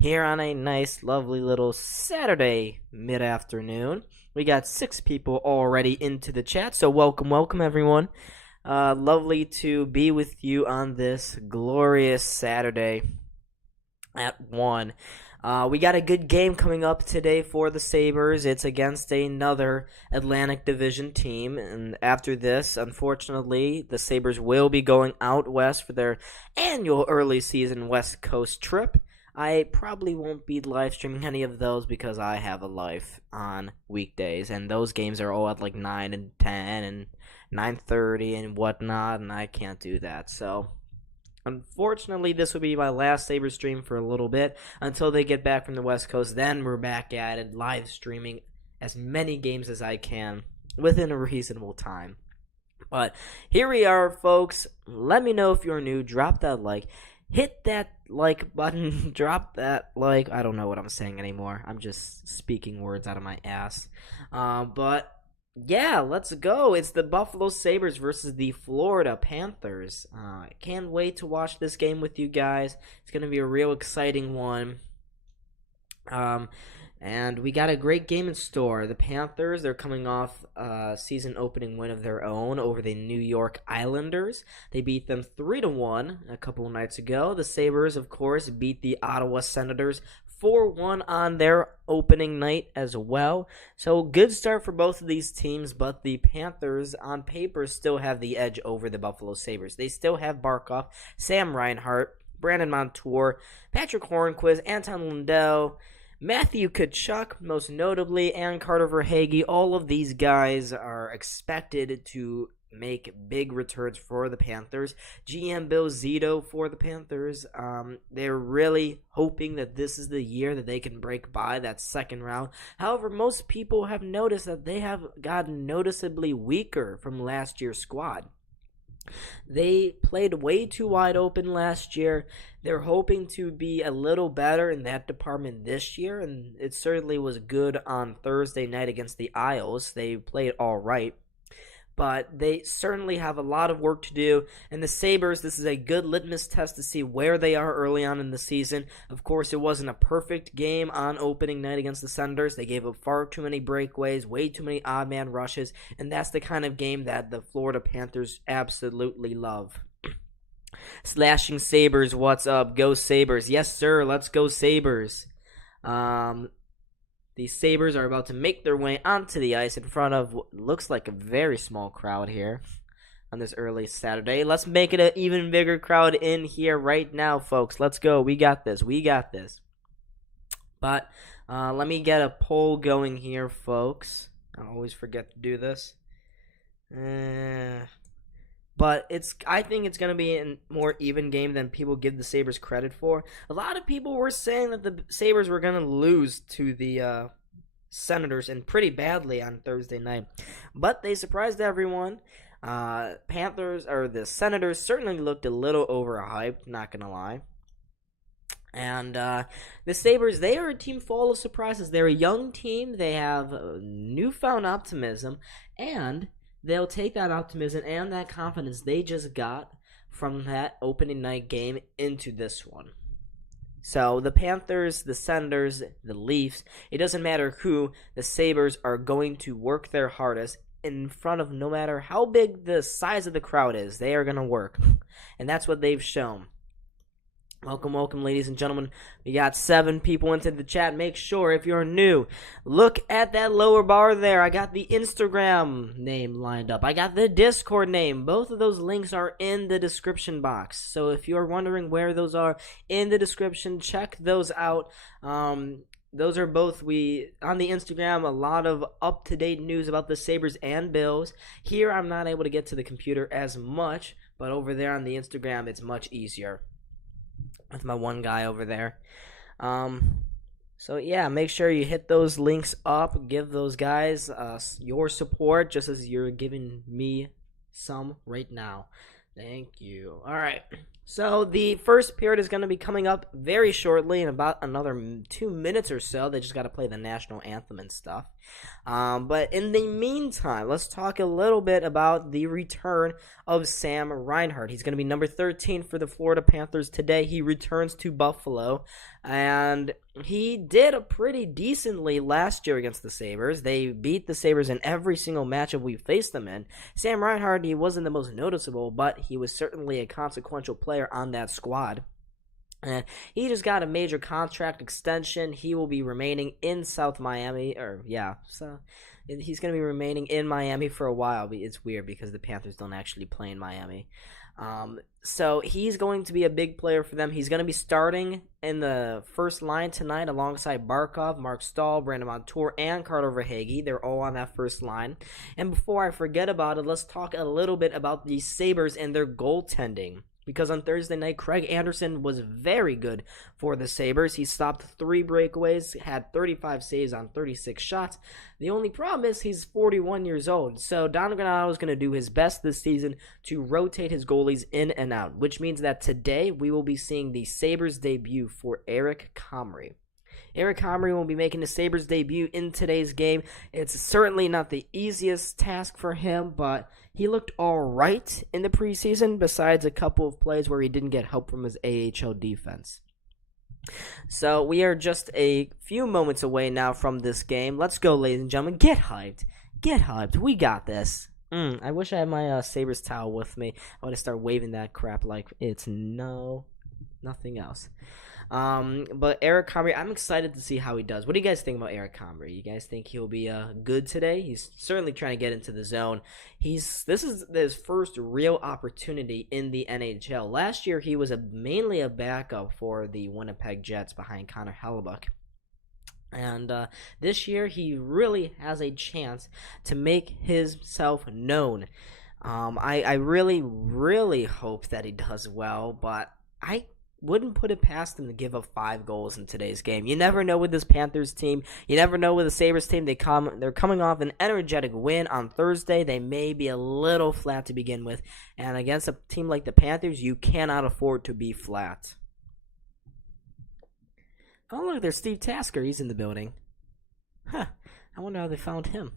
here on a nice, lovely little Saturday mid-afternoon. We got 6 people already into the chat, so welcome everyone. Lovely to be with you on this glorious Saturday at 1. We got a good game coming up today for the Sabres. It's against another Atlantic Division team, and after this, unfortunately, the Sabres will be going out west for their annual early season West Coast trip. I probably won't be live streaming any of those because I have a life on weekdays, and those games are all at like 9 and 10 and 9:30 and whatnot, and I can't do that. So unfortunately, this will be my last Sabres stream for a little bit until they get back from the West Coast. Then we're back at it, live streaming as many games as I can within a reasonable time. But here we are, folks. Let me know if you're new. Drop that like. Hit that like button. Drop that like. I don't know what I'm saying anymore. I'm just speaking words out of my ass. But yeah, let's go. It's the Buffalo Sabres versus the Florida Panthers. I can't wait to watch this game with you guys. It's going to be a real exciting one. And we got a great game in store. The Panthers, they're coming off a season opening win of their own over the New York Islanders. They beat them 3-1 a couple of nights ago. The Sabres, of course, beat the Ottawa Senators 4-1 on their opening night as well. So good start for both of these teams, but the Panthers on paper still have the edge over the Buffalo Sabres. They still have Barkov, Sam Reinhart, Brandon Montour, Patrick Hornquist, Anton Lundell, Matthew Tkachuk, most notably, and Carter Verhaeghe. All of these guys are expected to make big returns for the Panthers. GM Bill Zito for the Panthers. They're really hoping that this is the year that they can break by that second round. However, most people have noticed that they have gotten noticeably weaker from last year's squad. They played way too wide open last year. They're hoping to be a little better in that department this year, and it certainly was good on Thursday night against the Isles. They played all right, but they certainly have a lot of work to do. And the Sabres, this is a good litmus test to see where they are early on in the season. Of course, it wasn't a perfect game on opening night against the Senators. They gave up far too many breakaways, way too many odd man rushes, and that's the kind of game that the Florida Panthers absolutely love. Slashing Sabres, what's up? Go Sabres. Yes, sir, let's go Sabres. The Sabres are about to make their way onto the ice in front of what looks like a very small crowd here on this early Saturday. Let's make it an even bigger crowd in here right now, folks. Let's go. We got this. We got this. But let me get a poll going here, folks. I always forget to do this. But I think it's going to be a more even game than people give the Sabres credit for. A lot of people were saying that the Sabres were going to lose to the Senators, and pretty badly on Thursday night. But they surprised everyone. The Senators certainly looked a little overhyped, not going to lie. And the Sabres, they are a team full of surprises. They're a young team. They have newfound optimism, and they'll take that optimism and that confidence they just got from that opening night game into this one. So the Panthers, the Senators, the Leafs, it doesn't matter who, the Sabres are going to work their hardest in front of no matter how big the size of the crowd is. They are going to work, and that's what they've shown. Welcome, ladies and gentlemen. We got 7 people into the chat. Make sure, if you're new, look at that lower bar there. I got the Instagram name lined up. I got the Discord name. Both of those links are in the description box. So if you're wondering where those are in the description, check those out. Those are both, on the Instagram, a lot of up-to-date news about the Sabres and Bills. Here, I'm not able to get to the computer as much, but over there on the Instagram, it's much easier with my one guy over there. So yeah, make sure you hit those links up. Give those guys your support, just as you're giving me some right now. Thank you. All right. So the first period is going to be coming up very shortly in about another 2 minutes or so. They just got to play the national anthem and stuff. But in the meantime, let's talk a little bit about the return of Sam Reinhart. He's going to be number 13 for the Florida Panthers today. He returns to Buffalo, and he did pretty decently last year against the Sabres. They beat the Sabres in every single matchup we faced them in. Sam Reinhart, he wasn't the most noticeable, but he was certainly a consequential player on that squad. And he just got a major contract extension. He will be remaining in South Miami, so he's going to be remaining in Miami for a while. It's weird because the Panthers don't actually play in Miami. So he's going to be a big player for them. He's going to be starting in the first line tonight alongside Barkov, Mark Stahl, Brandon Montour, and Carter Verhaeghe. They're all on that first line. And before I forget about it, let's talk a little bit about the Sabres and their goaltending. Because on Thursday night, Craig Anderson was very good for the Sabres. He stopped 3 breakaways, had 35 saves on 36 shots. The only problem is he's 41 years old. So Don Granato is going to do his best this season to rotate his goalies in and out, which means that today we will be seeing the Sabres debut for Eric Comrie. Eric Comrie will be making the Sabres debut in today's game. It's certainly not the easiest task for him, but he looked all right in the preseason, besides a couple of plays where he didn't get help from his AHL defense. So we are just a few moments away now from this game. Let's go, ladies and gentlemen. Get hyped. Get hyped. We got this. I wish I had my Sabres towel with me. I want to start waving that crap like it's nothing else. But Eric Comrie, I'm excited to see how he does. What do you guys think about Eric Comrie? You guys think he'll be good today? He's certainly trying to get into the zone. This is his first real opportunity in the NHL. Last year, he was mainly a backup for the Winnipeg Jets behind Connor Hellebuck. And this year, he really has a chance to make himself known. I really, really hope that he does well, but I wouldn't put it past him to give up 5 goals in today's game. You never know with this Panthers team. You never know with the Sabres team. They're coming off an energetic win on Thursday. They may be a little flat to begin with. And against a team like the Panthers, you cannot afford to be flat. Oh, look, there's Steve Tasker. He's in the building. I wonder how they found him.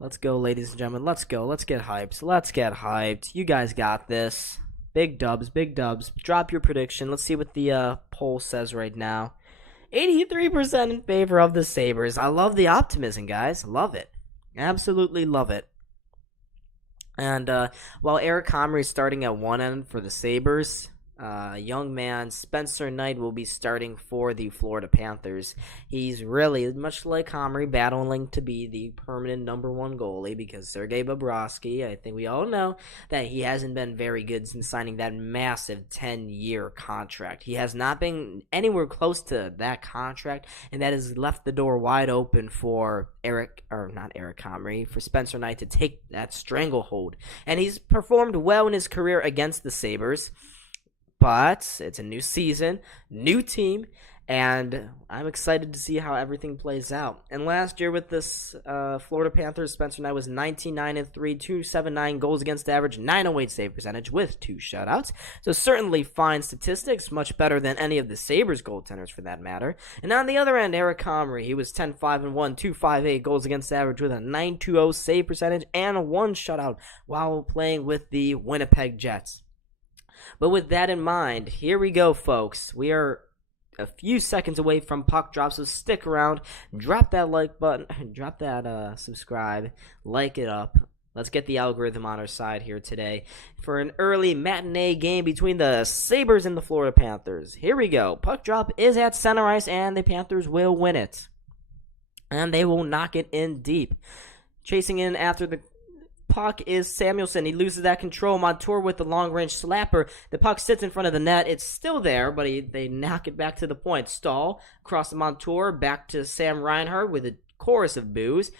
Let's go, ladies and gentlemen. Let's go. Let's get hyped. Let's get hyped. You guys got this. Big dubs, big dubs. Drop your prediction. Let's see what the poll says right now. 83% in favor of the Sabres. I love the optimism, guys. Love it. Absolutely love it. And while Eric Comrie is starting at one end for the Sabres, young man Spencer Knight will be starting for the Florida Panthers. He's really, much like Comrie, battling to be the permanent number 1 goalie because Sergei Bobrovsky, I think we all know that he hasn't been very good since signing that massive 10-year contract. He has not been anywhere close to that contract, and that has left the door wide open for for Spencer Knight to take that stranglehold. And he's performed well in his career against the Sabres. But it's a new season, new team, and I'm excited to see how everything plays out. And last year with this Florida Panthers, Spencer Knight was 19-9-3, 279 goals against average, 908 save percentage with 2 shutouts. So certainly fine statistics, much better than any of the Sabres goaltenders for that matter. And on the other end, Eric Comrie, he was 10-5-1, 258 goals against average with a 920 save percentage and 1 shutout while playing with the Winnipeg Jets. But with that in mind, here we go, folks. We are a few seconds away from puck drop, so stick around. Drop that like button. Drop that subscribe. Like it up. Let's get the algorithm on our side here today for an early matinee game between the Sabres and the Florida Panthers. Here we go. Puck drop is at center ice, and the Panthers will win it. And they will knock it in deep. Chasing in after the puck is Samuelsson. He loses that control. Montour with the long-range slapper. The puck sits in front of the net. It's still there, but they knock it back to the point. Stahl across the Montour, back to Sam Reinhart with a chorus of boos.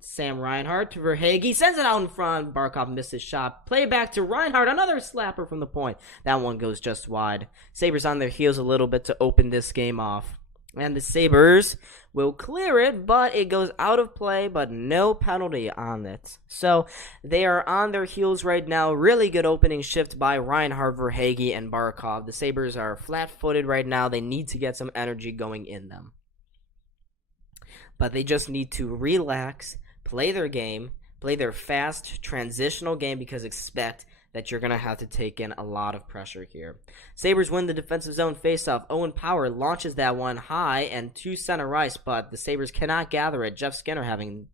Sam Reinhart to Verhaeghe. Sends it out in front. Barkov missed his shot. Play back to Reinhart. Another slapper from the point. That one goes just wide. Sabres on their heels a little bit to open this game off. And the Sabres will clear it, but it goes out of play, but no penalty on it. So they are on their heels right now. Really good opening shift by Reinhart, Verhaeghe, and Barkov. The Sabres are flat-footed right now. They need to get some energy going in them. But they just need to relax, play their game, play their fast, transitional game, because expect that you're going to have to take in a lot of pressure here. Sabres win the defensive zone faceoff. Owen Power launches that one high and to center ice, but the Sabres cannot gather it. Jeff Skinner having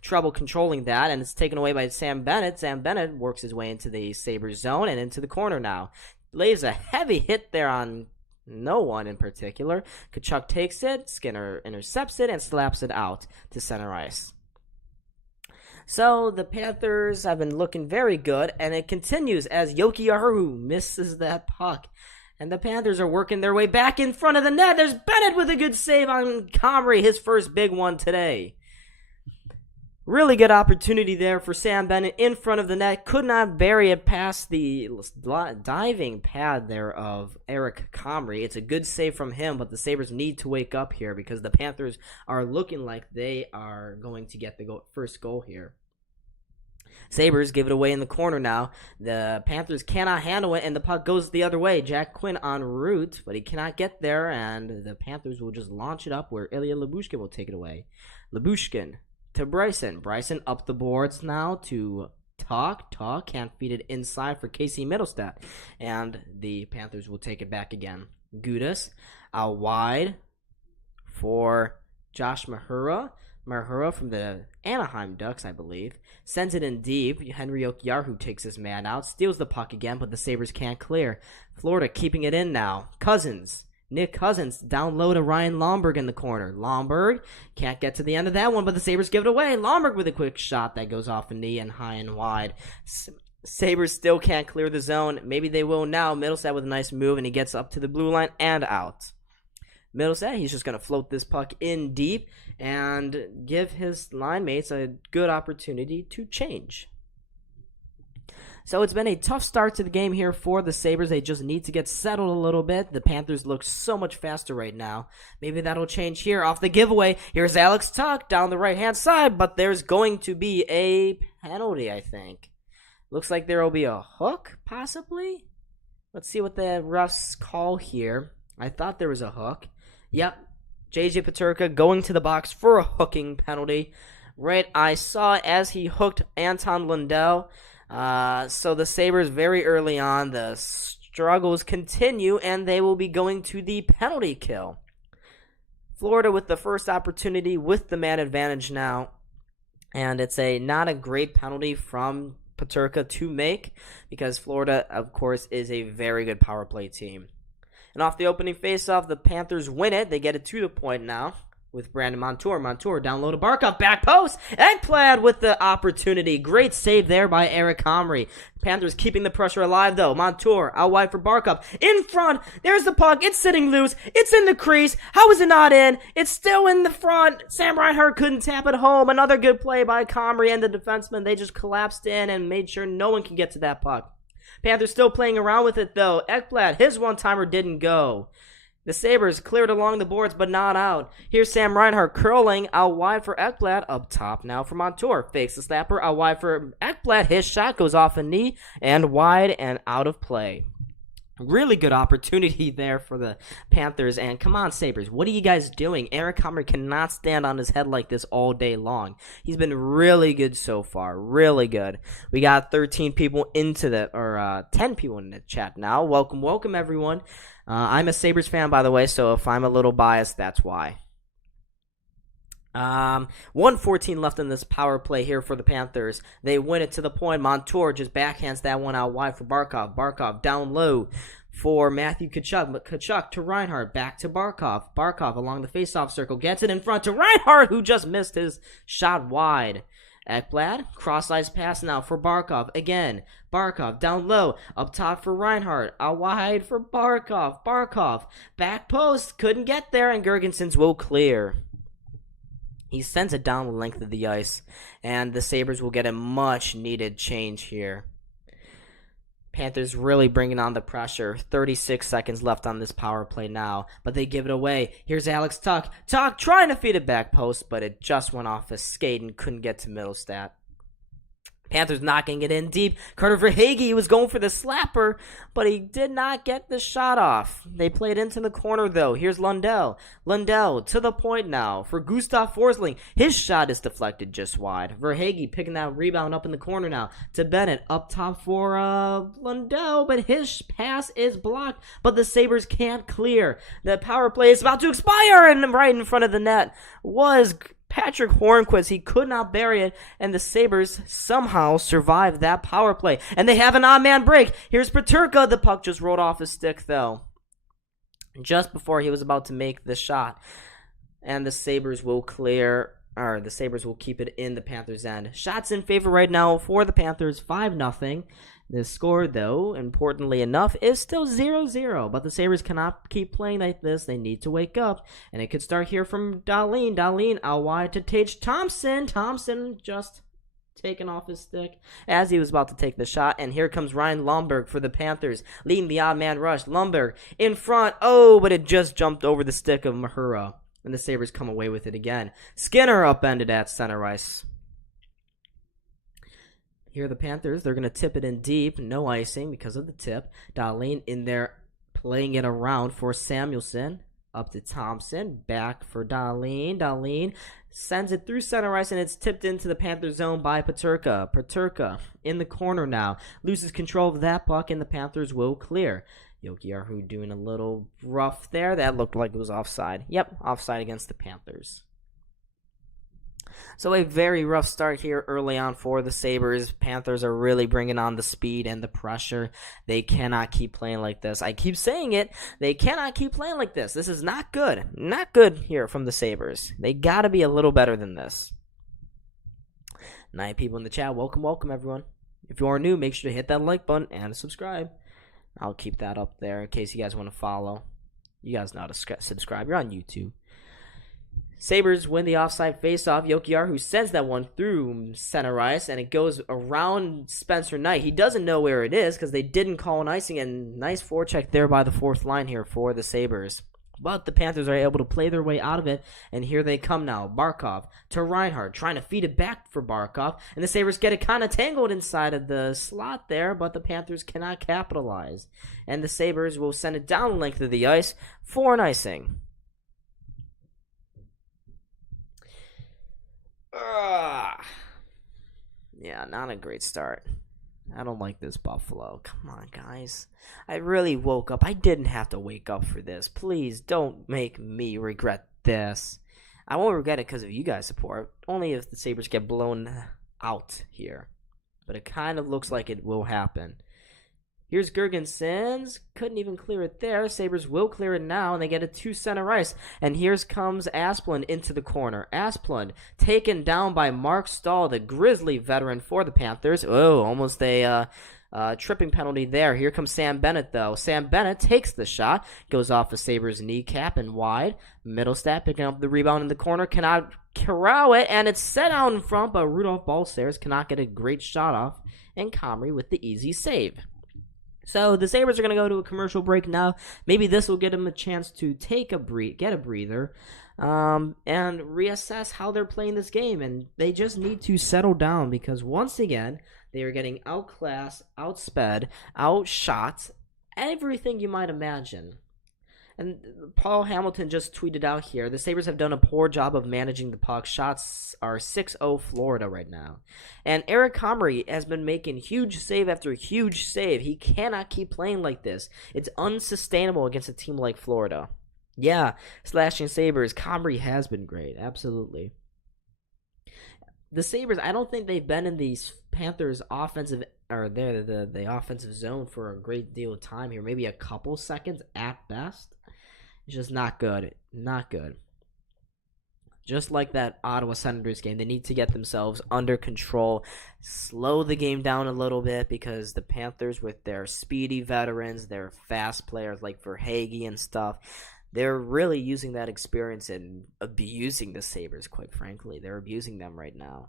trouble controlling that, and it's taken away by Sam Bennett. Sam Bennett works his way into the Sabres zone and into the corner now. Lays a heavy hit there on no one in particular. Tkachuk takes it, Skinner intercepts it, and slaps it out to center ice. So the Panthers have been looking very good, and it continues as Jokiharju misses that puck. And the Panthers are working their way back in front of the net. There's Bennett with a good save on Comrie, his first big one today. Really good opportunity there for Sam Bennett in front of the net. Could not bury it past the diving pad there of Eric Comrie. It's a good save from him, but the Sabres need to wake up here because the Panthers are looking like they are going to get the first goal here. Sabres give it away in the corner now. The Panthers cannot handle it, and the puck goes the other way. Jack Quinn en route, but he cannot get there, and the Panthers will just launch it up where Ilya Lyubushkin will take it away. Lyubushkin to Bryson. Bryson up the boards now to Talk. Can't feed it inside for Casey Middlestat. And the Panthers will take it back again. Gudas out wide for Josh Mahura. Mahura from the Anaheim Ducks, I believe. Sends it in deep. Henry Jokiharju takes his man out. Steals the puck again, but the Sabres can't clear. Florida keeping it in now. Nick Cousins down low to Ryan Lomberg in the corner. Lomberg can't get to the end of that one, but the Sabres give it away. Lomberg with a quick shot that goes off a knee and high and wide. Sabres still can't clear the zone. Maybe they will now. Middlestat with a nice move, and he gets up to the blue line and out. Middlestat, he's just going to float this puck in deep and give his line mates a good opportunity to change. So it's been a tough start to the game here for the Sabres. They just need to get settled a little bit. The Panthers look so much faster right now. Maybe that'll change here off the giveaway. Here's Alex Tuch down the right-hand side, but there's going to be a penalty, I think. Looks like there will be a hook, possibly? Let's see what the refs call here. I thought there was a hook. Yep. JJ Peterka going to the box for a hooking penalty. Right, I saw as he hooked Anton Lundell. So the Sabres very early on, the struggles continue, and they will be going to the penalty kill. Florida with the first opportunity with the man advantage now. And it's not a great penalty from Peterka to make because Florida, of course, is a very good power play team. And off the opening faceoff, the Panthers win it. They get it to the point now with Brandon Montour. Montour down low to Barkov. Back post. Ekblad with the opportunity. Great save there by Eric Comrie. Panthers keeping the pressure alive, though. Montour out wide for Barkov. In front. There's the puck. It's sitting loose. It's in the crease. How is it not in? It's still in the front. Sam Reinhart couldn't tap it home. Another good play by Comrie and the defenseman. They just collapsed in and made sure no one can get to that puck. Panthers still playing around with it, though. Ekblad, his one-timer didn't go. The Sabres cleared along the boards, but not out. Here's Sam Reinhart curling out wide for Ekblad. Up top now for Montour. Fakes the slapper out wide for Ekblad. His shot goes off a knee and wide and out of play. Really good opportunity there for the Panthers. And come on, Sabres, what are you guys doing? Eric Comrie cannot stand on his head like this all day long. He's been really good so far. Really good. We got 13 people into 10 people in the chat now. Welcome, everyone. I'm a Sabres fan, by the way, so if I'm a little biased, that's why. 1:14 left in this power play here for the Panthers. They win it to the point. Montour just backhands that one out wide for Barkov. Barkov down low for Matthew Tkachuk. But Tkachuk to Reinhart. Back to Barkov. Barkov along the faceoff circle. Gets it in front to Reinhart, who just missed his shot wide. Ekblad, cross-ice pass now for Barkov. Again, Barkov down low. Up top for Reinhart. Out wide for Barkov. Barkov, back post. Couldn't get there, and Girgensons will clear. He sends it down the length of the ice, and the Sabres will get a much-needed change here. Panthers really bringing on the pressure. 36 seconds left on this power play now, but they give it away. Here's Alex Tuch. Tuch trying to feed it back post, but it just went off his skate and couldn't get to Middlestat. Panthers knocking it in deep. Carter Verhaeghe was going for the slapper, but he did not get the shot off. They played into the corner, though. Here's Lundell. Lundell to the point now for Gustav Forsling. His shot is deflected just wide. Verhaeghe picking that rebound up in the corner now to Bennett. Up top for Lundell, but his pass is blocked, but the Sabres can't clear. The power play is about to expire, and right in front of the net was Patrick Hornquist. He could not bury it, and the Sabres somehow survived that power play. And they have an odd-man break. Here's Peterka. The puck just rolled off his stick, though, just before he was about to make the shot. And the Sabres will clear, or the Sabres will keep it in the Panthers' end. Shots in favor right now for the Panthers, 5-0. The score, though, importantly enough, is still 0-0. But the Sabres cannot keep playing like this. They need to wake up. And it could start here from Dahlin. Dahlin out wide to Tage Thompson. Thompson just taken off his stick as he was about to take the shot. And here comes Ryan Lomberg for the Panthers, leading the odd man rush. Lomberg in front. Oh, but it just jumped over the stick of Mahura. And the Sabres come away with it again. Skinner upended at center ice. Here are the Panthers. They're going to tip it in deep. No icing because of the tip. Dahlin in there playing it around for Samuelson. Up to Thompson. Back for Dahlin. Dahlin sends it through center ice, and it's tipped into the Panther zone by Peterka. Peterka in the corner now. Loses control of that puck, and the Panthers will clear. Jokiharju doing a little rough there. That looked like it was offside. Yep, offside against the Panthers. So a very rough start here early on for the Sabres. Panthers are really bringing on the speed and the pressure. They cannot keep playing like this. I keep saying it. They cannot keep playing like this. This is not good. Not good here from the Sabres. They got to be a little better than this. 9 people in the chat. Welcome, everyone. If you are new, make sure to hit that like button and subscribe. I'll keep that up there in case you guys want to follow. You guys know how to subscribe. You're on YouTube. Sabres win the offside faceoff. Jokiharju sends that one through center ice, and it goes around Spencer Knight. He doesn't know where it is because they didn't call an icing, and nice forecheck there by the fourth line here for the Sabres. But the Panthers are able to play their way out of it, and here they come now. Barkov to Reinhardt, trying to feed it back for Barkov, and the Sabres get it kind of tangled inside of the slot there, but the Panthers cannot capitalize. And the Sabres will send it down the length of the ice for an icing. Yeah, not a great start. I don't like this Buffalo. Come on, guys. I really woke up. I didn't have to wake up for this. Please don't make me regret this. I won't regret it because of you guys' support. Only if the Sabres get blown out here. But it kind of looks like it will happen. Here's Girgensons. Couldn't even clear it there. Sabres will clear it now, and they get it to center ice. And here comes Asplund into the corner. Asplund taken down by Mark Stahl, the Grizzly veteran for the Panthers. Oh, almost a tripping penalty there. Here comes Sam Bennett, though. Sam Bennett takes the shot. Goes off the Sabres' kneecap and wide. Middlestat picking up the rebound in the corner. Cannot corral it, and it's set out in front, but Rudolph Balcers cannot get a great shot off. And Comrie with the easy save. So the Sabres are going to go to a commercial break now. Maybe this will get them a chance to get a breather, and reassess how they're playing this game. And they just need to settle down because once again, they are getting outclassed, outsped, outshot, everything you might imagine. And Paul Hamilton just tweeted out here, the Sabres have done a poor job of managing the puck. Shots are 6-0 Florida right now. And Eric Comrie has been making huge save after huge save. He cannot keep playing like this. It's unsustainable against a team like Florida. Yeah, slashing Sabres. Comrie has been great, absolutely. The Sabres, I don't think they've been in these Panthers offensive or the offensive zone for a great deal of time here. Maybe a couple seconds at best. It's just not good. Not good. Just like that Ottawa Senators game, they need to get themselves under control, slow the game down a little bit because the Panthers, with their speedy veterans, their fast players like Verhaeghe and stuff, they're really using that experience and abusing the Sabres, quite frankly. They're abusing them right now.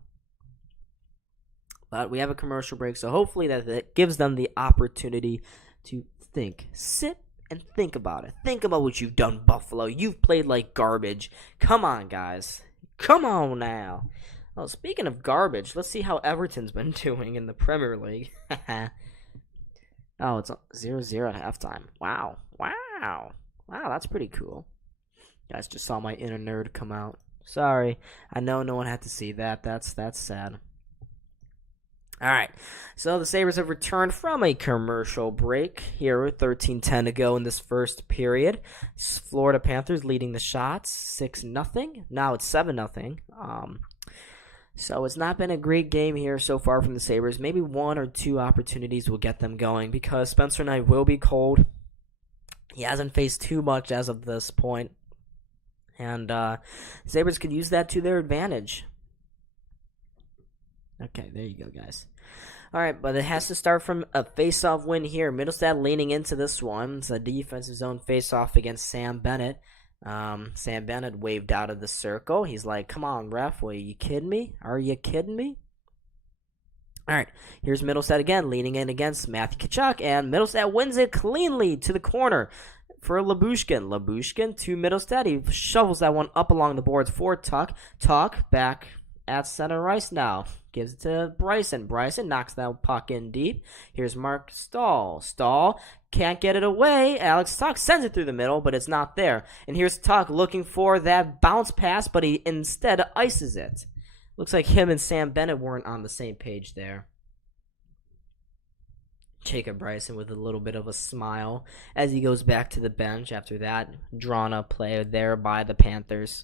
But we have a commercial break, so hopefully that gives them the opportunity to think. Sit and think about it. Think about what you've done, Buffalo. You've played like garbage. Come on, guys. Come on now. Well, speaking of garbage, let's see how Everton's been doing in the Premier League. Oh, it's 0-0 at halftime. Wow, that's pretty cool. You guys just saw my inner nerd come out. Sorry, I know no one had to see that. That's sad. All right, so the Sabres have returned from a commercial break here with 13:10 to go in this first period. Florida Panthers leading the shots 6-0. Now it's 7-0. So it's not been a great game here so far from the Sabres. Maybe one or two opportunities will get them going because Spencer Knight will be cold. He hasn't faced too much as of this point. And Sabres could use that to their advantage. Okay, there you go, guys. All right, but it has to start from a face-off win here. Middlestad leaning into this one. It's a defensive zone face-off against Sam Bennett. Sam Bennett waved out of the circle. He's like, come on, ref. Are you kidding me? Are you kidding me? All right, here's Middlestad again, leaning in against Matthew Tkachuk, and Middlestad wins it cleanly to the corner for Lyubushkin. Lyubushkin to Middlestad. He shovels that one up along the boards for Tuck. Tuck back at center ice now. Gives it to Bryson. Bryson knocks that puck in deep. Here's Mark Stahl. Stahl can't get it away. Alex Tuck sends it through the middle, but it's not there. And here's Tuck looking for that bounce pass, but he instead ices it. Looks like him and Sam Bennett weren't on the same page there. Jacob Bryson with a little bit of a smile as he goes back to the bench after that drawn-up play there by the Panthers.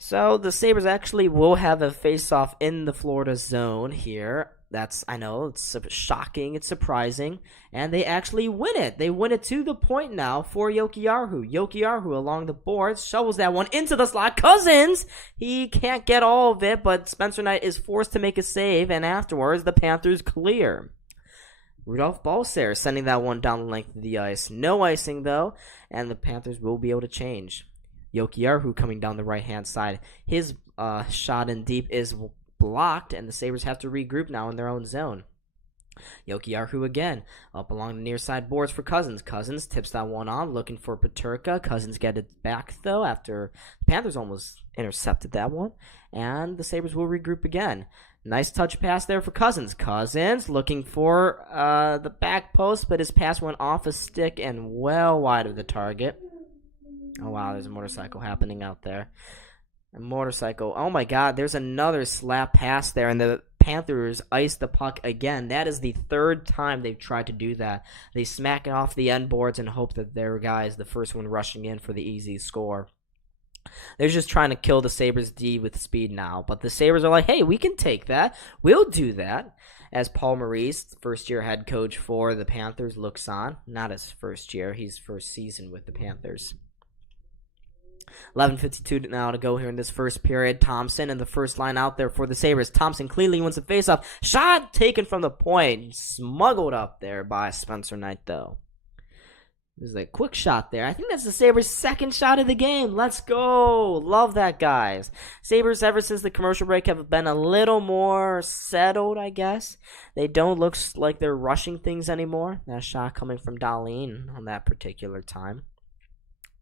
So the Sabres actually will have a face-off in the Florida zone here. I know, it's shocking, it's surprising, and they actually win it. They win it to the point now for Jokiharju. Jokiharju along the boards shovels that one into the slot. Cousins, he can't get all of it, but Spencer Knight is forced to make a save, and afterwards the Panthers clear. Rudolph Balcer sending that one down the length of the ice. No icing though, and the Panthers will be able to change. Jokiharju coming down the right-hand side. His shot in deep is blocked, and the Sabres have to regroup now in their own zone. Jokiharju again, up along the near side boards for Cousins. Cousins tips that one on, looking for Peterka. Cousins get it back, though, after the Panthers almost intercepted that one, and the Sabres will regroup again. Nice touch pass there for Cousins. Cousins looking for the back post, but his pass went off a stick and well wide of the target. Oh, wow, there's a motorcycle happening out there. A motorcycle. Oh, my God, there's another slap pass there, and the Panthers ice the puck again. That is the third time they've tried to do that. They smack it off the end boards and hope that their guy is the first one rushing in for the easy score. They're just trying to kill the Sabres D with speed now, but the Sabres are like, hey, we can take that. We'll do that. As Paul Maurice, first-year head coach for the Panthers, looks on. Not his first year. He's first season with the Panthers. 11:52 now to go here in this first period. Thompson in the first line out there for the Sabres. Thompson cleanly wins the faceoff. Shot taken from the point. Smuggled up there by Spencer Knight, though. It was a quick shot there. I think that's the Sabres' second shot of the game. Let's go. Love that, guys. Sabres, ever since the commercial break, have been a little more settled, I guess. They don't look like they're rushing things anymore. That shot coming from Dahlin on that particular time.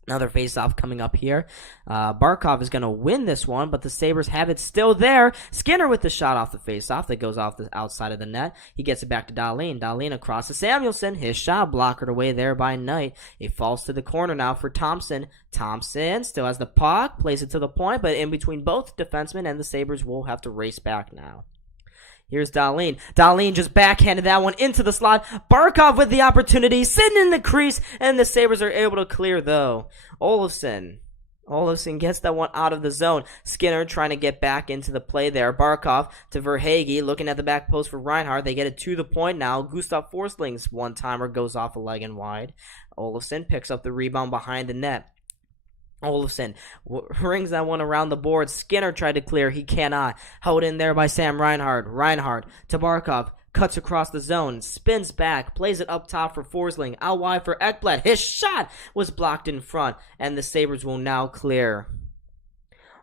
Another face-off coming up here. Barkov is going to win this one, but the Sabres have it still there. Skinner with the shot off the face-off that goes off the outside of the net. He gets it back to Dahlin. Dahlin across to Samuelsson. His shot blockered away there by Knight. It falls to the corner now for Thompson. Thompson still has the puck, plays it to the point, but in between both defensemen, and the Sabres will have to race back now. Here's Dahlin. Dahlin just backhanded that one into the slot. Barkov with the opportunity, sitting in the crease, and the Sabres are able to clear, though. Olofsson gets that one out of the zone. Skinner trying to get back into the play there. Barkov to Verhaeghe, looking at the back post for Reinhart. They get it to the point now. Gustav Forsling's one-timer goes off a leg and wide. Olofsson picks up the rebound behind the net. Olofsson rings that one around the board. Skinner tried to clear. He cannot. Held in there by Sam Reinhart. Reinhart to Barkov. Cuts across the zone. Spins back. Plays it up top for Forsling. Out wide for Ekblad. His shot was blocked in front. And the Sabres will now clear.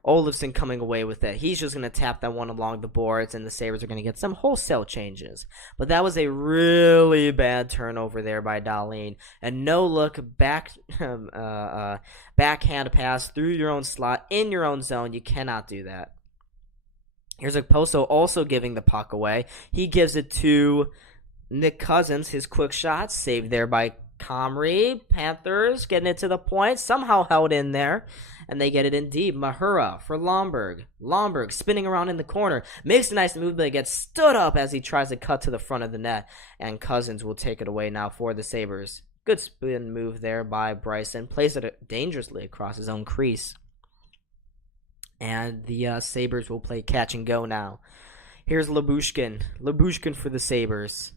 Olofsson coming away with it. He's just going to tap that one along the boards, and the Sabres are going to get some wholesale changes. But that was a really bad turnover there by Dahlin. A no-look backhand pass through your own slot, in your own zone. You cannot do that. Here's Okposo also giving the puck away. He gives it to Nick Cousins. His quick shot, saved there by Comrie. Panthers getting it to the point, somehow held in there. And they get it in deep. Mahura for Lomberg. Lomberg spinning around in the corner. Makes a nice move, but gets stood up as he tries to cut to the front of the net. And Cousins will take it away now for the Sabres. Good spin move there by Bryson. Plays it dangerously across his own crease. And the Sabres will play catch and go now. Here's Lyubushkin. Lyubushkin for the Sabres.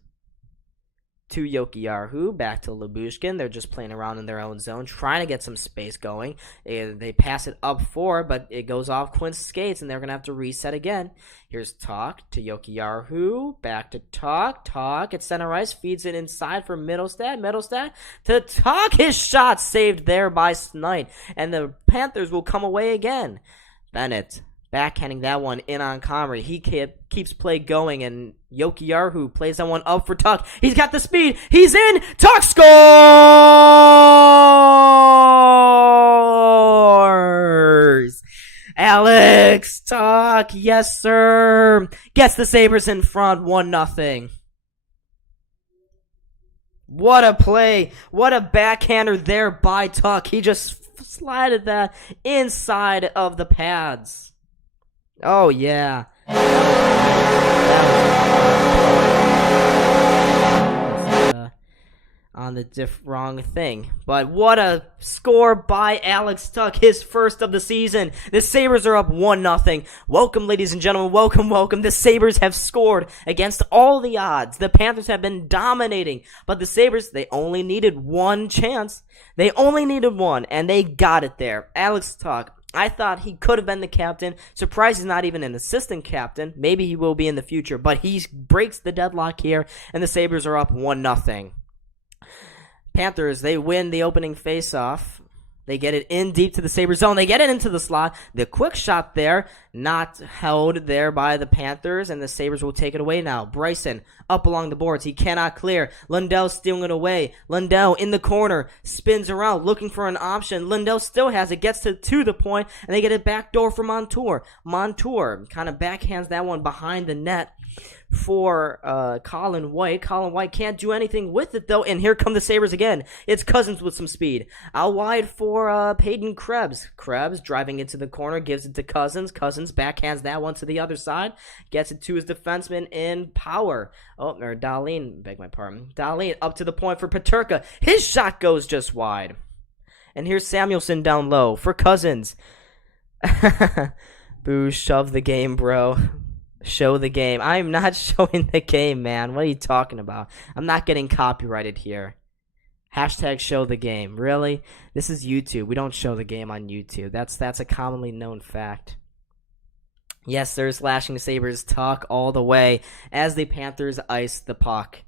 To Jokiharju, back to Lyubushkin. They're just playing around in their own zone, trying to get some space going. They pass it up 4, but it goes off Quinn's skates, and they're going to have to reset again. Here's Talk to Jokiharju, back to Talk. Talk at center ice, feeds it inside for Middlestad. Middlestad to Talk. His shot saved there by Snight, and the Panthers will come away again. Bennett backhanding that one in on Comrie. He keeps play going, and Jokiharju plays that one up for Tuck. He's got the speed. He's in. Tuck scores! Alex Tuck, yes sir, gets the Sabres in front 1-0. What a play. What a backhander there by Tuck. He just slided that inside of the pads. Oh, yeah. On the wrong thing. But what a score by Alex Tuck, his first of the season. The Sabres are up 1-0. Welcome, ladies and gentlemen. Welcome, welcome. The Sabres have scored against all the odds. The Panthers have been dominating. But the Sabres, they only needed one chance. They only needed one, and they got it there. Alex Tuck. I thought he could have been the captain. Surprised he's not even an assistant captain. Maybe he will be in the future. But he breaks the deadlock here, and the Sabres are up 1-0. Panthers, they win the opening faceoff. They get it in deep to the Sabres zone. They get it into the slot. The quick shot there, not held there by the Panthers, and the Sabres will take it away now. Bryson up along the boards. He cannot clear. Lundell stealing it away. Lundell in the corner, spins around, looking for an option. Lundell still has it, gets to the point, and they get it back door for Montour. Montour kind of backhands that one behind the net for Colin White. Colin White can't do anything with it, though, and here come the Sabres again. It's Cousins with some speed. Out wide for Peyton Krebs. Krebs driving into the corner, gives it to Cousins. Cousins backhands that one to the other side, gets it to his defenseman in Power. Oh, or Dahlin, beg my pardon. Dahlin up to the point for Peterka. His shot goes just wide. And here's Samuelson down low for Cousins. Boo, shove the game, bro. Show the game. I'm not showing the game, man. What are you talking about? I'm not getting copyrighted here. Hashtag show the game. Really? This is YouTube. We don't show the game on YouTube. That's a commonly known fact. Yes, there's Lashing the Sabres talk all the way as the Panthers ice the puck.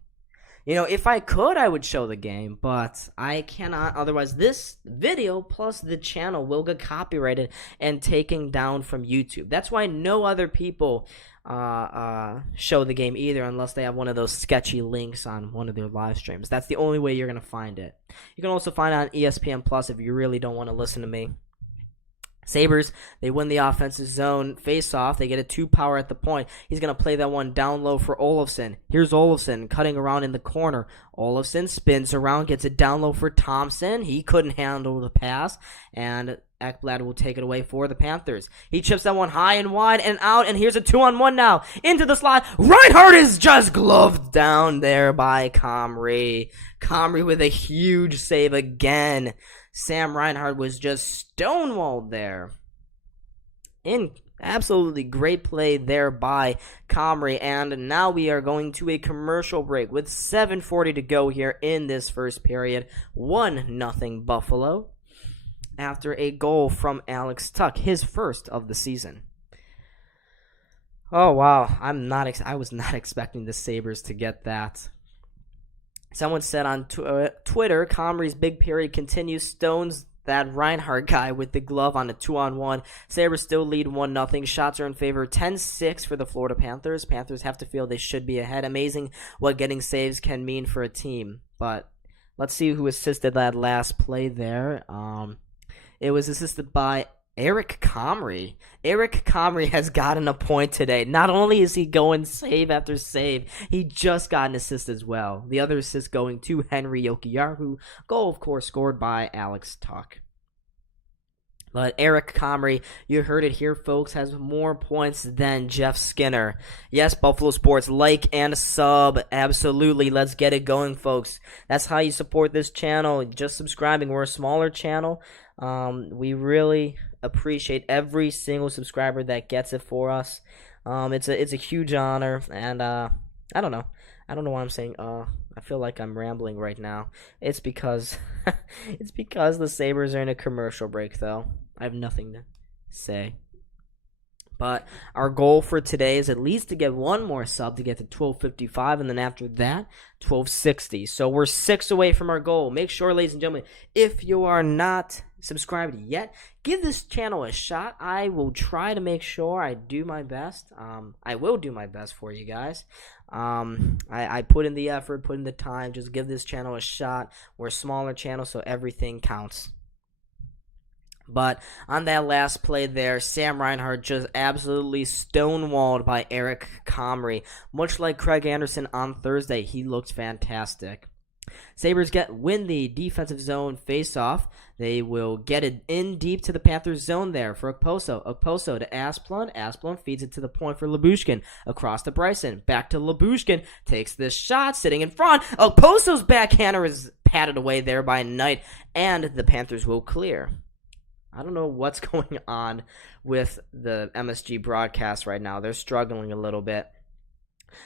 You know, if I could, I would show the game, but I cannot. Otherwise, this video plus the channel will get copyrighted and taken down from YouTube. That's why no other people show the game either, unless they have one of those sketchy links on one of their live streams. That's the only way you're going to find it. You can also find it on ESPN Plus if you really don't want to listen to me. Sabres, they win the offensive zone face-off. They get a 2-power at the point. He's going to play that one down low for Olofsson. Here's Olofsson cutting around in the corner. Olofsson spins around, gets it down low for Thompson. He couldn't handle the pass, and Ekblad will take it away for the Panthers. He chips that one high and wide and out, and here's a 2-on-1 now. Into the slot. Reinhardt is just gloved down there by Comrie. Comrie with a huge save again. Sam Reinhart was just stonewalled there. Absolutely great play there by Comrie. And now we are going to a commercial break with 7:40 to go here in this first period. 1-0 Buffalo after a goal from Alex Tuck, his first of the season. Oh, wow. I was not expecting the Sabres to get that. Someone said on Twitter, Comrie's big period continues. Stones that Reinhardt guy with the glove on a 2-on-1. Sabres still lead 1-0. Shots are in favor 10-6 for the Florida Panthers. Panthers have to feel they should be ahead. Amazing what getting saves can mean for a team. But let's see who assisted that last play there. It was assisted by Eric Comrie. Eric Comrie has gotten a point today. Not only is he going save after save, he just got an assist as well. The other assist going to Henry Jokiharju. Goal, of course, scored by Alex Tuch. But Eric Comrie, you heard it here, folks, has more points than Jeff Skinner. Yes, Buffalo Sports, like and sub. Absolutely. Let's get it going, folks. That's how you support this channel. Just subscribing. We're a smaller channel. We really appreciate every single subscriber that gets it for us. It's a huge honor, and I don't know why I'm saying I feel like I'm rambling right now. It's because the Sabres are in a commercial break, though. I have nothing to say. But our goal for today is at least to get one more sub to get to 1255, and then after that, 1260. So we're 6 away from our goal. Make sure, ladies and gentlemen, if you are not subscribed yet, give this channel a shot. I will try to make sure I do my best. I will do my best for you guys. I put in the effort, put in the time. Just give this channel a shot. We're a smaller channel, so everything counts. But on that last play there, Sam Reinhart just absolutely stonewalled by Eric Comrie. Much like Craig Anderson on Thursday, he looked fantastic. Sabres win the defensive zone face-off. They will get it in deep to the Panthers zone there for Okposo. Okposo to Asplund. Asplund feeds it to the point for Lyubushkin. Across to Bryson. Back to Lyubushkin. Takes this shot, sitting in front. Okposo's backhander is patted away there by Knight, and the Panthers will clear. I don't know what's going on with the MSG broadcast right now. They're struggling a little bit.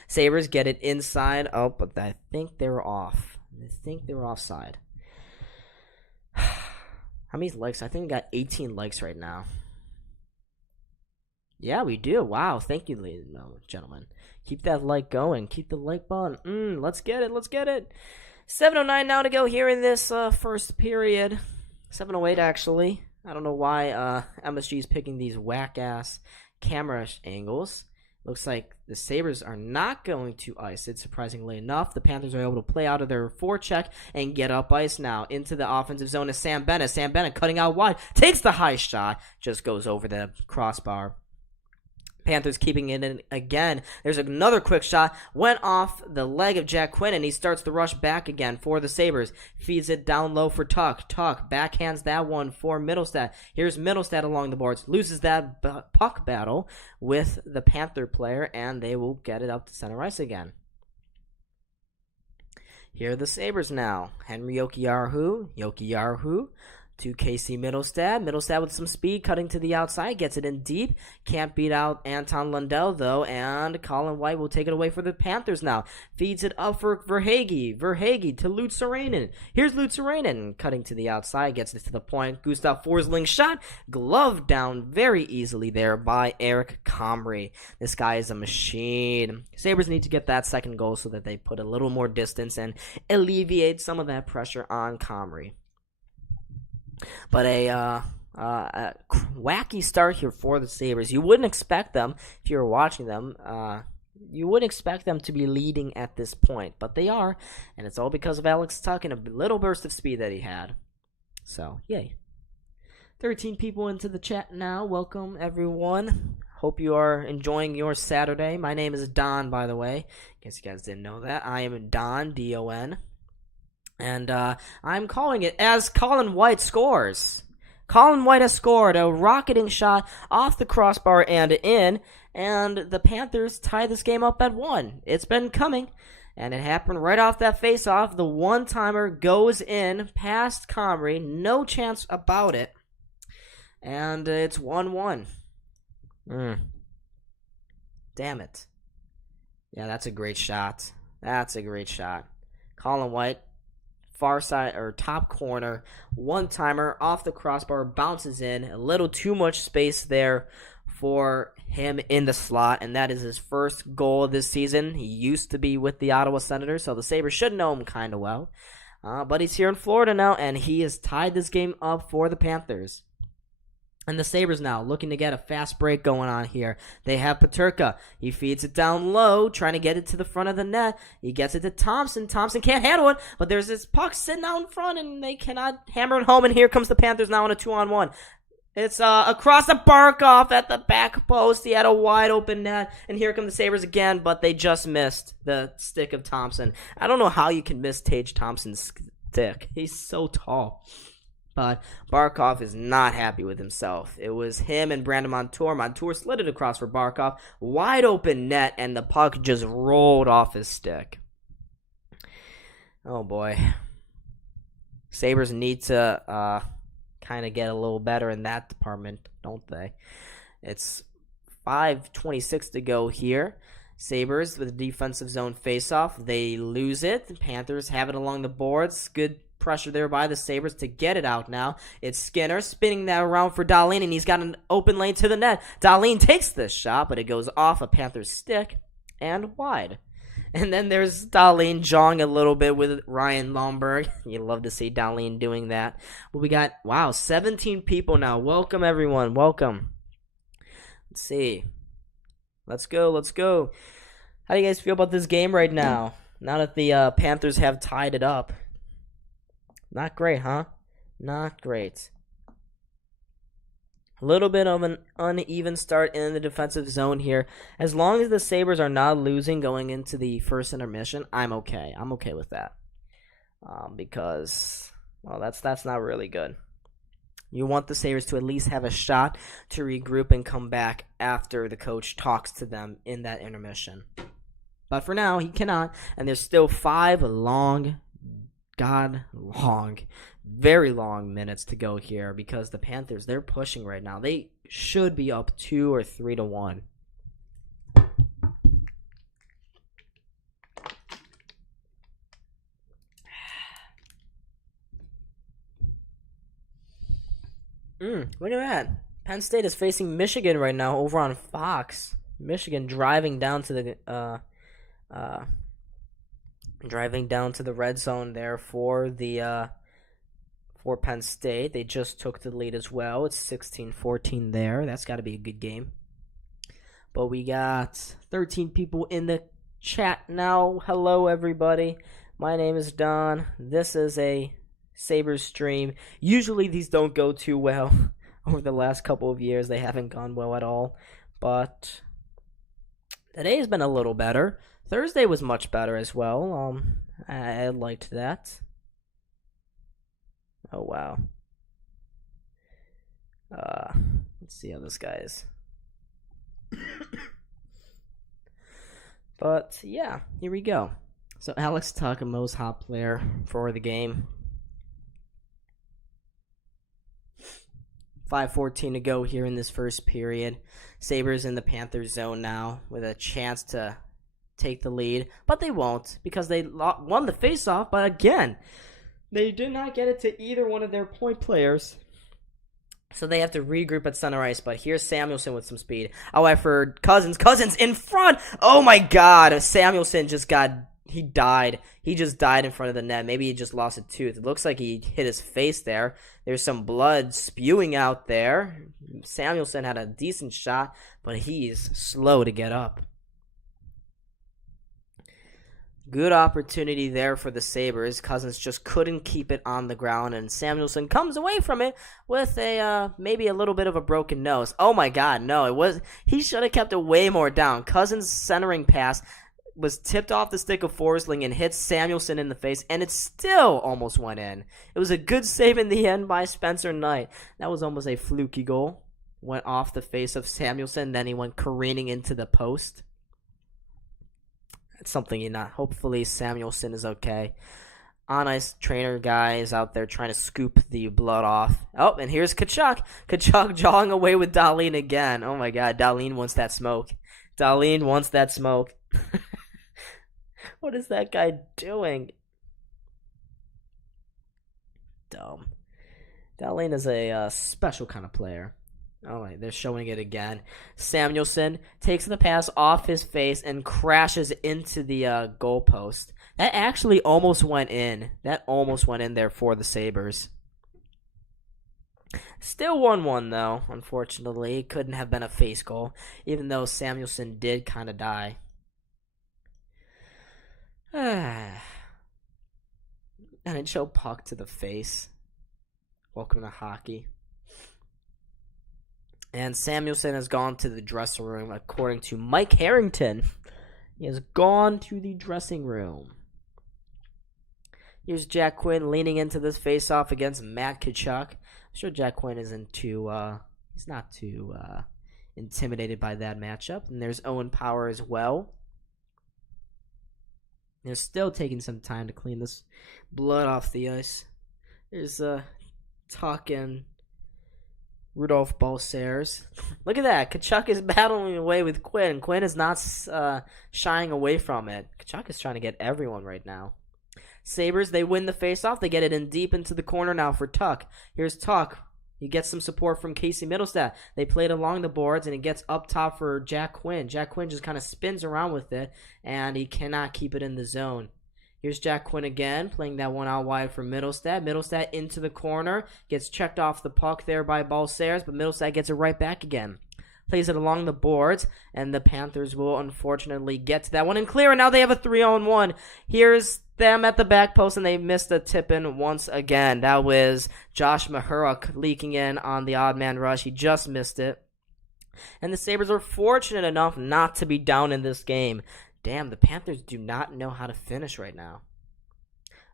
Sabres get it inside. Oh, but I think they were off. I think they were offside. How many likes? I think we got 18 likes right now. Yeah, we do. Wow. Thank you, ladies and gentlemen. Keep that like going. Keep the like button. Let's get it. Let's get it. 7:09 now to go here in this first period. 7:08 actually. I don't know why MSG is picking these whack-ass camera angles. Looks like the Sabres are not going to ice it, surprisingly enough. The Panthers are able to play out of their forecheck and get up ice now. Into the offensive zone is Sam Bennett. Sam Bennett cutting out wide. Takes the high shot. Just goes over the crossbar. Panthers keeping it in again. There's another quick shot. Went off the leg of Jack Quinn, and he starts the rush back again for the Sabres. Feeds it down low for Tuch. Tuch backhands that one for Middlestad. Here's Middlestad along the boards. Loses that puck battle with the Panther player, and they will get it up to center ice again. Here are the Sabres now. Henry Jokiharju. To Casey Middlestad. Middlestad with some speed, cutting to the outside, gets it in deep. Can't beat out Anton Lundell, though, and Colin White will take it away for the Panthers now. Feeds it up for Verhaeghe. Verhaeghe to Lutzerainen. Here's Lutzerainen, cutting to the outside, gets it to the point. Gustav Forsling shot, glove down very easily there by Eric Comrie. This guy is a machine. Sabres need to get that second goal so that they put a little more distance and alleviate some of that pressure on Comrie. But a wacky start here for the Sabres. You wouldn't expect them, if you were watching them, you wouldn't expect them to be leading at this point. But they are, and it's all because of Alex Tuch and a little burst of speed that he had. So, yay. 13 people into the chat now. Welcome, everyone. Hope you are enjoying your Saturday. My name is Don, by the way. In case you guys didn't know that. I am Don, D-O-N. And I'm calling it as Colin White scores. Colin White has scored a rocketing shot off the crossbar and in, and the Panthers tie this game up at 1. It's been coming, and it happened right off that face-off. The one-timer goes in past Comrie, no chance about it, and it's 1-1. Damn it. Yeah, that's a great shot. That's a great shot. Colin White. Far side or top corner, one-timer off the crossbar, bounces in. A little too much space there for him in the slot, and that is his first goal this season. He used to be with the Ottawa Senators, so the Sabres should know him kind of well. But he's here in Florida now, and he has tied this game up for the Panthers. And the Sabres now looking to get a fast break going on here. They have Peterka. He feeds it down low, trying to get it to the front of the net. He gets it to Thompson. Thompson can't handle it, but there's this puck sitting out in front, and they cannot hammer it home. And here comes the Panthers now on a 2-on-1. It's across the Barkov at the back post. He had a wide open net, and here come the Sabres again, but they just missed the stick of Thompson. I don't know how you can miss Tage Thompson's stick. He's so tall. But Barkov is not happy with himself. It was him and Brandon Montour. Montour slid it across for Barkov. Wide open net, and the puck just rolled off his stick. Oh, boy. Sabres need to kind of get a little better in that department, don't they? It's 5:26 to go here. Sabres with a defensive zone faceoff. They lose it. The Panthers have it along the boards. Good pressure there by the Sabres to get it out now. It's Skinner spinning that around for Dahlin, and he's got an open lane to the net. Dahlin takes this shot, but it goes off a Panthers stick and wide. And then there's Dahlin jawing a little bit with Ryan Lomberg. You love to see Dahlin doing that. But we got, 17 people now. Welcome, everyone. Welcome. Let's see. Let's go. How do you guys feel about this game right now? Now that the Panthers have tied it up. Not great, huh? Not great. A little bit of an uneven start in the defensive zone here. As long as the Sabres are not losing going into the first intermission, I'm okay. I'm okay with that. Because, well, that's not really good. You want the Sabres to at least have a shot to regroup and come back after the coach talks to them in that intermission. But for now, he cannot. And there's still 5 very long minutes to go here because the Panthers, they're pushing right now. They should be up 2 or 3-1. Look at that. Penn State is facing Michigan right now over on Fox. Michigan driving down to the red zone there for the for Penn State. They just took the lead as well. It's 16-14 there. That's got to be a good game. But we got 13 people in the chat now. Hello, everybody. My name is Don. This is a Sabres stream. Usually these don't go too well. Over the last couple of years, they haven't gone well at all. But today has been a little better. Thursday was much better as well. I liked that. Oh, wow. Let's see how this guy is. But, yeah, here we go. So, Alex Tuck, most hot player for the game. 5:14 to go here in this first period. Sabres in the Panthers zone now with a chance to take the lead, but they won't because they won the faceoff. But again, they did not get it to either one of their point players, so they have to regroup at center ice. But here's Samuelsson with some speed. However, Cousins in front. Oh my God, Samuelsson he died. He just died in front of the net. Maybe he just lost a tooth. It looks like he hit his face there. There's some blood spewing out there. Samuelsson had a decent shot, but he's slow to get up. Good opportunity there for the Sabres. Cousins just couldn't keep it on the ground, and Samuelsson comes away from it with maybe a little bit of a broken nose. Oh my God, no! He should have kept it way more down. Cousins' centering pass was tipped off the stick of Forsling and hit Samuelsson in the face, and it still almost went in. It was a good save in the end by Spencer Knight. That was almost a fluky goal. Went off the face of Samuelsson, then he went careening into the post. It's something hopefully Samuelsson is okay. On-ice trainer guys out there trying to scoop the blood off. Oh, and here's Tkachuk. Tkachuk jawing away with Dahlin again. Oh my God, Dahlin wants that smoke. What is that guy doing? Dumb. Dahlin is a special kind of player. All right, they're showing it again. Samuelsson takes the pass off his face and crashes into the goalpost. That actually almost went in. That almost went in there for the Sabres. Still 1-1, though, unfortunately. It couldn't have been a face goal, even though Samuelsson did kind of die. NHL puck to the face. Welcome to hockey. And Samuelsson has gone to the dressing room, according to Mike Harrington. He has gone to the dressing room. Here's Jack Quinn leaning into this face-off against Matt Tkachuk. I'm sure Jack Quinn isn't too, he's not too intimidated by that matchup. And there's Owen Power as well. They're still taking some time to clean this blood off the ice. There's Tuck and Rudolph Balcers. Look at that. Tkachuk is battling away with Quinn. Quinn is not shying away from it. Tkachuk is trying to get everyone right now. Sabres, they win the faceoff. They get it in deep into the corner now for Tuck. Here's Tuck. He gets some support from Casey Middlestat. They played along the boards, and it gets up top for Jack Quinn. Jack Quinn just kind of spins around with it, and he cannot keep it in the zone. Here's Jack Quinn again, playing that one out wide for Middlestat. Middlestat into the corner. Gets checked off the puck there by Balcers, but Middlestat gets it right back again. Plays it along the boards, and the Panthers will unfortunately get to that one and clear, and now they have a 3-on-1. Here's them at the back post, and they missed a tip-in once again. That was Josh Mahuruk leaking in on the odd man rush. He just missed it. And the Sabres were fortunate enough not to be down in this game. Damn, the Panthers do not know how to finish right now.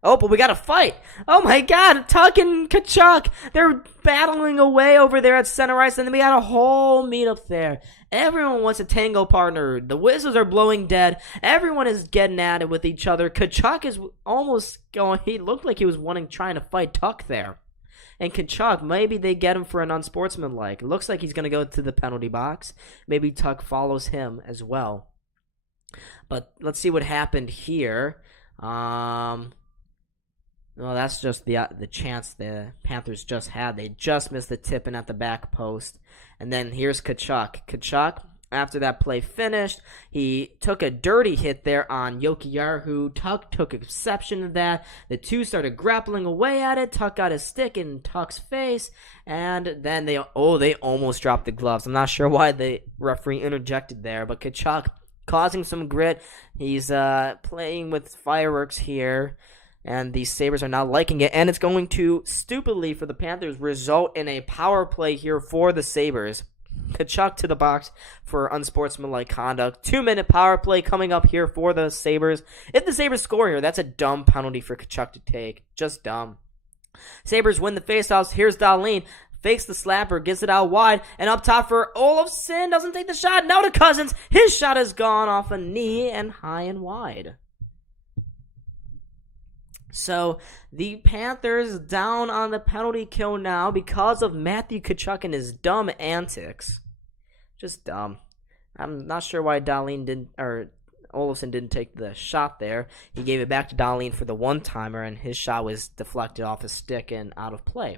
Oh, but we got a fight. Oh my God, Tuck and Tkachuk. They're battling away over there at center ice, and then we got a whole meetup there. Everyone wants a tango partner. The whistles are blowing dead. Everyone is getting at it with each other. Tkachuk is almost going, he looked like he was trying to fight Tuck there. And Tkachuk, maybe they get him for an unsportsmanlike. It looks like he's going to go to the penalty box. Maybe Tuck follows him as well. But let's see what happened here. Well, that's just the chance the Panthers just had. They just missed the tip-in at the back post. And then here's Tkachuk. Tkachuk, after that play finished, he took a dirty hit there on Jokiharju. Tuck took exception to that. The two started grappling away at it. Tuck got his stick in Tuck's face. And then they almost dropped the gloves. I'm not sure why the referee interjected there, but Tkachuk causing some grit. He's playing with fireworks here. And the Sabres are not liking it. And it's going to, stupidly for the Panthers, result in a power play here for the Sabres. Tkachuk to the box for unsportsmanlike conduct. 2-minute power play coming up here for the Sabres. If the Sabres score here, that's a dumb penalty for Tkachuk to take. Just dumb. Sabres win the faceoffs. Here's Dahlin. Fakes the slapper, gets it out wide, and up top for Olofsson. Doesn't take the shot. Now to Cousins. His shot is gone off a knee and high and wide. So, the Panthers down on the penalty kill now because of Matthew Tkachuk and his dumb antics. Just dumb. I'm not sure why Olofsson didn't take the shot there. He gave it back to Dahlin for the one-timer, and his shot was deflected off his stick and out of play.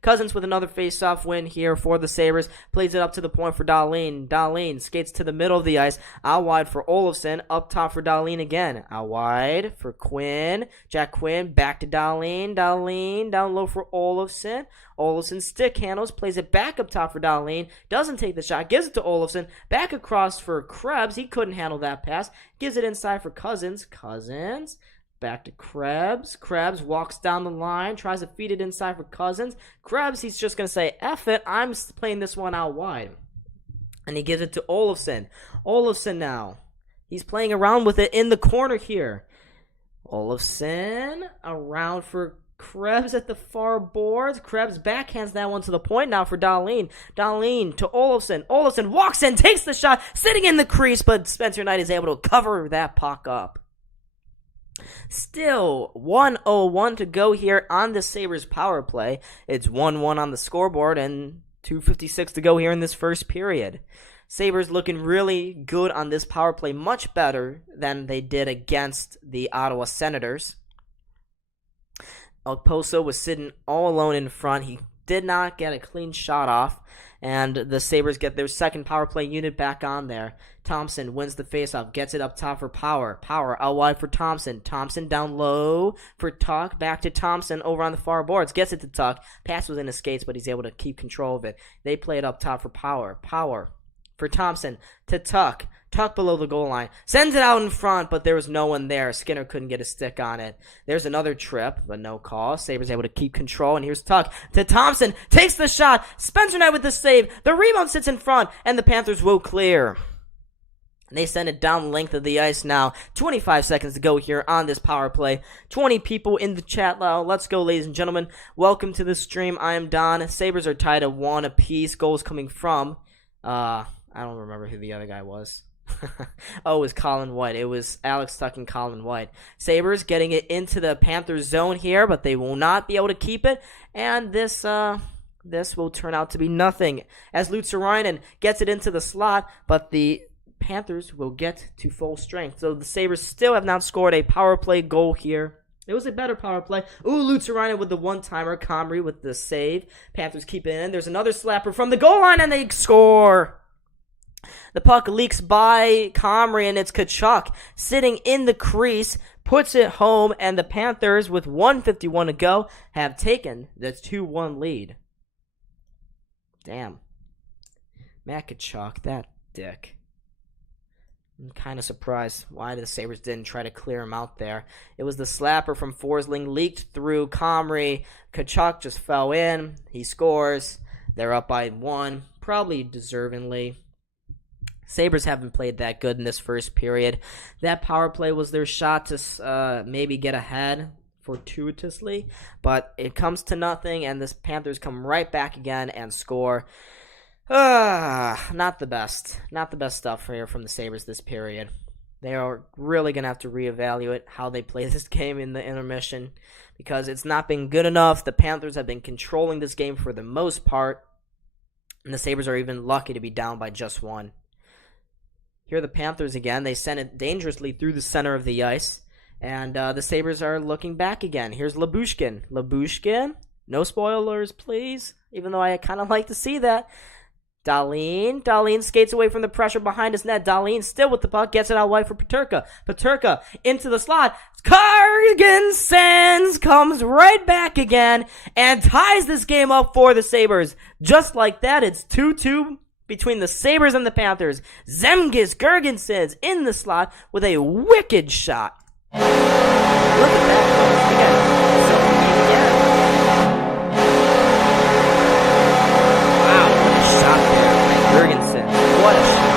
Cousins with another face-off win here for the Sabres. Plays it up to the point for Dahlin. Dahlin skates to the middle of the ice. Out wide for Olofsson. Up top for Dahlin again. Out wide for Quinn. Jack Quinn back to Dahlin. Dahlin down low for Olofsson. Olofsson stick handles. Plays it back up top for Dahlin. Doesn't take the shot. Gives it to Olofsson. Back across for Krebs. He couldn't handle that pass. Gives it inside for Cousins. Cousins. Back to Krebs. Krebs walks down the line, tries to feed it inside for Cousins. Krebs, he's just going to say, F it, I'm playing this one out wide. And he gives it to Olofsson. Olofsson now. He's playing around with it in the corner here. Olofsson around for Krebs at the far boards. Krebs backhands that one to the point now for Dahlin. Dahlin to Olofsson. Olofsson walks in, takes the shot, sitting in the crease, but Spencer Knight is able to cover that puck up. Still 1:01 to go here on the Sabres power play. It's 1-1 on the scoreboard and 2:56 to go here in this first period. Sabres looking really good on this power play, much better than they did against the Ottawa Senators. Okposo was sitting all alone in front. He did not get a clean shot off, and the Sabres get their second power play unit back on there. Thompson wins the faceoff, gets it up top for Power. Power out wide for Thompson. Thompson down low for Tuck. Back to Thompson over on the far boards. Gets it to Tuck. Pass was in his skates, but he's able to keep control of it. They play it up top for Power. Power for Thompson to Tuck. Tuck below the goal line. Sends it out in front, but there was no one there. Skinner couldn't get a stick on it. There's another trip, but no call. Sabres able to keep control, and here's Tuck to Thompson. Takes the shot. Spencer Knight with the save. The rebound sits in front, and the Panthers will clear. They send it down the length of the ice now. 25 seconds to go here on this power play. 20 people in the chat now. Let's go, ladies and gentlemen. Welcome to the stream. I am Don. Sabres are tied at 1 apiece. Goals coming from, I don't remember who the other guy was. Oh, it was Colin White. It was Alex Tuck and Colin White. Sabres getting it into the Panthers zone here, but they will not be able to keep it. And this will turn out to be nothing as Lutsarainen gets it into the slot, but the Panthers will get to full strength. So the Sabres still have not scored a power play goal here. It was a better power play. Ooh, Lutsarainen with the one-timer. Comrie with the save. Panthers keep it in. There's another slapper from the goal line, and they score. The puck leaks by Comrie, and it's Tkachuk sitting in the crease. Puts it home, and the Panthers, with 1:51 to go, have taken the 2-1 lead. Damn. Matt Tkachuk, that dick. I'm kind of surprised why the Sabres didn't try to clear him out there. It was the slapper from Forsling, leaked through Comrie. Tkachuk just fell in. He scores. They're up by 1, probably deservingly. Sabres haven't played that good in this first period. That power play was their shot to maybe get ahead fortuitously, but it comes to nothing, and the Panthers come right back again and score. Not the best. Not the best stuff here from the Sabres this period. They are really going to have to reevaluate how they play this game in the intermission because it's not been good enough. The Panthers have been controlling this game for the most part, and the Sabres are even lucky to be down by just 1. Here are the Panthers again. They sent it dangerously through the center of the ice, and the Sabres are looking back again. Here's Lyubushkin. Lyubushkin, no spoilers, please, even though I kind of like to see that. Dahlin skates away from the pressure behind his net. Dahlin still with the puck, gets it out wide for Peterka. Peterka into the slot. Cargensons comes right back again and ties this game up for the Sabres. Just like that, it's 2-2 between the Sabres and the Panthers. Zemgus Girgensons in the slot with a wicked shot. Look at that. What a shot.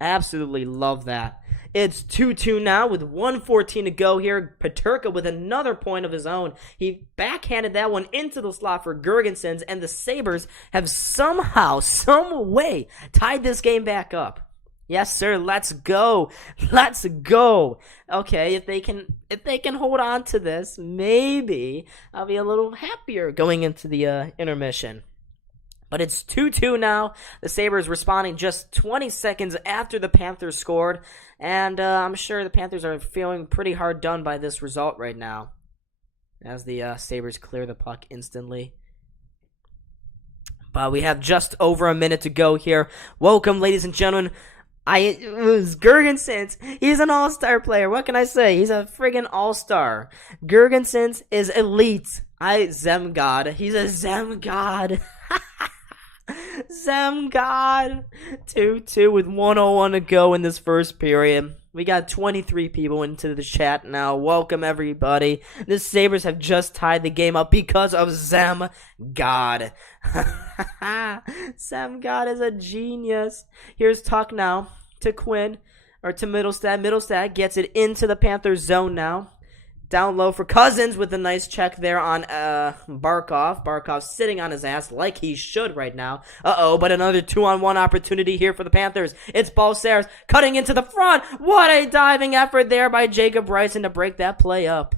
Absolutely love that. It's 2-2 now with 1:14 to go here. Peterka with another point of his own. He backhanded that one into the slot for Girgensons, and the Sabres have somehow, some way, tied this game back up. Yes, sir. Let's go. Let's go. Okay, if they can hold on to this, maybe I'll be a little happier going into the intermission. But it's 2-2 now. The Sabres responding just 20 seconds after the Panthers scored. And I'm sure the Panthers are feeling pretty hard done by this result right now, as the Sabres clear the puck instantly. But we have just over a minute to go here. Welcome, ladies and gentlemen. It was Girgensons. He's an all-star player. What can I say? He's a friggin' all-star. Girgensons is elite. Zem God. He's a Zem God. Zem God. 2-2 with 1:01 to go in this first period. We got 23 people into the chat now. Welcome, everybody. The Sabres have just tied the game up because of Zem God. Zem God is a genius. Here's Tuck now to Quinn, or to Middlestad. Middlestad gets it into the Panthers zone now. Down low for Cousins with a nice check there on Barkov. Barkov sitting on his ass like he should right now. But another 2-on-1 opportunity here for the Panthers. It's Balceres cutting into the front. What a diving effort there by Jacob Bryson to break that play up.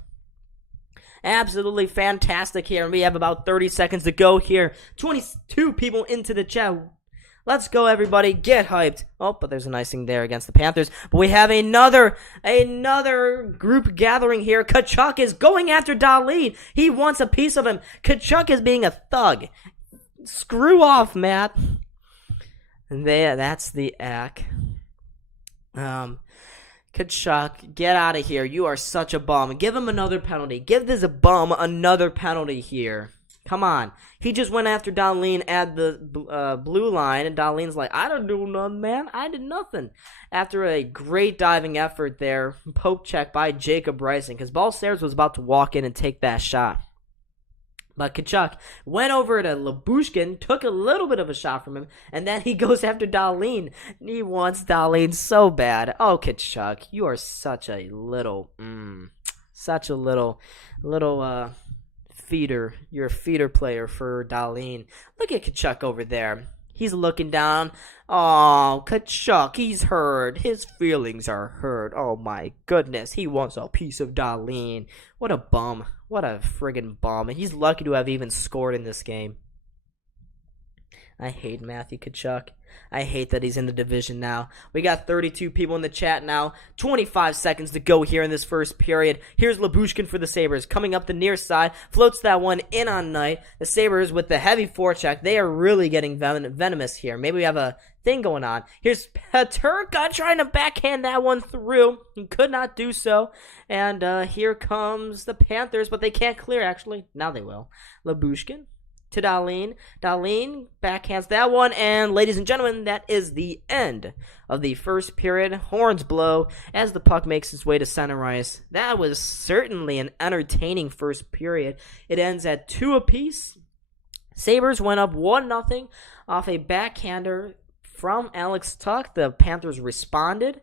Absolutely fantastic here. And we have about 30 seconds to go here. 22 people into the chat. Let's go, everybody. Get hyped. Oh, but there's an icing there against the Panthers. But we have another group gathering here. Tkachuk is going after Dahlin. He wants a piece of him. Tkachuk is being a thug. Screw off, Matt. And that's the ack. Tkachuk, get out of here. You are such a bum. Give him another penalty. Give this bum another penalty here. Come on. He just went after Dahlin at the blue line, and Dahlin's like, I don't do nothing, man. I did nothing. After a great diving effort there, poke check by Jacob Bryson, because Sabers was about to walk in and take that shot. But Tkachuk went over to Lyubushkin, took a little bit of a shot from him, and then he goes after Dahlin. He wants Dahlin so bad. Oh, Tkachuk, you are such a little feeder. You're a feeder player for Dahlin. Look at Tkachuk over there. He's looking down. Oh, Tkachuk, he's hurt. His feelings are hurt. Oh my goodness. He wants a piece of Dahlin. What a bum. What a friggin' bum. And he's lucky to have even scored in this game. I hate Matthew Tkachuk. I hate that he's in the division now. We got 32 people in the chat now. 25 seconds to go here in this first period. Here's Lyubushkin for the Sabres. Coming up the near side. Floats that one in on Knight. The Sabres with the heavy forecheck. They are really getting venomous here. Maybe we have a thing going on. Here's Peterka trying to backhand that one through. He could not do so. And here comes the Panthers, but they can't clear actually. Now they will. Lyubushkin to Dahlin. Dahlin backhands that one, and ladies and gentlemen, that is the end of the first period. Horns blow as the puck makes its way to center ice. That was certainly an entertaining first period. It ends at 2 apiece. Sabres went up 1-0 off a backhander from Alex Tuch. The Panthers responded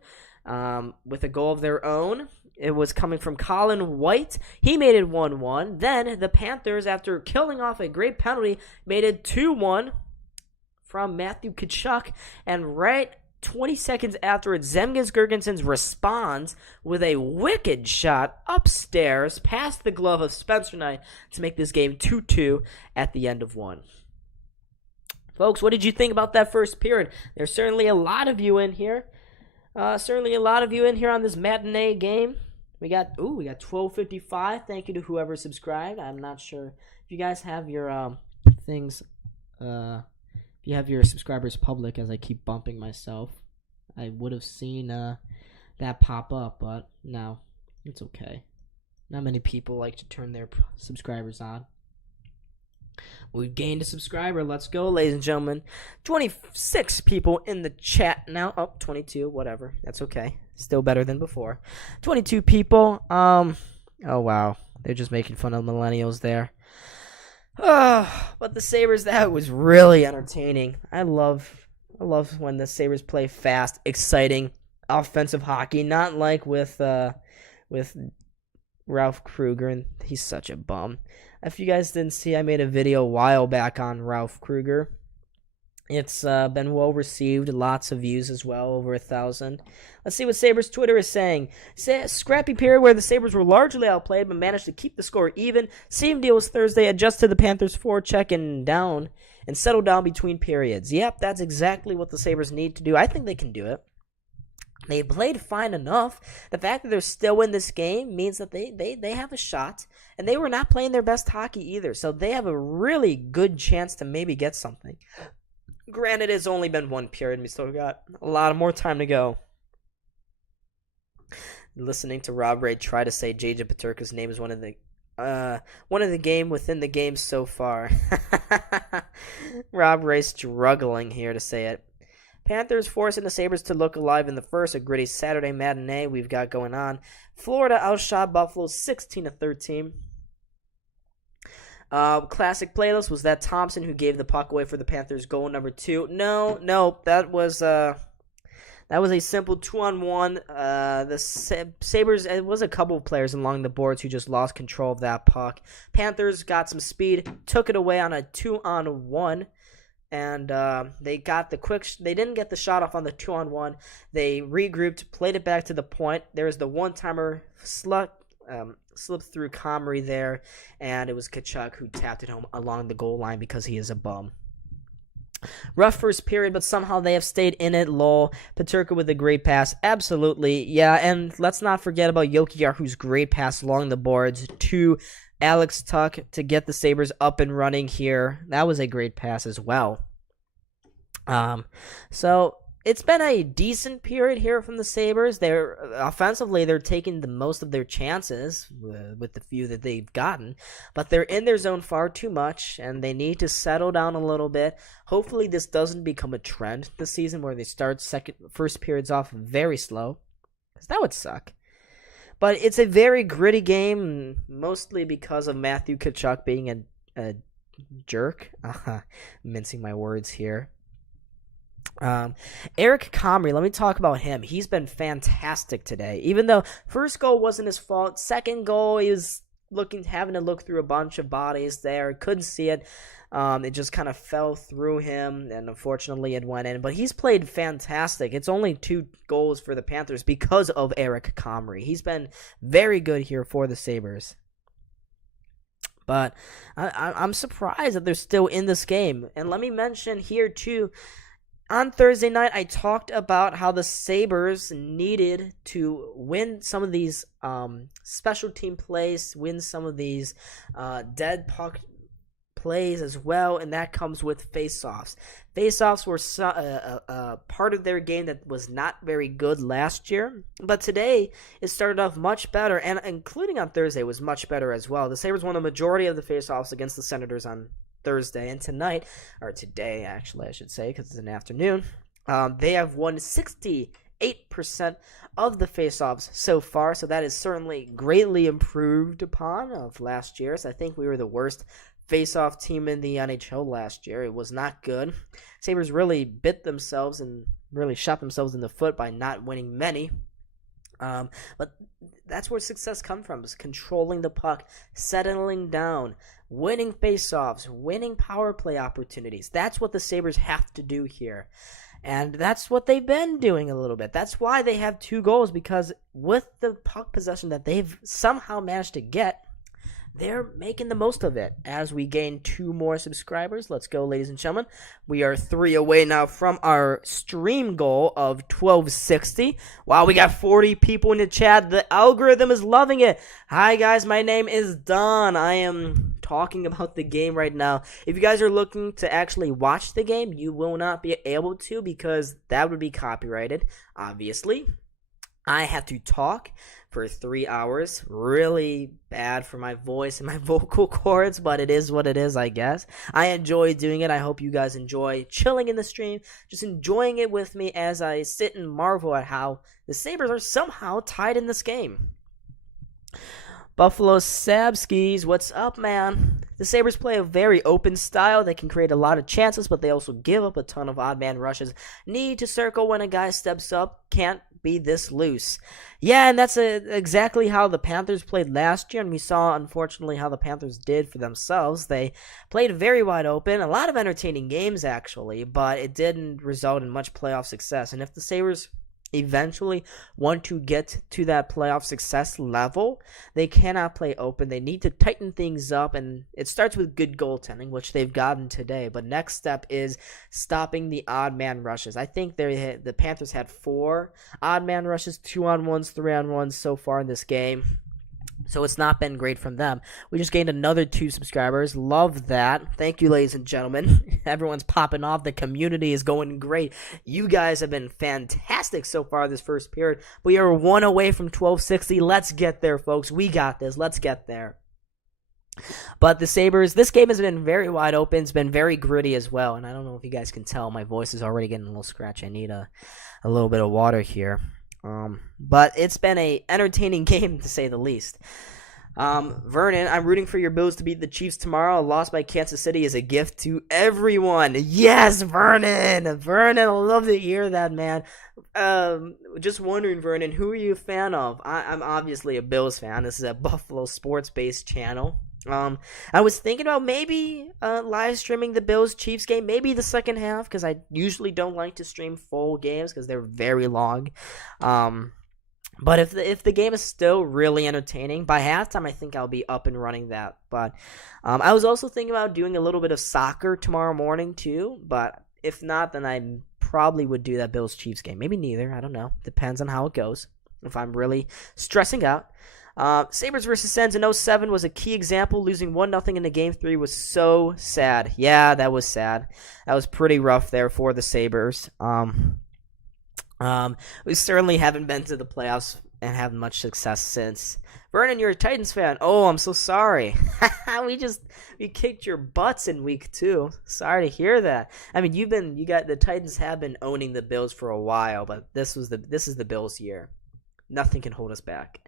with a goal of their own. It was coming from Colin White. He made it 1-1. Then the Panthers, after killing off a great penalty, made it 2-1 from Matthew Tkachuk. And right 20 seconds after it, Zemgus Girgensons responds with a wicked shot upstairs past the glove of Spencer Knight to make this game 2-2 at the end of 1. Folks, what did you think about that first period? There's certainly a lot of you in here. On this matinee game. We got 12:55. Thank you to whoever subscribed. I'm not sure if you guys have your things. If you have your subscribers public, as I keep bumping myself, I would have seen that pop up, but no, it's okay. Not many people like to turn their subscribers on. We've gained a subscriber. Let's go, ladies and gentlemen. 26 people in the chat now. Oh, 22, whatever. That's okay. Still better than before. 22 people. Oh, wow. They're just making fun of millennials there. Oh, but the Sabres, that was really entertaining. I love when the Sabres play fast, exciting, offensive hockey. Not like with Ralph Kruger, and he's such a bum. If you guys didn't see, I made a video a while back on Ralph Kruger. It's been well received, lots of views as well, over 1,000. Let's see what Sabres Twitter is saying. Scrappy period where the Sabres were largely outplayed but managed to keep the score even. Same deal as Thursday, adjusted the Panthers forecheck and settle down between periods. Yep, that's exactly what the Sabres need to do. I think they can do it. They played fine enough. The fact that they're still in this game means that they have a shot. And they were not playing their best hockey either. So they have a really good chance to maybe get something. Granted, it's only been 1 period. We still got a lot more time to go. Listening to Rob Ray try to say JJ Peterka's name is one of the game within the game so far. Rob Ray struggling here to say it. Panthers forcing the Sabres to look alive in the first, a gritty Saturday matinee we've got going on. Florida outshot Buffalo 16-13. Classic playlist was that Thompson who gave the puck away for the Panthers goal number 2. No, that was a simple 2-on-1. The Sabres, it was a couple of players along the boards who just lost control of that puck. Panthers got some speed, took it away on a 2-on-1. And they got they didn't get the shot off on the 2-on-1. They regrouped, played it back to the point. There was the one-timer slipped through Comrie there, and it was Tkachuk who tapped it home along the goal line because he is a bum. Rough first period, but somehow they have stayed in it. Lol. Peterka with a great pass. Absolutely. Yeah, and let's not forget about Yokiyahu's great pass along the boards to Alex Tuck to get the Sabres up and running here. That was a great pass as well. So it's been a decent period here from the Sabres. They're offensively, they're taking the most of their chances with the few that they've gotten, but they're in their zone far too much, and they need to settle down a little bit. Hopefully, this doesn't become a trend this season where they start first periods off very slow, because that would suck. But it's a very gritty game, mostly because of Matthew Tkachuk being a jerk. Mincing my words here. Eric Comrie, let me talk about him. He's been fantastic today. Even though first goal wasn't his fault, second goal he was having to look through a bunch of bodies there. Couldn't see it. It just kind of fell through him, and unfortunately it went in. But he's played fantastic. It's only 2 goals for the Panthers because of Eric Comrie. He's been very good here for the Sabres. But I'm surprised that they're still in this game. And let me mention here too, on Thursday night, I talked about how the Sabres needed to win some of these special team plays, win some of these dead puck plays as well, and that comes with face-offs. Face-offs were part of their game that was not very good last year, but today it started off much better, and including on Thursday was much better as well. The Sabres won the majority of the face-offs against the Senators on Thursday, and tonight, or today actually I should say, because it's an afternoon, they have won 68% of the faceoffs so far, so that is certainly greatly improved upon of last year's. I think we were the worst face-off team in the NHL last year. It was not good. Sabres really bit themselves and really shot themselves in the foot by not winning many. But that's where success comes from, is controlling the puck, settling down, winning faceoffs, winning power play opportunities. That's what the Sabres have to do here. And that's what they've been doing a little bit. That's why they have 2 goals, because with the puck possession that they've somehow managed to get, they're making the most of it. As we gain 2 more subscribers, let's go, ladies and gentlemen. We are 3 away now from our stream goal of 1260. Wow, we got 40 people in the chat. The algorithm is loving it. Hi, guys. My name is Don. I am talking about the game right now. If you guys are looking to actually watch the game, you will not be able to, because that would be copyrighted, obviously. I have to talk for 3 hours. Really bad for my voice and my vocal cords, but it is what it is, I guess. I enjoy doing it. I hope you guys enjoy chilling in the stream, just enjoying it with me as I sit and marvel at how the Sabres are somehow tied in this game. Buffalo Sabskis, what's up, man? The Sabres play a very open style. They can create a lot of chances, but they also give up a ton of odd man rushes. Need to circle when a guy steps up. Can't be this loose. Yeah, and that's exactly how the Panthers played last year, and we saw, unfortunately, how the Panthers did for themselves. They played very wide open, a lot of entertaining games, actually, but it didn't result in much playoff success. And if the Sabres eventually want to get to that playoff success level, they cannot play open. They need to tighten things up, and it starts with good goaltending, which they've gotten today. But next step is stopping the odd man rushes. I think the Panthers had 4 odd man rushes, 2-on-1s, 3-on-1s so far in this game. So it's not been great from them. We just gained another 2 subscribers. Love that. Thank you, ladies and gentlemen. Everyone's popping off. The community is going great. You guys have been fantastic so far this first period. We are 1 away from 1260. Let's get there, folks. We got this. Let's get there. But the Sabres, this game has been very wide open. It's been very gritty as well. And I don't know if you guys can tell. My voice is already getting a little scratchy. I need a little bit of water here. But it's been a entertaining game, to say the least. Vernon, I'm rooting for your Bills to beat the Chiefs tomorrow. A loss by Kansas City is a gift to everyone. Yes, Vernon! Vernon, I love to hear that, man. Just wondering, Vernon, who are you a fan of? I'm obviously a Bills fan. This is a Buffalo sports-based channel. I was thinking about maybe live streaming the Bills-Chiefs game, maybe the second half, because I usually don't like to stream full games because they're very long. But if the game is still really entertaining, by halftime I think I'll be up and running that. But I was also thinking about doing a little bit of soccer tomorrow morning too, but If not, then I probably would do that Bills-Chiefs game. Maybe neither. I don't know. Depends on how it goes. If I'm really stressing out. Sabres versus Sens in 07 was a key example. Losing 1-0 into Game 3 was so sad. Yeah, that was sad. That was pretty rough there for the Sabres. We certainly haven't been to the playoffs and haven't much success since. Vernon, you're a Titans fan. Oh, I'm so sorry. we kicked your butts in week 2. Sorry to hear that. I mean, the Titans have been owning the Bills for a while, but this is the Bills' year. Nothing can hold us back.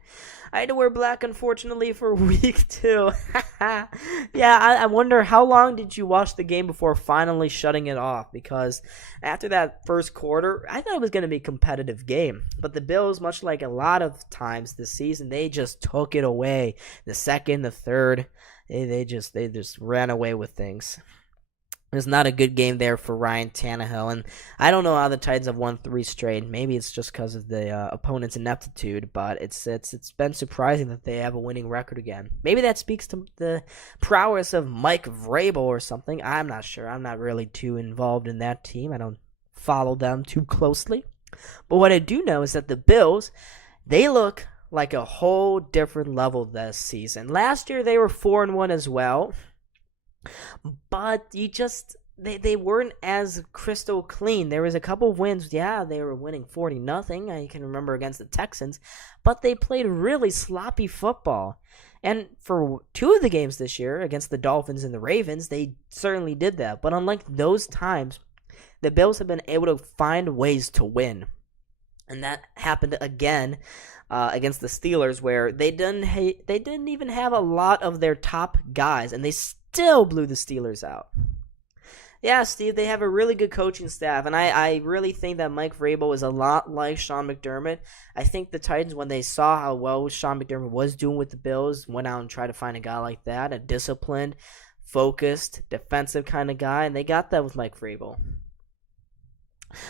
I had to wear black, unfortunately, for week 2. Yeah, I wonder, how long did you watch the game before finally shutting it off? Because after that first quarter, I thought it was going to be a competitive game. But the Bills, much like a lot of times this season, they just took it away. The second, the third, they just ran away with things. It was not a good game there for Ryan Tannehill, and I don't know how the Titans have won 3 straight. Maybe it's just because of the opponent's ineptitude, but it's been surprising that they have a winning record again. Maybe that speaks to the prowess of Mike Vrabel or something. I'm not sure. I'm not really too involved in that team. I don't follow them too closely. But what I do know is that the Bills, they look like a whole different level this season. Last year they were 4-1 as well. But they weren't as crystal clean. There was a couple of wins. Yeah, they were winning 40-0. I can remember against the Texans. But they played really sloppy football. And for 2 of the games this year, against the Dolphins and the Ravens, they certainly did that. But unlike those times, the Bills have been able to find ways to win. And that happened again against the Steelers, where they didn't even have a lot of their top guys, and they still blew the Steelers out. Yeah, Steve, they have a really good coaching staff, and I really think that Mike Vrabel is a lot like Sean McDermott. I think the Titans, when they saw how well Sean McDermott was doing with the Bills, went out and tried to find a guy like that, a disciplined, focused, defensive kind of guy, and they got that with Mike Vrabel.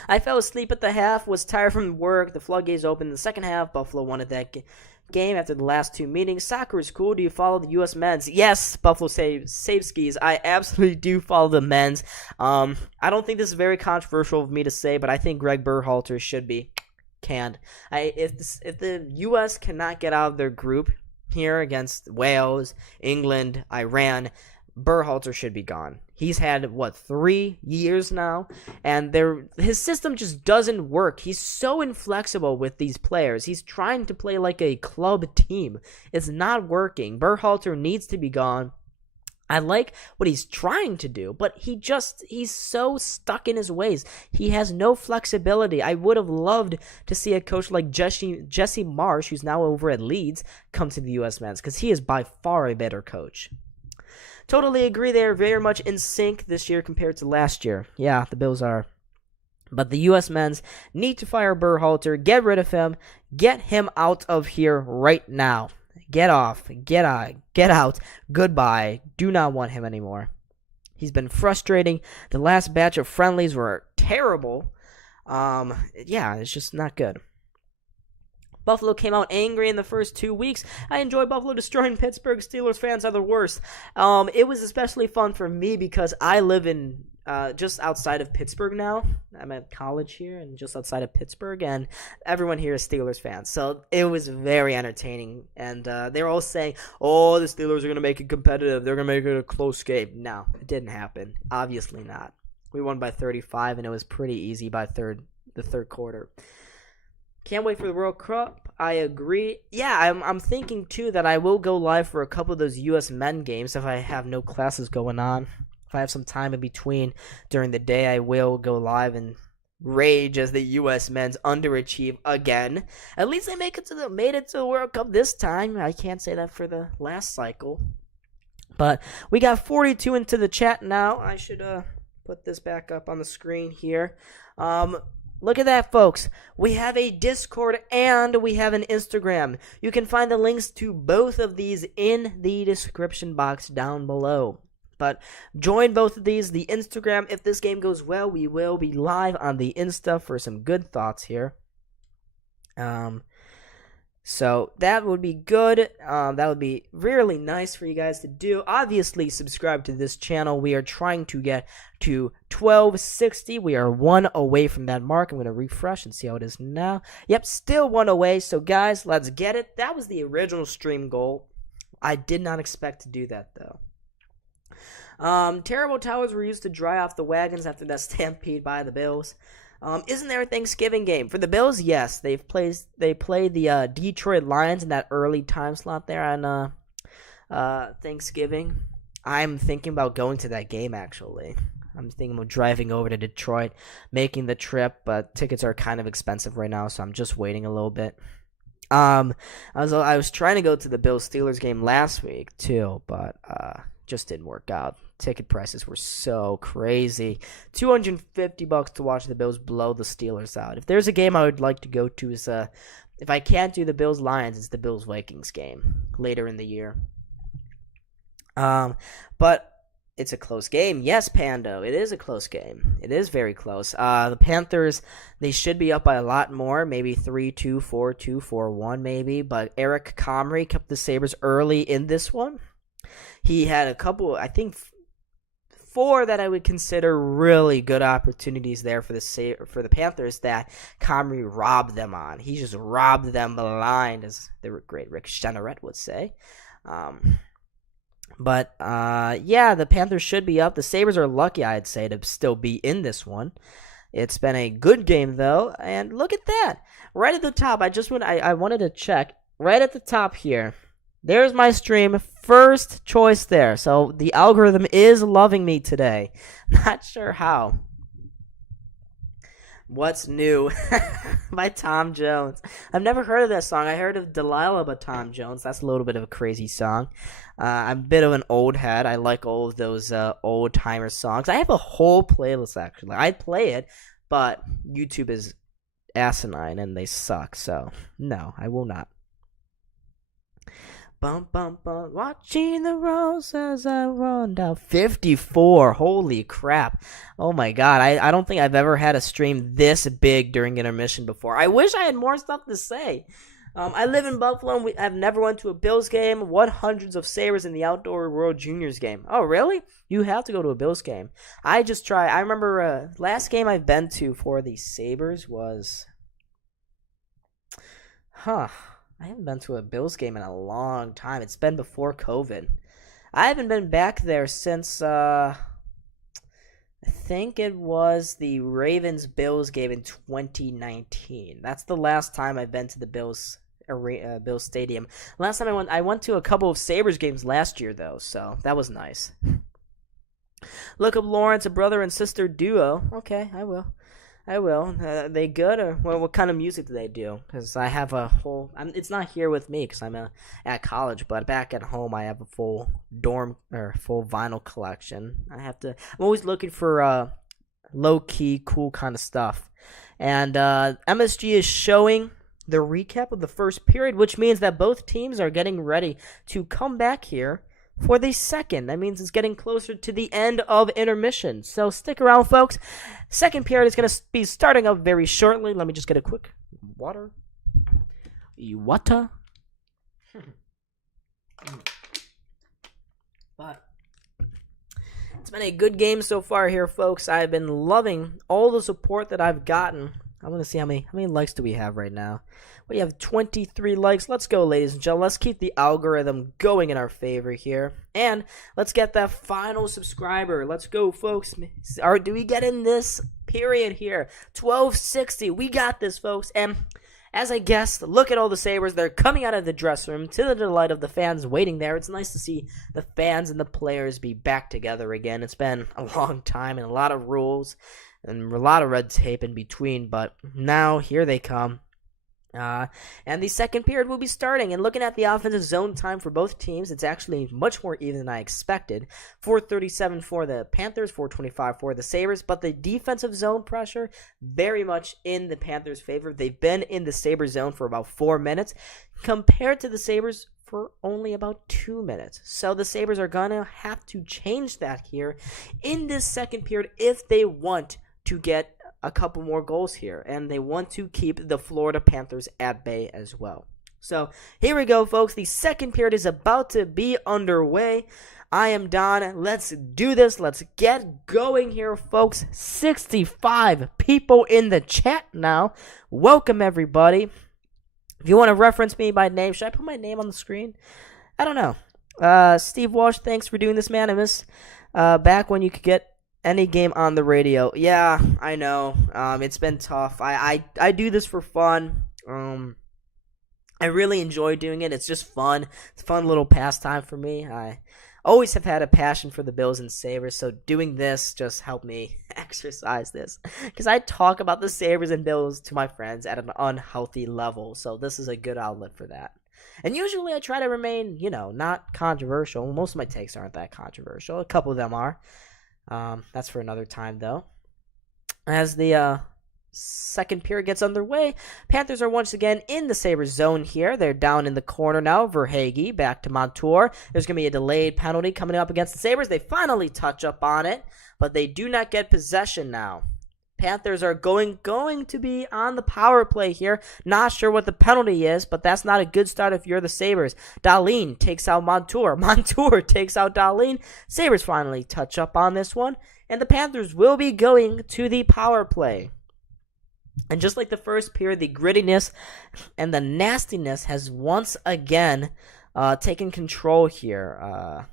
I fell asleep at the half, was tired from work. The floodgates opened in the second half. Buffalo wanted that game after the last 2 meetings. Soccer is cool. Do you follow the U.S. men's? Yes, Buffalo save skis. I absolutely do follow the men's. I don't think this is very controversial of me to say, but I think Greg Berhalter should be canned. If the U.S. cannot get out of their group here against Wales, England, Iran, Berhalter should be gone. He's had, 3 years now, and his system just doesn't work. He's so inflexible with these players. He's trying to play like a club team. It's not working. Berhalter needs to be gone. I like what he's trying to do, but he's so stuck in his ways. He has no flexibility. I would have loved to see a coach like Jesse Marsh, who's now over at Leeds, come to the U.S. men's, because he is by far a better coach. Totally agree, they are very much in sync this year compared to last year. Yeah, the Bills are. But the U.S. men's need to fire Berhalter, get rid of him, get him out of here right now. Get off, get out, goodbye. Do not want him anymore. He's been frustrating. The last batch of friendlies were terrible. Yeah, it's just not good. Buffalo came out angry in the first 2 weeks. I enjoy Buffalo destroying Pittsburgh. Steelers fans are the worst. It was especially fun for me because I live in just outside of Pittsburgh now. I'm at college here and just outside of Pittsburgh, and everyone here is Steelers fans. So it was very entertaining. And they were all saying, oh, the Steelers are going to make it competitive. They're going to make it a close game. No, it didn't happen. Obviously not. We won by 35, and it was pretty easy by the third quarter. Can't wait for the World Cup. I agree. Yeah, I'm thinking, too, that I will go live for a couple of those U.S. men games if I have no classes going on. If I have some time in between during the day, I will go live and rage as the U.S. men's underachieve again. At least they made it to the World Cup this time. I can't say that for the last cycle. But we got 42 into the chat now. I should put this back up on the screen here. Look at that, folks. We have a Discord and we have an Instagram. You can find the links to both of these in the description box down below. But join both of these. The Instagram, if this game goes well, we will be live on the Insta for some good thoughts here. So that would be good. That would be really nice for you guys to do. Obviously, subscribe to this channel. We are trying to get to 1260. We are one away from that mark. I'm going to refresh and see how it is now. Yep, still one away. So, guys, let's get it. That was the original stream goal. I did not expect to do that, though. Terrible towers were used to dry off the wagons after that stampede by the Bills. Isn't there a Thanksgiving game for the Bills? Yes, they play the Detroit Lions in that early time slot there on Thanksgiving. I'm thinking about going to that game actually. I'm thinking of driving over to Detroit, making the trip, but tickets are kind of expensive right now, so I'm just waiting a little bit. I was trying to go to the Bills Steelers game last week too, but just didn't work out. Ticket prices were so crazy. $250 to watch the Bills blow the Steelers out. If there's a game I would like to go to is if I can't do the Bills Lions, it's the Bills Vikings game later in the year. But it's a close game. Yes, Pando, it is a close game. It is very close. The Panthers, they should be up by a lot more, maybe 3-2, 4-2, 4-1 maybe, but Eric Comrie kept the Sabres early in this one. He had a couple, I think 4 that I would consider really good opportunities there for the Panthers that Comrie robbed them on. He just robbed them blind, as the great Rick Jeanneret would say. But the Panthers should be up. The Sabres are lucky, I'd say, to still be in this one. It's been a good game, though, and look at that. Right at the top, I wanted to check. Right at the top here, there's my stream, first choice there. So the algorithm is loving me today. Not sure how. What's New by Tom Jones. I've never heard of that song. I heard of Delilah by Tom Jones. That's a little bit of a crazy song. I'm a bit of an old head. I like all of those old-timer songs. I have a whole playlist, actually. I play it, but YouTube is asinine and they suck. So, no, I will not. Bum, bum, bum. Watching the roads as I run down. 54. Holy crap. Oh my god. I don't think I've ever had a stream this big during intermission before. I wish I had more stuff to say. I live in Buffalo and I've never went to a Bills game. Won hundreds of Sabres in the Outdoor World Juniors game. Oh, really? You have to go to a Bills game. I remember last game I've been to for the Sabres was... I haven't been to a Bills game in a long time. It's been before COVID. I haven't been back there since, I think it was the Ravens-Bills game in 2019. That's the last time I've been to the Bills Stadium. Last time I went to a couple of Sabres games last year, though, so that was nice. Look up Lawrence, a brother and sister duo. Okay, I will. Are they good, or what kind of music do they do? Because I have a whole... it's not here with me because I'm at college, but back at home I have a full full vinyl collection. I'm always looking for low-key, cool kind of stuff. And MSG is showing the recap of the first period, which means that both teams are getting ready to come back here for the second. That means it's getting closer to the end of intermission. So stick around, folks. Second period is going to be starting up very shortly. Let me just get a quick water. But it's been a good game so far here, folks. I've been loving all the support that I've gotten. I want to see how many likes do we have right now. We have 23 likes. Let's go, ladies and gentlemen. Let's keep the algorithm going in our favor here. And let's get that final subscriber. Let's go, folks. Or do we get in this period here? 1260. We got this, folks. And as I guessed, look at all the Sabres. They're coming out of the dressing room to the delight of the fans waiting there. It's nice to see the fans and the players be back together again. It's been a long time and a lot of rules and a lot of red tape in between. But now, here they come. And the second period will be starting, and looking at the offensive zone time for both teams, it's actually much more even than I expected. 4:37 for the Panthers, 4:25 for the Sabres, but the defensive zone pressure very much in the Panthers' favor. They've been in the Sabres zone for about 4 minutes, compared to the Sabres for only about 2 minutes. So the Sabres are gonna have to change that here in this second period if they want to get a couple more goals here, and they want to keep the Florida Panthers at bay as well. So here we go, folks. The second period is about to be underway. I am Don. Let's do this. Let's get going here, folks. 65 people in the chat now. Welcome, everybody. If you want to reference me by name, should I put my name on the screen? I don't know. Steve Walsh, thanks for doing this, man. I miss back when you could get any game on the radio. Yeah, I know. It's been tough. I do this for fun. I really enjoy doing it. It's just fun. It's a fun little pastime for me. I always have had a passion for the Bills and Sabres, so doing this just helped me exercise this. Because I talk about the Sabres and Bills to my friends at an unhealthy level, so this is a good outlet for that. And usually I try to remain, not controversial. Most of my takes aren't that controversial. A couple of them are. That's for another time, though. As the second period gets underway, Panthers are once again in the Sabres zone here. They're down in the corner now. Verhaeghe back to Montour. There's going to be a delayed penalty coming up against the Sabres. They finally touch up on it, but they do not get possession now. Panthers are going to be on the power play here. Not sure what the penalty is, but that's not a good start if you're the Sabres. Dahlin takes out Montour. Montour takes out Dahlin. Sabres finally touch up on this one, and the Panthers will be going to the power play. And just like the first period, the grittiness and the nastiness has once again taken control here.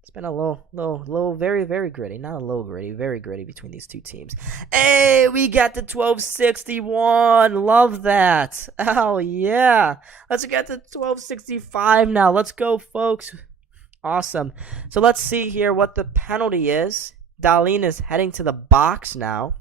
It's been a little, very, very gritty. Not a little gritty, very gritty between these two teams. Hey, we got the 1261. Love that. Oh, yeah. Let's get to 1265 now. Let's go, folks. Awesome. So let's see here what the penalty is. Dahlin is heading to the box now.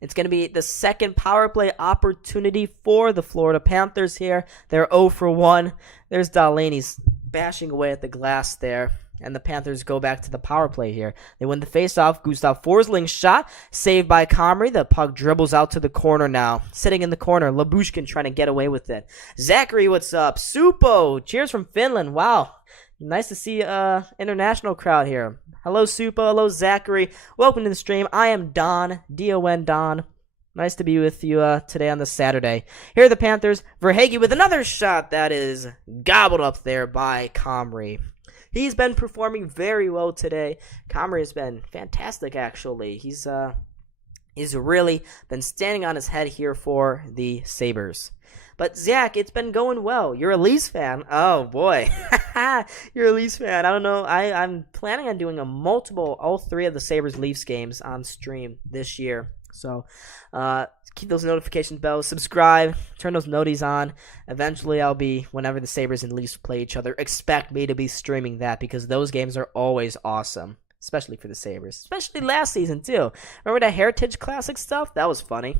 It's going to be the second power play opportunity for the Florida Panthers here. They're 0 for 1. There's Dahlin. He's bashing away at the glass there. And the Panthers go back to the power play here. They win the faceoff. Gustav Forsling's shot. Saved by Comrie. The puck dribbles out to the corner now. Sitting in the corner. Labushkin trying to get away with it. Zachary, what's up? Supo. Cheers from Finland. Wow. Nice to see international crowd here. Hello, Supo. Hello, Zachary. Welcome to the stream. I am Don. D-O-N, Don. Nice to be with you today on this Saturday. Here are the Panthers. Verhaeghe with another shot that is gobbled up there by Comrie. He's been performing very well today. Comrie has been fantastic, actually. He's really been standing on his head here for the Sabres. But, Zach, it's been going well. You're a Leafs fan. Oh, boy. You're a Leafs fan. I don't know. I'm planning on doing all three of the Sabres-Leafs games on stream this year. So, keep those notification bells, subscribe, turn those noties on. Eventually, whenever the Sabres and Leafs play each other, expect me to be streaming that because those games are always awesome, especially for the Sabres. Especially last season, too. Remember that Heritage Classic stuff? That was funny.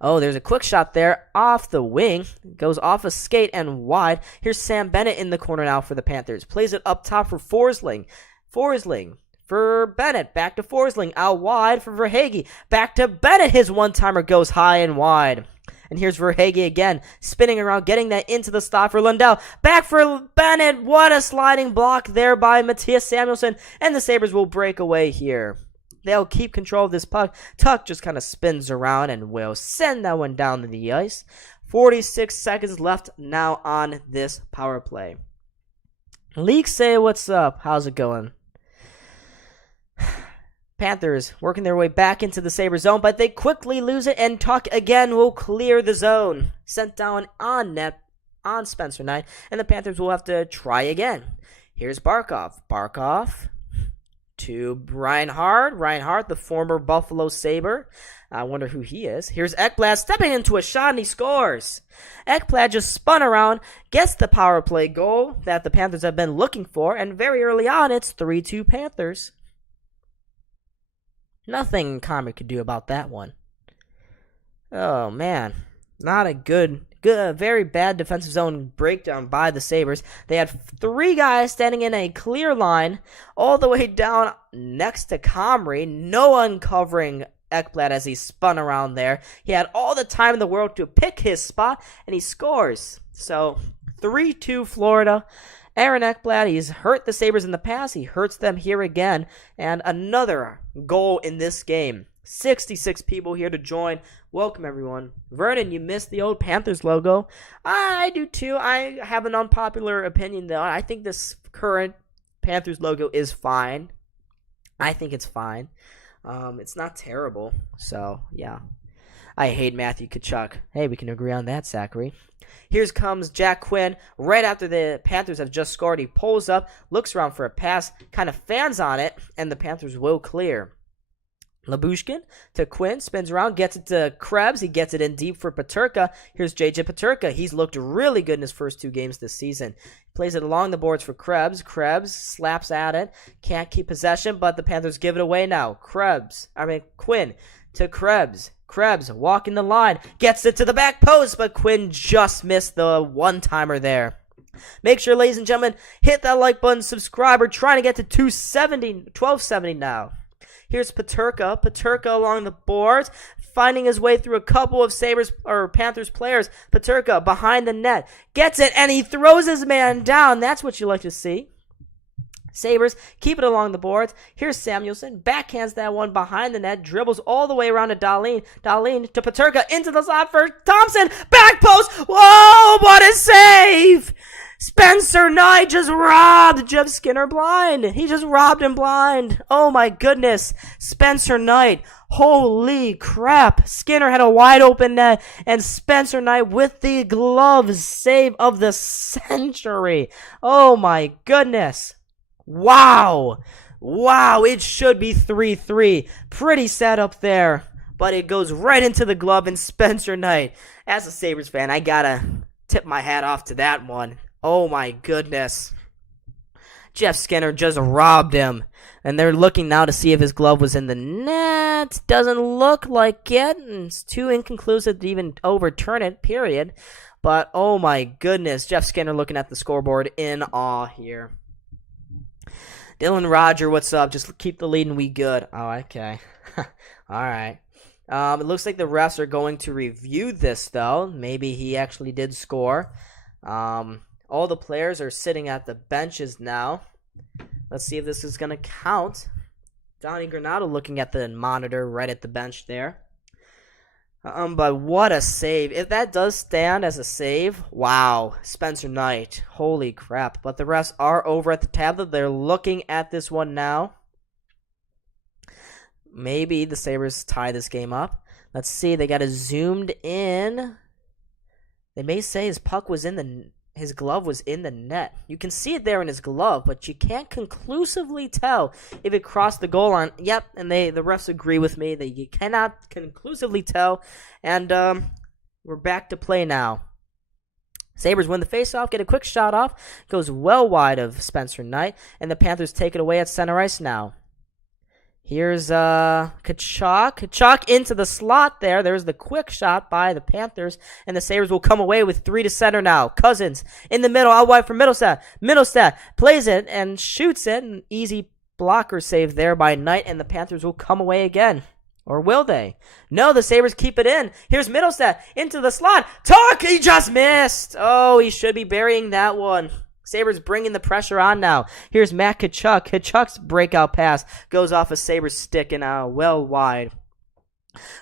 Oh, there's a quick shot there off the wing. Goes off a skate and wide. Here's Sam Bennett in the corner now for the Panthers. Plays it up top for Forsling. Forsling for Bennett. Back to Forsling. Out wide for Verhaeghe. Back to Bennett. His one-timer goes high and wide. And here's Verhaeghe again. Spinning around. Getting that into the stop for Lundell. Back for Bennett. What a sliding block there by Matthias Samuelsson. And the Sabres will break away here. They'll keep control of this puck. Tuck just kind of spins around and will send that one down to the ice. 46 seconds left now on this power play. Leak, say what's up. How's it going? Panthers working their way back into the Sabres zone, but they quickly lose it, and Tuck again will clear the zone. Sent down on net on Spencer Knight, and the Panthers will have to try again. Here's Barkov. Barkov to Reinhardt. Reinhardt, the former Buffalo Sabre. I wonder who he is. Here's Ekblad stepping into a shot, and he scores. Ekblad just spun around, gets the power play goal that the Panthers have been looking for, and very early on, it's 3-2 Panthers. Nothing Comrie could do about that one. Oh, man. Not a good, very bad defensive zone breakdown by the Sabres. They had three guys standing in a clear line all the way down next to Comrie. No uncovering Ekblad as he spun around there. He had all the time in the world to pick his spot, and he scores. So, 3-2 Florida. Aaron Ekblad, he's hurt the Sabres in the past. He hurts them here again. And another goal in this game. 66 people here to join. Welcome, everyone. Vernon, you missed the old Panthers logo. I do too. I have an unpopular opinion, though. I think this current Panthers logo is fine. I think it's fine. It's not terrible. So, yeah. I hate Matthew Tkachuk. Hey, we can agree on that, Zachary. Here comes Jack Quinn. Right after the Panthers have just scored, he pulls up, looks around for a pass, kind of fans on it, and the Panthers will clear. Lyubushkin to Quinn, spins around, gets it to Krebs. He gets it in deep for Peterka. Here's JJ Peterka. He's looked really good in his first 2 games this season. Plays it along the boards for Krebs. Krebs slaps at it. Can't keep possession, but the Panthers give it away now. Quinn to Krebs. Krebs walking the line. Gets it to the back post, but Quinn just missed the one-timer there. Make sure, ladies and gentlemen, hit that like button, subscribe. We're trying to get to 1270 now. Here's Peterka. Peterka along the boards, finding his way through a couple of Panthers players. Peterka behind the net. Gets it, and he throws his man down. That's what you like to see. Sabres keep it along the boards. Here's Samuelson. Backhands that one behind the net. Dribbles all the way around to Dahlin. Dahlin to Peterka. Into the slot for Thompson. Back post. Whoa, what a save! Spencer Knight just robbed Jeff Skinner blind. He just robbed him blind. Oh my goodness. Spencer Knight. Holy crap. Skinner had a wide open net, and Spencer Knight with the glove save of the century. Oh my goodness. Wow. Wow, it should be 3-3. Pretty sad up there, but it goes right into the glove, and Spencer Knight. As a Sabres fan, I gotta tip my hat off to that one. Oh my goodness. Jeff Skinner just robbed him. And they're looking now to see if his glove was in the net. Doesn't look like it. It's too inconclusive to even overturn it, period. But oh my goodness. Jeff Skinner looking at the scoreboard in awe here. Dylan Roger, what's up? Just keep the lead and we good. Oh, okay. Alright. It looks like the refs are going to review this, though. Maybe he actually did score. All the players are sitting at the benches now. Let's see if this is going to count. Donnie Granado looking at the monitor right at the bench there. But what a save. If that does stand as a save, wow. Spencer Knight. Holy crap. But the refs are over at the tablet. They're looking at this one now. Maybe the Sabres tie this game up. Let's see. They got it zoomed in. They may say his glove was in the net. You can see it there in his glove, but you can't conclusively tell if it crossed the goal line. Yep, and the refs agree with me that you cannot conclusively tell. And we're back to play now. Sabres win the faceoff, get a quick shot off. Goes well wide of Spencer Knight, and the Panthers take it away at center ice now. Here's Tkachuk. Tkachuk into the slot there. There's the quick shot by the Panthers. And the Sabres will come away with 3 to center now. Cousins in the middle, out wide for Middlestat. Middlestat plays it and shoots it. An easy blocker save there by Knight. And the Panthers will come away again. Or will they? No, the Sabres keep it in. Here's Middlestat into the slot. Tuck! He just missed. Oh, he should be burying that one. Sabres bringing the pressure on now. Here's Matt Tkachuk. Tkachuk's breakout pass goes off a Sabres stick and well wide.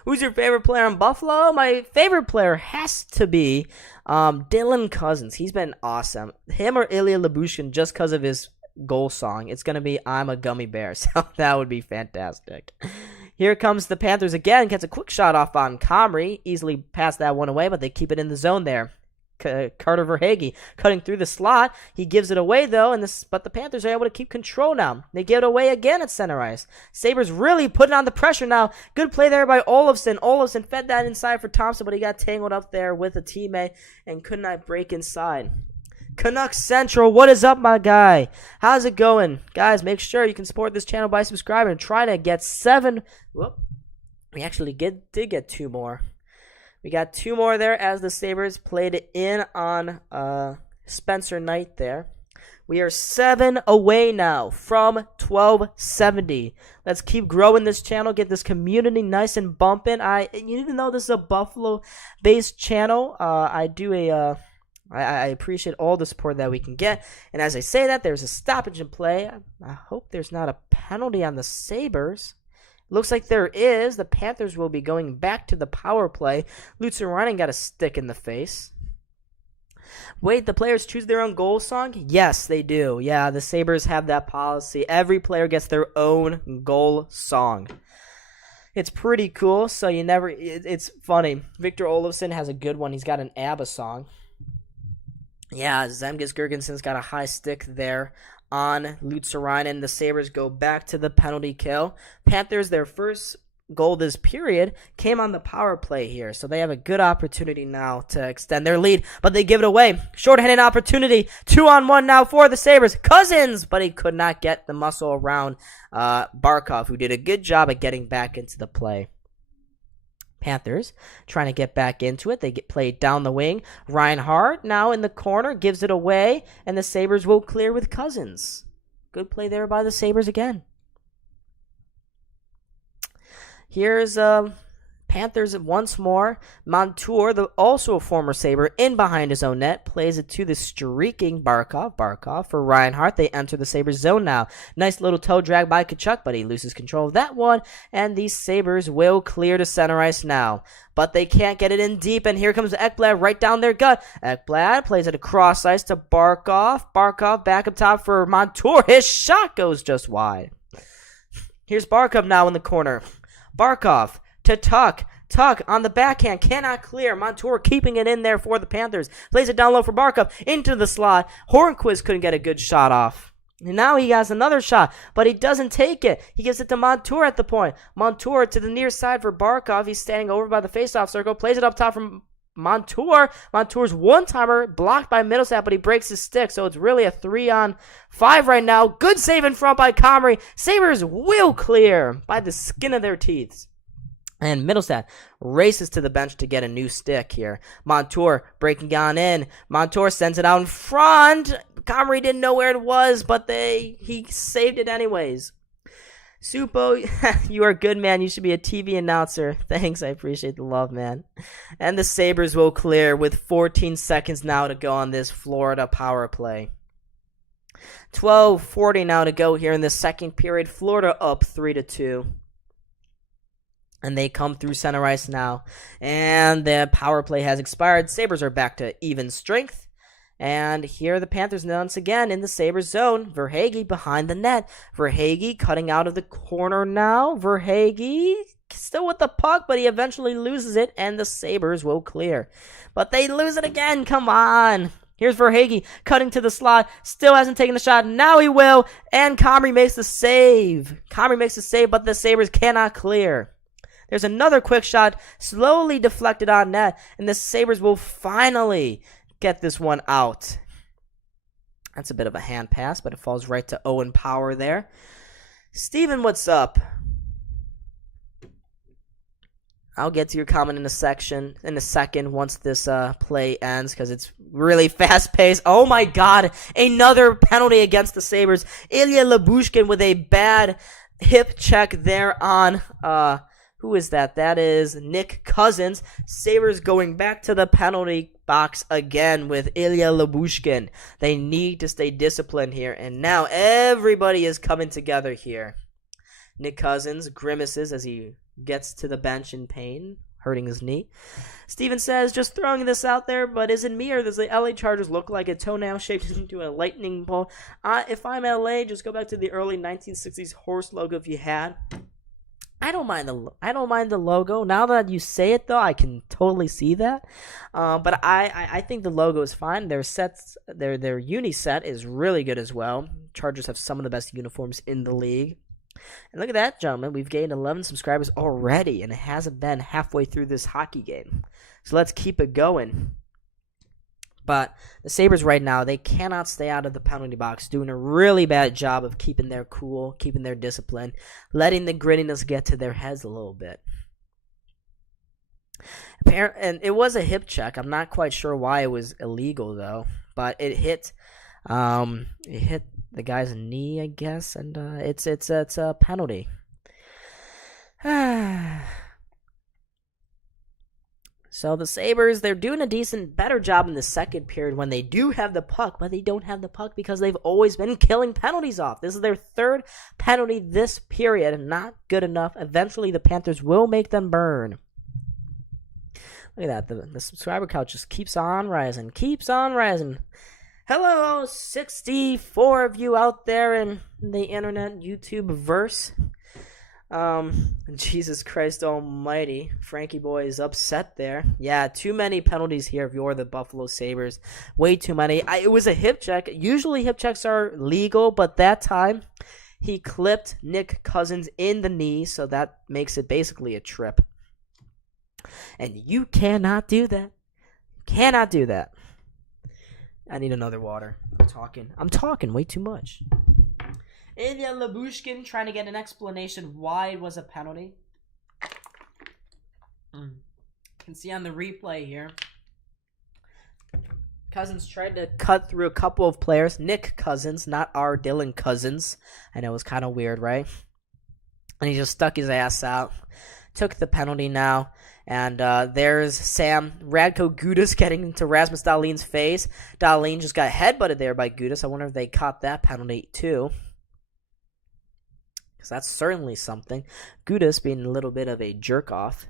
Who's your favorite player on Buffalo? My favorite player has to be Dylan Cousins. He's been awesome. Him or Ilya Lyubushkin just because of his goal song. It's going to be I'm a Gummy Bear. So that would be fantastic. Here comes the Panthers again. Gets a quick shot off on Comrie. Easily passed that one away, but they keep it in the zone there. Carter Verhaeghe cutting through the slot. He gives it away, though, but the Panthers are able to keep control now. They give it away again at center ice. Sabres really putting on the pressure now. Good play there by Olofsson. Olofsson fed that inside for Thompson, but he got tangled up there with a teammate and could not break inside. Canucks Central, what is up, my guy? How's it going? Guys, make sure you can support this channel by subscribing and try to get 7. Whoop. We actually did get 2 more. We got 2 more there as the Sabres played it in on Spencer Knight there. We are 7 away now from 1270. Let's keep growing this channel, get this community nice and bumping. Even though this is a Buffalo-based channel, I appreciate all the support that we can get. And as I say that, there's a stoppage in play. I hope there's not a penalty on the Sabres. Looks like there is. The Panthers will be going back to the power play. Lutzerainen got a stick in the face. Wait, the players choose their own goal song? Yes, they do. Yeah, the Sabres have that policy. Every player gets their own goal song. It's pretty cool, so it's funny. Victor Olofsson has a good one. He's got an ABBA song. Yeah, Zemgus Girgenssen's got a high stick there on Lutzerainen. The Sabres go back to the penalty kill. Panthers, their first goal this period came on the power play here, so they have a good opportunity now to extend their lead, but they give it away. Short-handed opportunity, 2-on-1 now for the Sabres. Cousins, but he could not get the muscle around Barkov, who did a good job at getting back into the play. Panthers trying to get back into it. They get played down the wing. Reinhardt now in the corner gives it away, and the Sabres will clear with Cousins. Good play there by the Sabres again. Here's Panthers once more. Montour, also a former Sabre, in behind his own net, plays it to the streaking Barkov. Barkov for Reinhardt. They enter the Sabres zone now. Nice little toe drag by Tkachuk, but he loses control of that one, and the Sabres will clear to center ice now. But they can't get it in deep, and here comes Ekblad right down their gut. Ekblad plays it across ice to Barkov. Barkov back up top for Montour. His shot goes just wide. Here's Barkov now in the corner. Barkov to Tuck. Tuck on the backhand. Cannot clear. Montour keeping it in there for the Panthers. Plays it down low for Barkov. Into the slot. Hornquist couldn't get a good shot off. And now he has another shot, but he doesn't take it. He gives it to Montour at the point. Montour to the near side for Barkov. He's standing over by the faceoff circle. Plays it up top from Montour. Montour's one-timer blocked by Middlestat, but he breaks his stick, so it's really a 3-on-5 right now. Good save in front by Comrie. Sabres will clear by the skin of their teeth. And Middlestat races to the bench to get a new stick here. Montour breaking on in. Montour sends it out in front. Comrie didn't know where it was, but he saved it anyways. Supo, you are good, man. You should be a TV announcer. Thanks, I appreciate the love, man. And the Sabres will clear with 14 seconds now to go on this Florida power play. 12:40 now to go here in the second period. Florida up 3-2. And they come through center ice now. And the power play has expired. Sabres are back to even strength. And here are the Panthers once again in the Sabres zone. Verhaeghe behind the net. Verhaeghe cutting out of the corner now. Verhaeghe still with the puck, but he eventually loses it, and the Sabres will clear. But they lose it again. Come on. Here's Verhaeghe cutting to the slot. Still hasn't taken the shot. Now he will. And Comrie makes the save. Comrie makes the save, but the Sabres cannot clear. There's another quick shot, slowly deflected on net, and the Sabres will finally get this one out. That's a bit of a hand pass, but it falls right to Owen Power there. Steven, what's up? I'll get to your comment in a second once this play ends, because it's really fast-paced. Oh my God, another penalty against the Sabres. Ilya Labushkin with a bad hip check there on who is that? That is Nick Cousins. Sabres going back to the penalty box again with Ilya Labushkin. They need to stay disciplined here, and now everybody is coming together here. Nick Cousins grimaces as he gets to the bench in pain, hurting his knee. Steven says, just throwing this out there, but is it me or does the LA Chargers look like a toenail shaped into a lightning bolt? If I'm LA, just go back to the early 1960s horse logo if you had. I don't mind the logo. Now that you say it, though, I can totally see that. But I think the logo is fine. Their uni set is really good as well. Chargers have some of the best uniforms in the league. And look at that, gentlemen. We've gained 11 subscribers already, and it hasn't been halfway through this hockey game. So let's keep it going. But the Sabres right now, they cannot stay out of the penalty box, doing a really bad job of keeping their cool, keeping their discipline, letting the grittiness get to their heads a little bit. And it was a hip check. I'm not quite sure why it was illegal, though. But it hit the guy's knee, I guess, and it's a penalty. So the Sabres, they're doing a better job in the second period when they do have the puck, but they don't have the puck because they've always been killing penalties off. This is their third penalty this period. Not good enough. Eventually, the Panthers will make them burn. Look at that. The subscriber count just keeps on rising. Keeps on rising. Hello, 64 of you out there in the internet YouTube verse. Jesus Christ almighty. Frankie boy is upset there. Yeah, too many penalties here if you're the Buffalo Sabres. Way too many. It was a hip check. Usually hip checks are legal, but that time he clipped Nick Cousins in the knee, so that makes it basically a trip. And you cannot do that. Cannot do that. I need another water. I'm talking way too much. Ilya Labushkin trying to get an explanation why it was a penalty. You can see on the replay here. Cousins tried to cut through a couple of players. Nick Cousins, not our Dylan Cousins. I know it was kind of weird, right? And he just stuck his ass out. Took the penalty now. And there's Sam Radko Gudas getting into Rasmus Dahlin's face. Dahlin just got headbutted there by Gudas. I wonder if they caught that penalty too. Because that's certainly something. Gudas being a little bit of a jerk-off.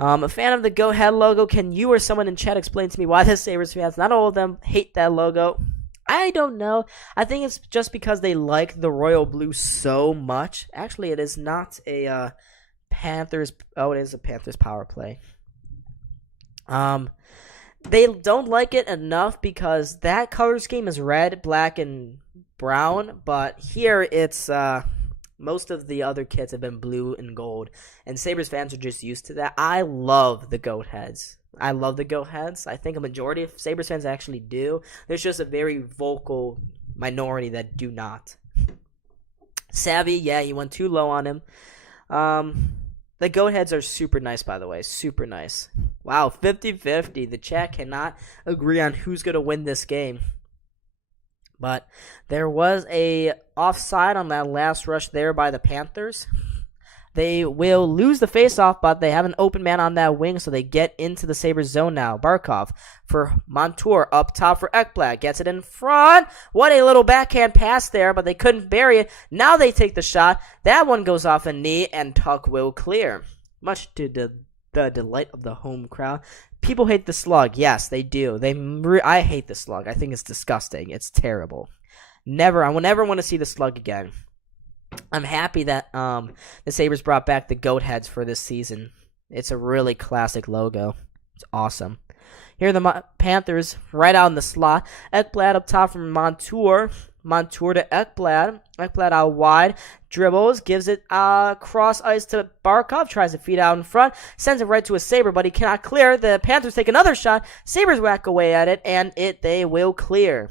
A fan of the Go Ahead logo. Can you or someone in chat explain to me why the Sabres fans, not all of them, hate that logo? I don't know. I think it's just because they like the royal blue so much. Actually, it is not a Panthers. Oh, it is a Panthers power play. They don't like it enough because that color scheme is red, black, and brown. But here it's most of the other kits have been blue and gold, and Sabres fans are just used to that. I love the goat heads. I love the goat heads. I think a majority of Sabres fans actually do. There's just a very vocal minority that do not. Savvy, yeah, he went too low on him. The goat heads are super nice, by the way. Super nice. Wow, 50-50. The chat cannot agree on who's going to win this game. But there was a offside on that last rush there by the Panthers. They will lose the faceoff, but they have an open man on that wing, so they get into the Sabres zone now. Barkov for Montour up top for Ekblad. Gets it in front. What a little backhand pass there, but they couldn't bury it. Now they take the shot. That one goes off a knee, and Tuck will clear. Much to the delight of the home crowd. People hate the slug. Yes, they do. I hate the slug. I think it's disgusting. It's terrible. I will never want to see the slug again. I'm happy that the Sabres brought back the goat heads for this season. It's a really classic logo. It's awesome. Here are the Panthers right out in the slot. Ekblad up top from Montour. Montour to Ekblad. Ekblad out wide. Dribbles. Gives it cross ice to Barkov. Tries to feed out in front. Sends it right to a Sabre, but he cannot clear. The Panthers take another shot. Sabres whack away at it, and they will clear.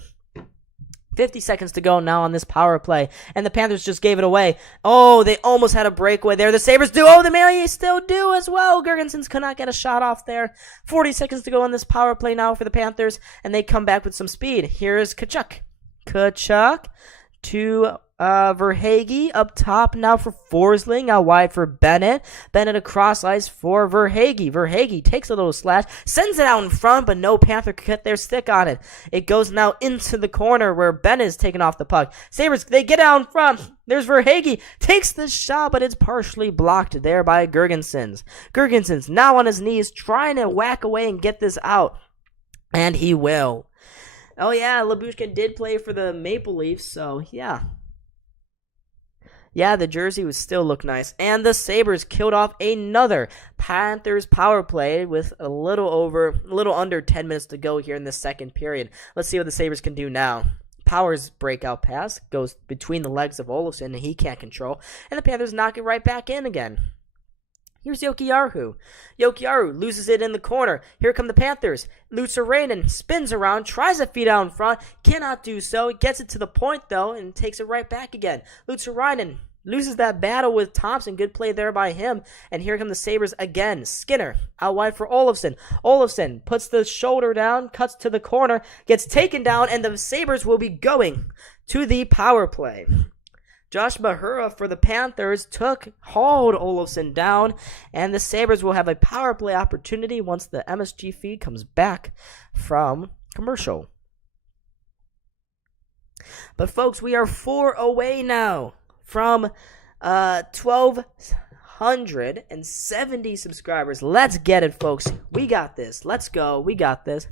50 seconds to go now on this power play, and the Panthers just gave it away. Oh, they almost had a breakaway there. The Sabres do. Oh, the Melee still do as well. Girgensons could not get a shot off there. 40 seconds to go on this power play now for the Panthers, and they come back with some speed. Here's Tkachuk. Tkachuk to Verhaeghe up top now for Forsling, out wide for Bennett. Bennett across ice for Verhaeghe. Verhaeghe takes a little slash, sends it out in front, but no Panther could get their stick on it. It goes now into the corner where Bennett is taking off the puck. Sabres, they get out in front. There's Verhaeghe, takes the shot, but it's partially blocked there by Girgensons. Girgensons now on his knees, trying to whack away and get this out. And he will. Oh yeah, Labushkin did play for the Maple Leafs, so yeah. Yeah, the jersey would still look nice. And the Sabres killed off another Panthers power play with a little under 10 minutes to go here in the second period. Let's see what the Sabres can do now. Power's breakout pass goes between the legs of Olofsson, and he can't control. And the Panthers knock it right back in again. Here's Jokiharju. Jokiharju loses it in the corner. Here come the Panthers. Luutsurainen spins around, tries to feed out in front, cannot do so. He gets it to the point, though, and takes it right back again. Luutsurainen loses that battle with Thompson. Good play there by him. And here come the Sabres again. Skinner out wide for Olofsson. Olofsson puts the shoulder down, cuts to the corner, gets taken down, and the Sabres will be going to the power play. Josh Mahura for the Panthers hauled Olofsson down, and the Sabres will have a power play opportunity once the MSG feed comes back from commercial. But folks, we are 4 away now from 1,270 subscribers. Let's get it, folks. We got this. Let's go. We got this.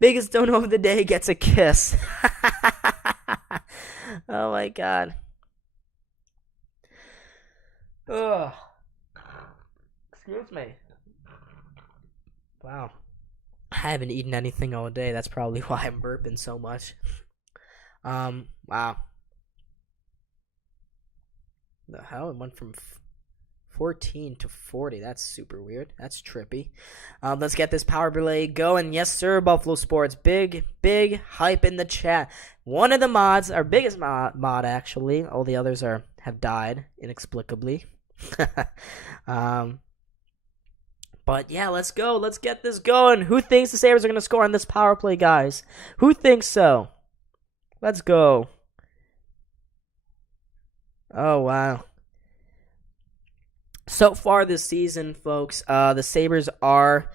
Biggest donor of the day gets a kiss. Oh my god. Ugh. Excuse me. Wow. I haven't eaten anything all day. That's probably why I'm burping so much. Wow. The hell? It went from 14 to 40. That's super weird. That's trippy. Let's get this power play going. Yes, sir, Buffalo Sports. Big hype in the chat. One of the mods, our biggest mod actually. All the others have died inexplicably. But yeah, let's go. Let's get this going. Who thinks the Sabres are going to score on this power play, guys? Who thinks so? Let's go. Oh, wow. So far this season, folks, the Sabres are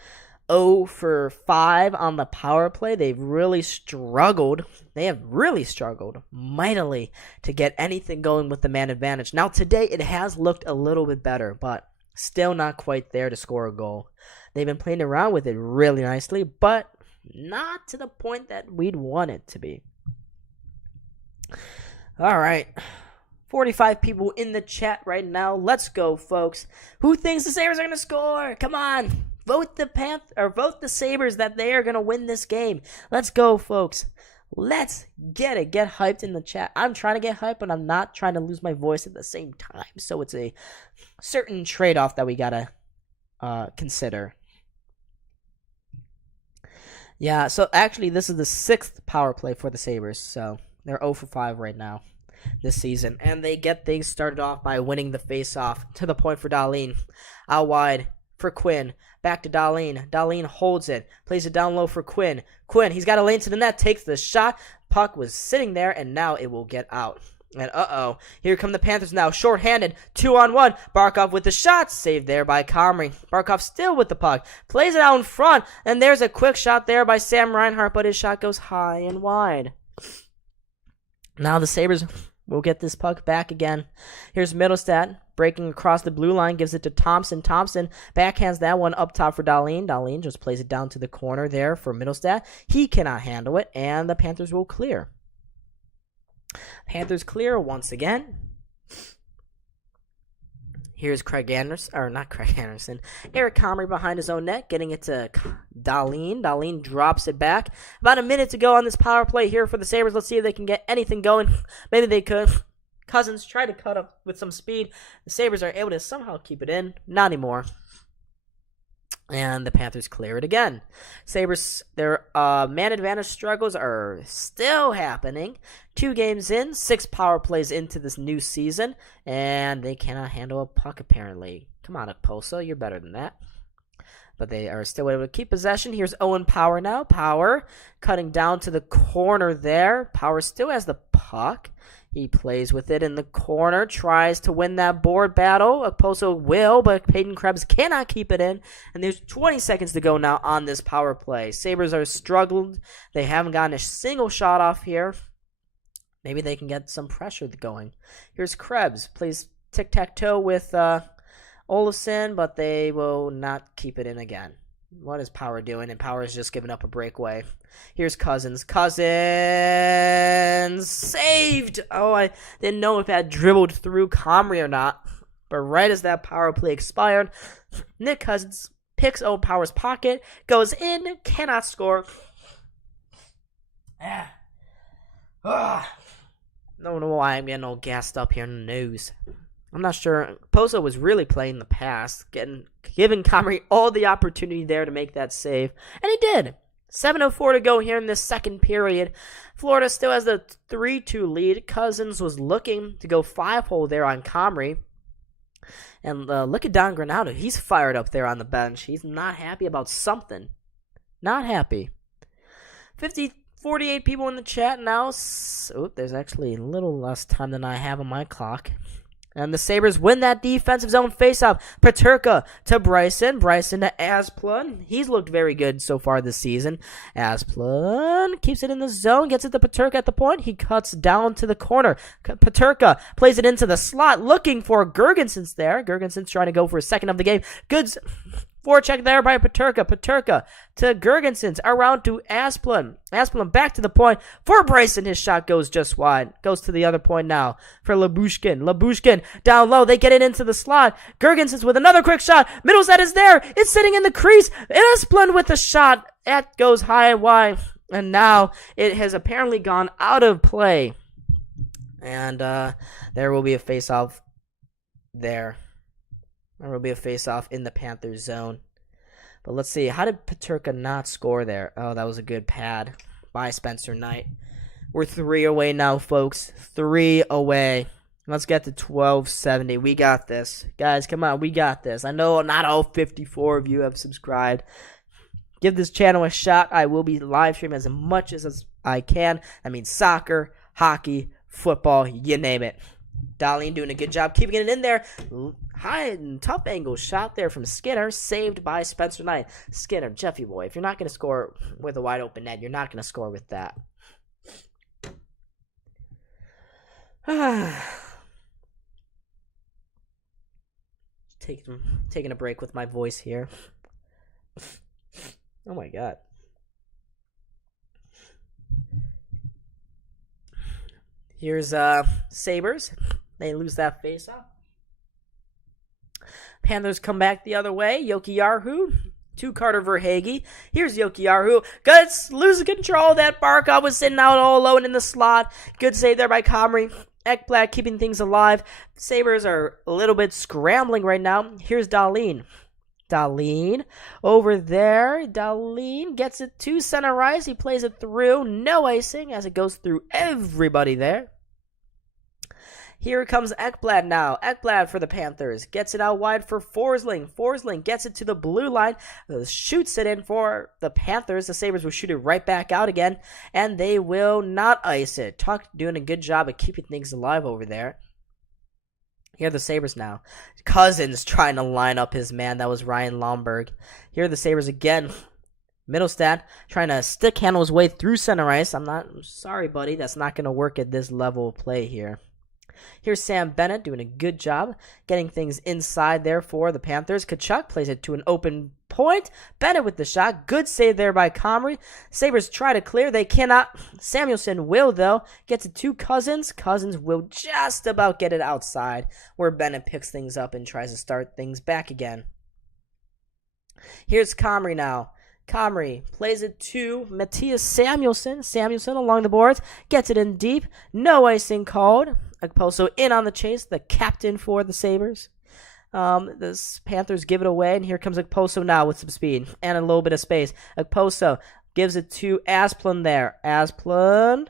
0 for 5 on the power play. They've really struggled. They have really struggled mightily to get anything going with the man advantage. Now, today it has looked a little bit better, but still not quite there to score a goal. They've been playing around with it really nicely, but not to the point that we'd want it to be. All right. 45 people in the chat right now. Let's go, folks. Who thinks the Sabres are going to score? Come on. Vote the Sabres that they are going to win this game. Let's go, folks. Let's get it. Get hyped in the chat. I'm trying to get hyped, but I'm not trying to lose my voice at the same time. So it's a certain trade-off that we got to consider. Yeah, so actually this is the 6th power play for the Sabres. So they're 0 for 5 right now this season. And they get things started off by winning the face-off to the point for Dahlin. Out wide for Quinn. Back to Dahlin. Dahlin holds it. Plays it down low for Quinn. Quinn, he's got a lane to the net. Takes the shot. Puck was sitting there, and now it will get out. And here come the Panthers now. Short-handed. 2-on-1. Barkov with the shot. Saved there by Comrie. Barkov still with the puck. Plays it out in front. And there's a quick shot there by Sam Reinhart, but his shot goes high and wide. Now the Sabres will get this puck back again. Here's Middlestat breaking across the blue line, gives it to Thompson. Thompson backhands that one up top for Dahlin. Dahlin just plays it down to the corner there for Middlestat. He cannot handle it, and the Panthers will clear. Panthers clear once again. Here's Eric Comrie behind his own net, getting it to Dahlin. Dahlin drops it back. About a minute to go on this power play here for the Sabres. Let's see if they can get anything going. Maybe they could. Cousins tried to cut up with some speed. The Sabres are able to somehow keep it in. Not anymore. And the Panthers clear it again. Sabres, their man advantage struggles are still happening. 2 games in, 6 power plays into this new season, and they cannot handle a puck apparently. Come on, Okposo, you're better than that. But they are still able to keep possession. Here's Owen Power now. Power cutting down to the corner there. Power still has the puck. He plays with it in the corner, tries to win that board battle. Okposo will, but Peyton Krebs cannot keep it in. And there's 20 seconds to go now on this power play. Sabres are struggled. They haven't gotten a single shot off here. Maybe they can get some pressure going. Here's Krebs. Plays tic-tac-toe with Olofsson, but they will not keep it in again. What is Power doing? And Power is just giving up a breakaway. Here's Cousins. Cousins saved! Oh, I didn't know if that dribbled through Comrie or not. But right as that power play expired, Nick Cousins picks Owen Power's pocket, goes in, cannot score. I don't know why I'm getting all gassed up here in the news. I'm not sure. Pozo was really playing the pass, giving Comrie all the opportunity there to make that save. And he did. 7:04 to go here in this second period. Florida still has the 3-2 lead. Cousins was looking to go 5-hole there on Comrie. And look at Don Granato. He's fired up there on the bench. He's not happy about something. Not happy. 48 people in the chat now. There's actually a little less time than I have on my clock. And the Sabres win that defensive zone faceoff. Peterka to Bryson. Bryson to Asplund. He's looked very good so far this season. Asplund keeps it in the zone. Gets it to Peterka at the point. He cuts down to the corner. Peterka plays it into the slot. Looking for Gergensons there. Gergensons trying to go for a second of the game. Good forecheck there by Peterka. Peterka to Gergensons. Around to Asplund. Asplund back to the point for Bryson. His shot goes just wide. Goes to the other point now for Labushkin. Labushkin down low. They get it into the slot. Gergensons with another quick shot. Middleset is there. It's sitting in the crease. Asplund with the shot. That goes high and wide. And now it has apparently gone out of play. And there will be a face-off there. There will be a face-off in the Panthers zone. But let's see. How did Peterka not score there? Oh, that was a good pad by Spencer Knight. We're 3 away now, folks. 3 away. Let's get to 1270. We got this. Guys, come on. We got this. I know not all 54 of you have subscribed. Give this channel a shot. I will be live streaming as much as I can. I mean, soccer, hockey, football, you name it. Darlene doing a good job keeping it in there. High and tough angle shot there from Skinner, saved by Spencer Knight. Skinner, Jeffy boy, if you're not going to score with a wide open net, you're not going to score with that. Taking a break with my voice here. Oh my god. Here's Sabres. They lose that face-off. Panthers come back the other way. Jokiharju to Carter Verhaeghe. Here's Jokiharju. Guts loses control. That Barkov was sitting out all alone in the slot. Good save there by Comrie. Ekblad keeping things alive. Sabres are a little bit scrambling right now. Here's Darlene. Darlene over there. Darlene gets it to center ice. He plays it through. No icing as it goes through everybody there. Here comes Ekblad now. Ekblad for the Panthers. Gets it out wide for Forsling. Forsling gets it to the blue line. Shoots it in for the Panthers. The Sabres will shoot it right back out again. And they will not ice it. Tuck doing a good job of keeping things alive over there. Here are the Sabres now. Cousins trying to line up his man. That was Ryan Lomberg. Here are the Sabres again. Middlestad trying to stick handle his way through center ice. I'm sorry, buddy. That's not going to work at this level of play here. Here's Sam Bennett doing a good job getting things inside there for the Panthers. Tkachuk plays it to an open point. Bennett with the shot. Good save there by Comrie. Sabres try to clear. They cannot. Samuelson will, though. Gets it to Cousins. Cousins will just about get it outside where Bennett picks things up and tries to start things back again. Here's Comrie now. Comrie plays it to Matthias Samuelson. Samuelson along the boards. Gets it in deep. No icing called. Okposo in on the chase. The captain for the Sabres. The Panthers give it away. And here comes Okposo now with some speed. And a little bit of space. Okposo gives it to Asplund there. Asplund.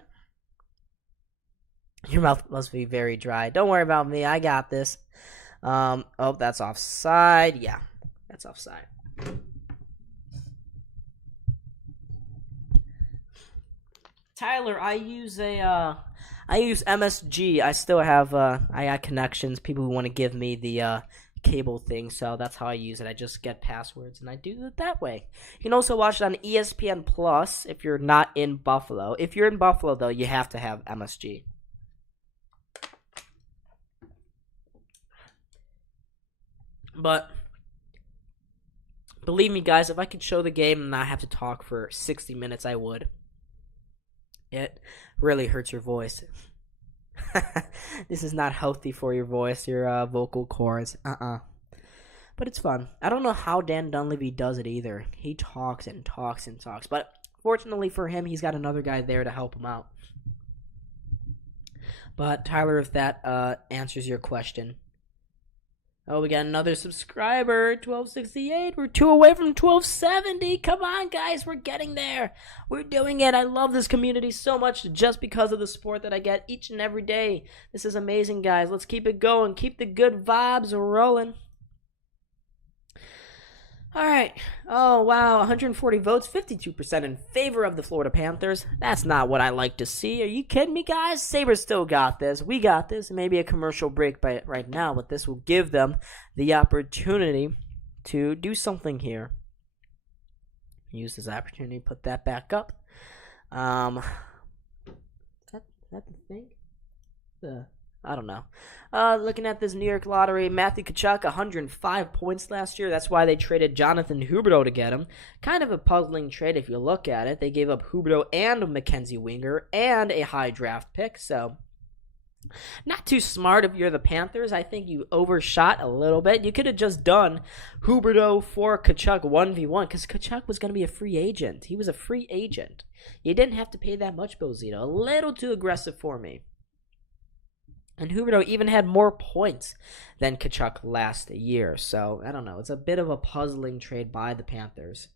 Your mouth must be very dry. Don't worry about me. I got this. Oh, that's offside. Yeah, that's offside. Tyler, I use MSG. I still have I got connections, people who want to give me the cable thing, so that's how I use it. I just get passwords and I do it that way. You can also watch it on ESPN Plus if you're not in Buffalo. If you're in Buffalo though, you have to have MSG. But believe me guys, if I could show the game and not have to talk for 60 minutes, I would. It really hurts your voice. This is not healthy for your voice, your vocal cords. But it's fun. I don't know how Dan Dunleavy does it either. He talks and talks and talks. But fortunately for him, he's got another guy there to help him out. But Tyler, if that answers your question. Oh, we got another subscriber, 1268. We're 2 away from 1270. Come on, guys. We're getting there. We're doing it. I love this community so much just because of the support that I get each and every day. This is amazing, guys. Let's keep it going. Keep the good vibes rolling. All right. Oh, wow. 140 votes, 52% in favor of the Florida Panthers. That's not what I like to see. Are you kidding me, guys? Sabres still got this. We got this. Maybe a commercial break right now, but this will give them the opportunity to do something here. Use this opportunity, put that back up. Is that the thing? I don't know. Looking at this New York lottery, Matthew Tkachuk, 105 points last year. That's why they traded Jonathan Huberdeau to get him. Kind of a puzzling trade if you look at it. They gave up Huberdeau and Mackenzie Weegar and a high draft pick, so not too smart if you're the Panthers. I think you overshot a little bit. You could have just done Huberdeau for Tkachuk 1v1 because Tkachuk was going to be a free agent. He was a free agent. You didn't have to pay that much, Bill Zito. A little too aggressive for me. And Huberdeau even had more points than Tkachuk last year. So, I don't know. It's a bit of a puzzling trade by the Panthers.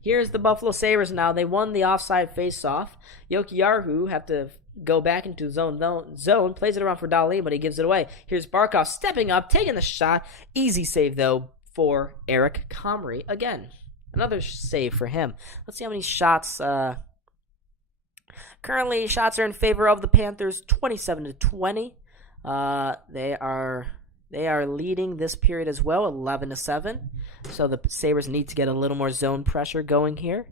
Here's the Buffalo Sabres now. They won the offside face-off. Jokiharju have to go back into zone, plays it around for Dali, but he gives it away. Here's Barkov stepping up, taking the shot. Easy save, though, for Eric Comrie. Again, another save for him. Let's see how many shots... Currently, shots are in favor of the Panthers, 27-20. They are leading this period as well, 11-7. So the Sabres need to get a little more zone pressure going here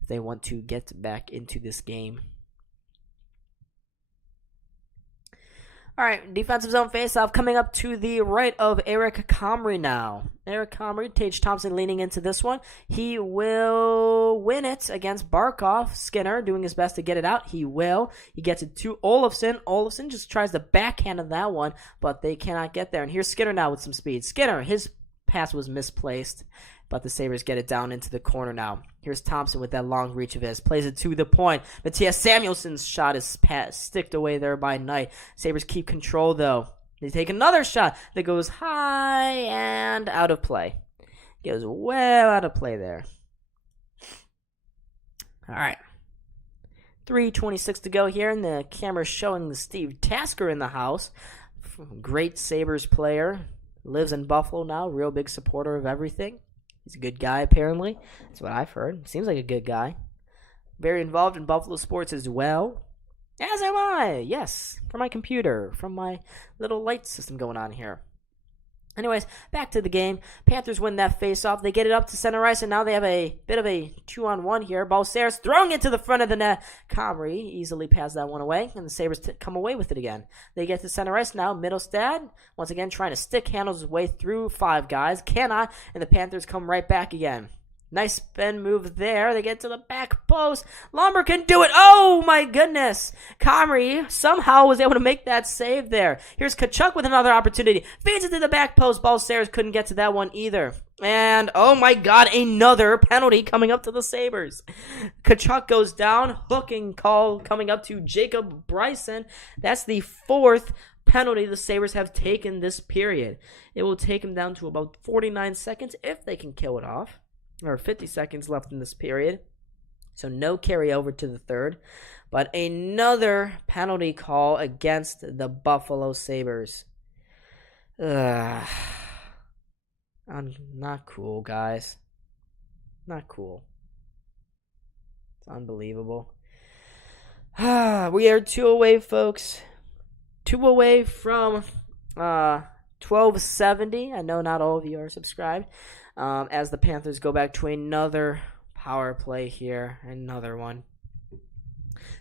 if they want to get back into this game. All right, defensive zone faceoff coming up to the right of Eric Comrie now. Eric Comrie, Tage Thompson leaning into this one. He will win it against Barkov. Skinner doing his best to get it out. He will. He gets it to Olofsson. Olofsson just tries the backhand of that one, but they cannot get there. And here's Skinner now with some speed. Skinner, his pass was misplaced, but the Sabres get it down into the corner now. Here's Thompson with that long reach of his. Plays it to the point. Matthias Samuelsson's shot is sticked away there by Knight. Sabres keep control, though. They take another shot that goes high and out of play. Goes well out of play there. All right. 3:26 to go here, and the camera's showing the Steve Tasker in the house. Great Sabres player. Lives in Buffalo now. Real big supporter of everything. He's a good guy, apparently. That's what I've heard. Seems like a good guy. Very involved in Buffalo sports as well. As am I. Yes, from my computer, from my little light system going on here. Anyways, back to the game. Panthers win that face-off. They get it up to center ice, and now they have a bit of a 2-on-1 here. Balceres throwing it to the front of the net. Comrie easily passed that one away, and the Sabres come away with it again. They get to center ice now. Middlestad, once again, trying to stick handles his way through 5 guys. Cannot, and the Panthers come right back again. Nice spin move there. They get to the back post. Lomber can do it. Oh, my goodness. Comrie somehow was able to make that save there. Here's Tkachuk with another opportunity. Feeds it to the back post. Balceres couldn't get to that one either. And, oh, my God, another penalty coming up to the Sabres. Tkachuk goes down. Hooking call coming up to Jacob Bryson. That's the 4th penalty the Sabres have taken this period. It will take them down to about 49 seconds if they can kill it off. Or 50 seconds left in this period. So no carryover to the 3rd. But another penalty call against the Buffalo Sabres. Not cool, guys. Not cool. It's unbelievable. We are 2 away, folks. 2 away from 1270. I know not all of you are subscribed. As the Panthers go back to another power play here. Another one.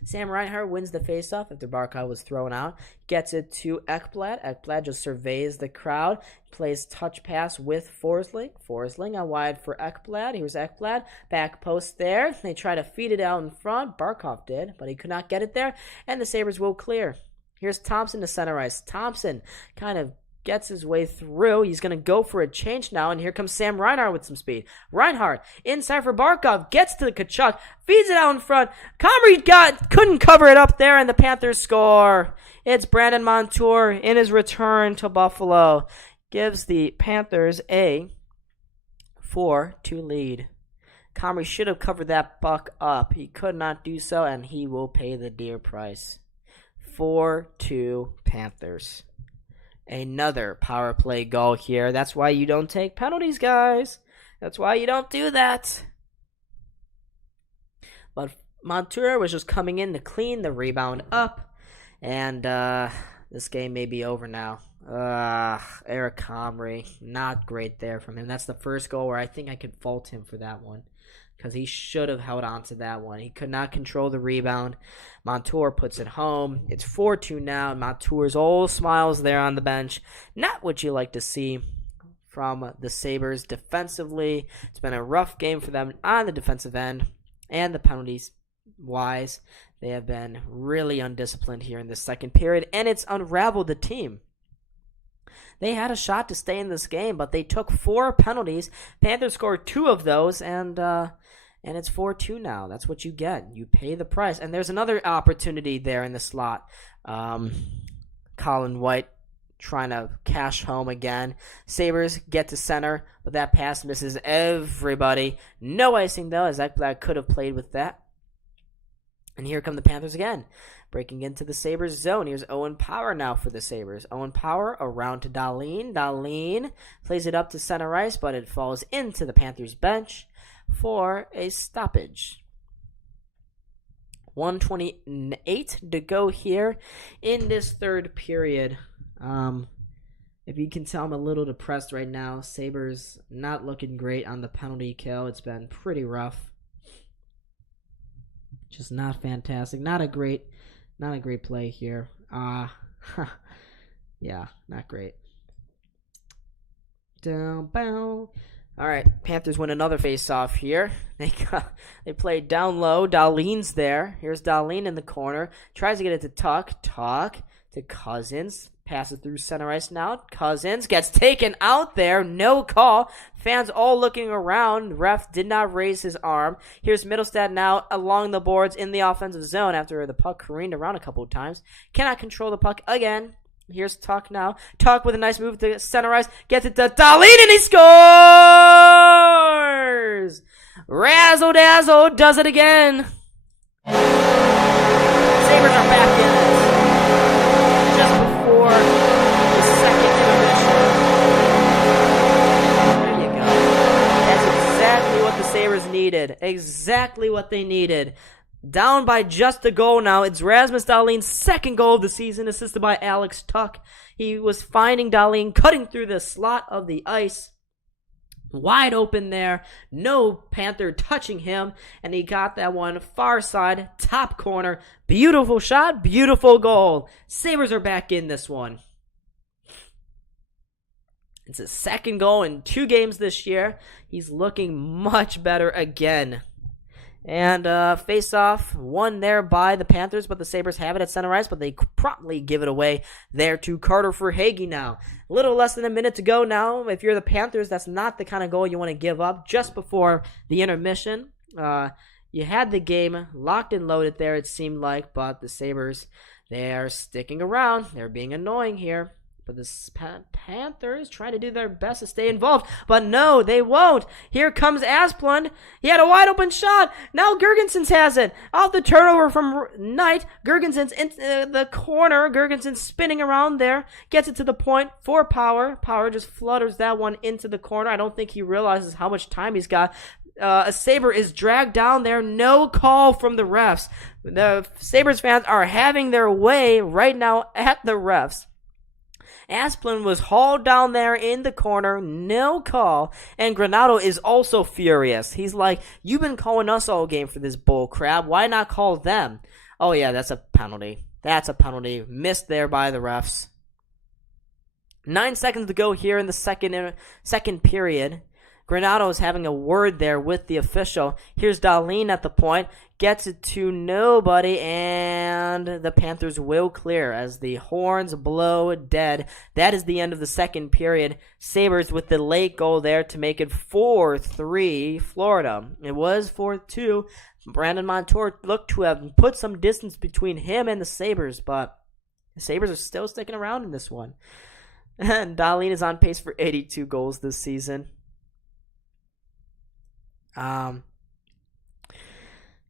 Sam Reinhart wins the faceoff after Barkov was thrown out. Gets it to Ekblad. Ekblad just surveys the crowd. Plays touch pass with Forsling. Forsling out wide for Ekblad. Here's Ekblad. Back post there. They try to feed it out in front. Barkov did, but he could not get it there. And the Sabres will clear. Here's Thompson to center ice. Thompson kind of gets his way through. He's going to go for a change now, and here comes Sam Reinhart with some speed. Reinhart inside for Barkov, gets to the Tkachuk, feeds it out in front. Comrie couldn't cover it up there, and the Panthers score. It's Brandon Montour in his return to Buffalo. Gives the Panthers a 4-2 lead. Comrie should have covered that puck up. He could not do so, and he will pay the dear price. 4-2 Panthers. Another power play goal here. That's why you don't take penalties, guys. That's why you don't do that. But Montour was just coming in to clean the rebound up. And this game may be over now. Eric Comrie, not great there from him. That's the first goal where I think I could fault him for that one, because he should have held on to that one. He could not control the rebound. Montour puts it home. It's 4-2 now. Montour's all smiles there on the bench. Not what you like to see from the Sabres defensively. It's been a rough game for them on the defensive end, and the penalties wise, they have been really undisciplined here in the second period, and it's unraveled the team. They had a shot to stay in this game, but they took 4 penalties. Panthers scored 2 of those, and it's 4-2 now. That's what you get. You pay the price. And there's another opportunity there in the slot. Colin White trying to cash home again. Sabres get to center, but that pass misses everybody. No icing, though, as Ekblad could have played with that. And here come the Panthers again, breaking into the Sabres zone. Here's Owen Power now for the Sabres. Owen Power around to Dahlin. Dahlin plays it up to center ice, but it falls into the Panthers bench for a stoppage. 1:28 to go here in this third period. If you can tell, I'm a little depressed right now. Sabres not looking great on the penalty kill. It's been pretty rough. Just not fantastic. Not a great play here. Yeah, not great. Down, bow. All right, Panthers win another face-off here. They play down low. Dahlin's there. Here's Dahlin in the corner. Tries to get it to Tuck. Tuck to Cousins. Passes through center ice now. Cousins gets taken out there. No call. Fans all looking around. Ref did not raise his arm. Here's Middlestad now along the boards in the offensive zone after the puck careened around a couple of times. Cannot control the puck again. Here's Tuck now. Tuck with a nice move to center ice. Gets it to Dahlin and he scores! Razzle Dazzle does it again. Sabres are back in it. Just before the second intermission. There you go. That's exactly what the Sabres needed. Exactly what they needed. Down by just a goal now. It's Rasmus Dahlin's second goal of the season, assisted by Alex Tuck. He was finding Dahlin, cutting through the slot of the ice. Wide open there. No Panther touching him. And he got that one far side, top corner. Beautiful shot, beautiful goal. Sabres are back in this one. It's his second goal in 2 games this year. He's looking much better again. And face-off won there by the Panthers, but the Sabres have it at center ice, but they promptly give it away there to Carter Verhaeghe now. A little less than a minute to go now. If you're the Panthers, that's not the kind of goal you want to give up just before the intermission. You had the game locked and loaded there, it seemed like, but the Sabres, they're sticking around. They're being annoying here. But the Panthers try to do their best to stay involved. But no, they won't. Here comes Asplund. He had a wide open shot. Now Girgensons has it. Off the turnover from Knight. Girgensons in the corner. Girgensons spinning around there. Gets it to the point for Power. Power just flutters that one into the corner. I don't think he realizes how much time he's got. A Sabre is dragged down there. No call from the refs. The Sabres fans are having their way right now at the refs. Asplund was hauled down there in the corner, no call, and Granato is also furious. He's like, you've been calling us all game for this bull crap. Why not call them? Oh yeah, that's a penalty. That's a penalty. Missed there by the refs. 9 seconds to go here in the second period. Granato is having a word there with the official. Here's Dahlin at the point. Gets it to nobody, and the Panthers will clear as the horns blow dead. That is the end of the second period. Sabres with the late goal there to make it 4-3 Florida. It was 4-2. Brandon Montour looked to have put some distance between him and the Sabres, but the Sabres are still sticking around in this one. And Dahlin is on pace for 82 goals this season.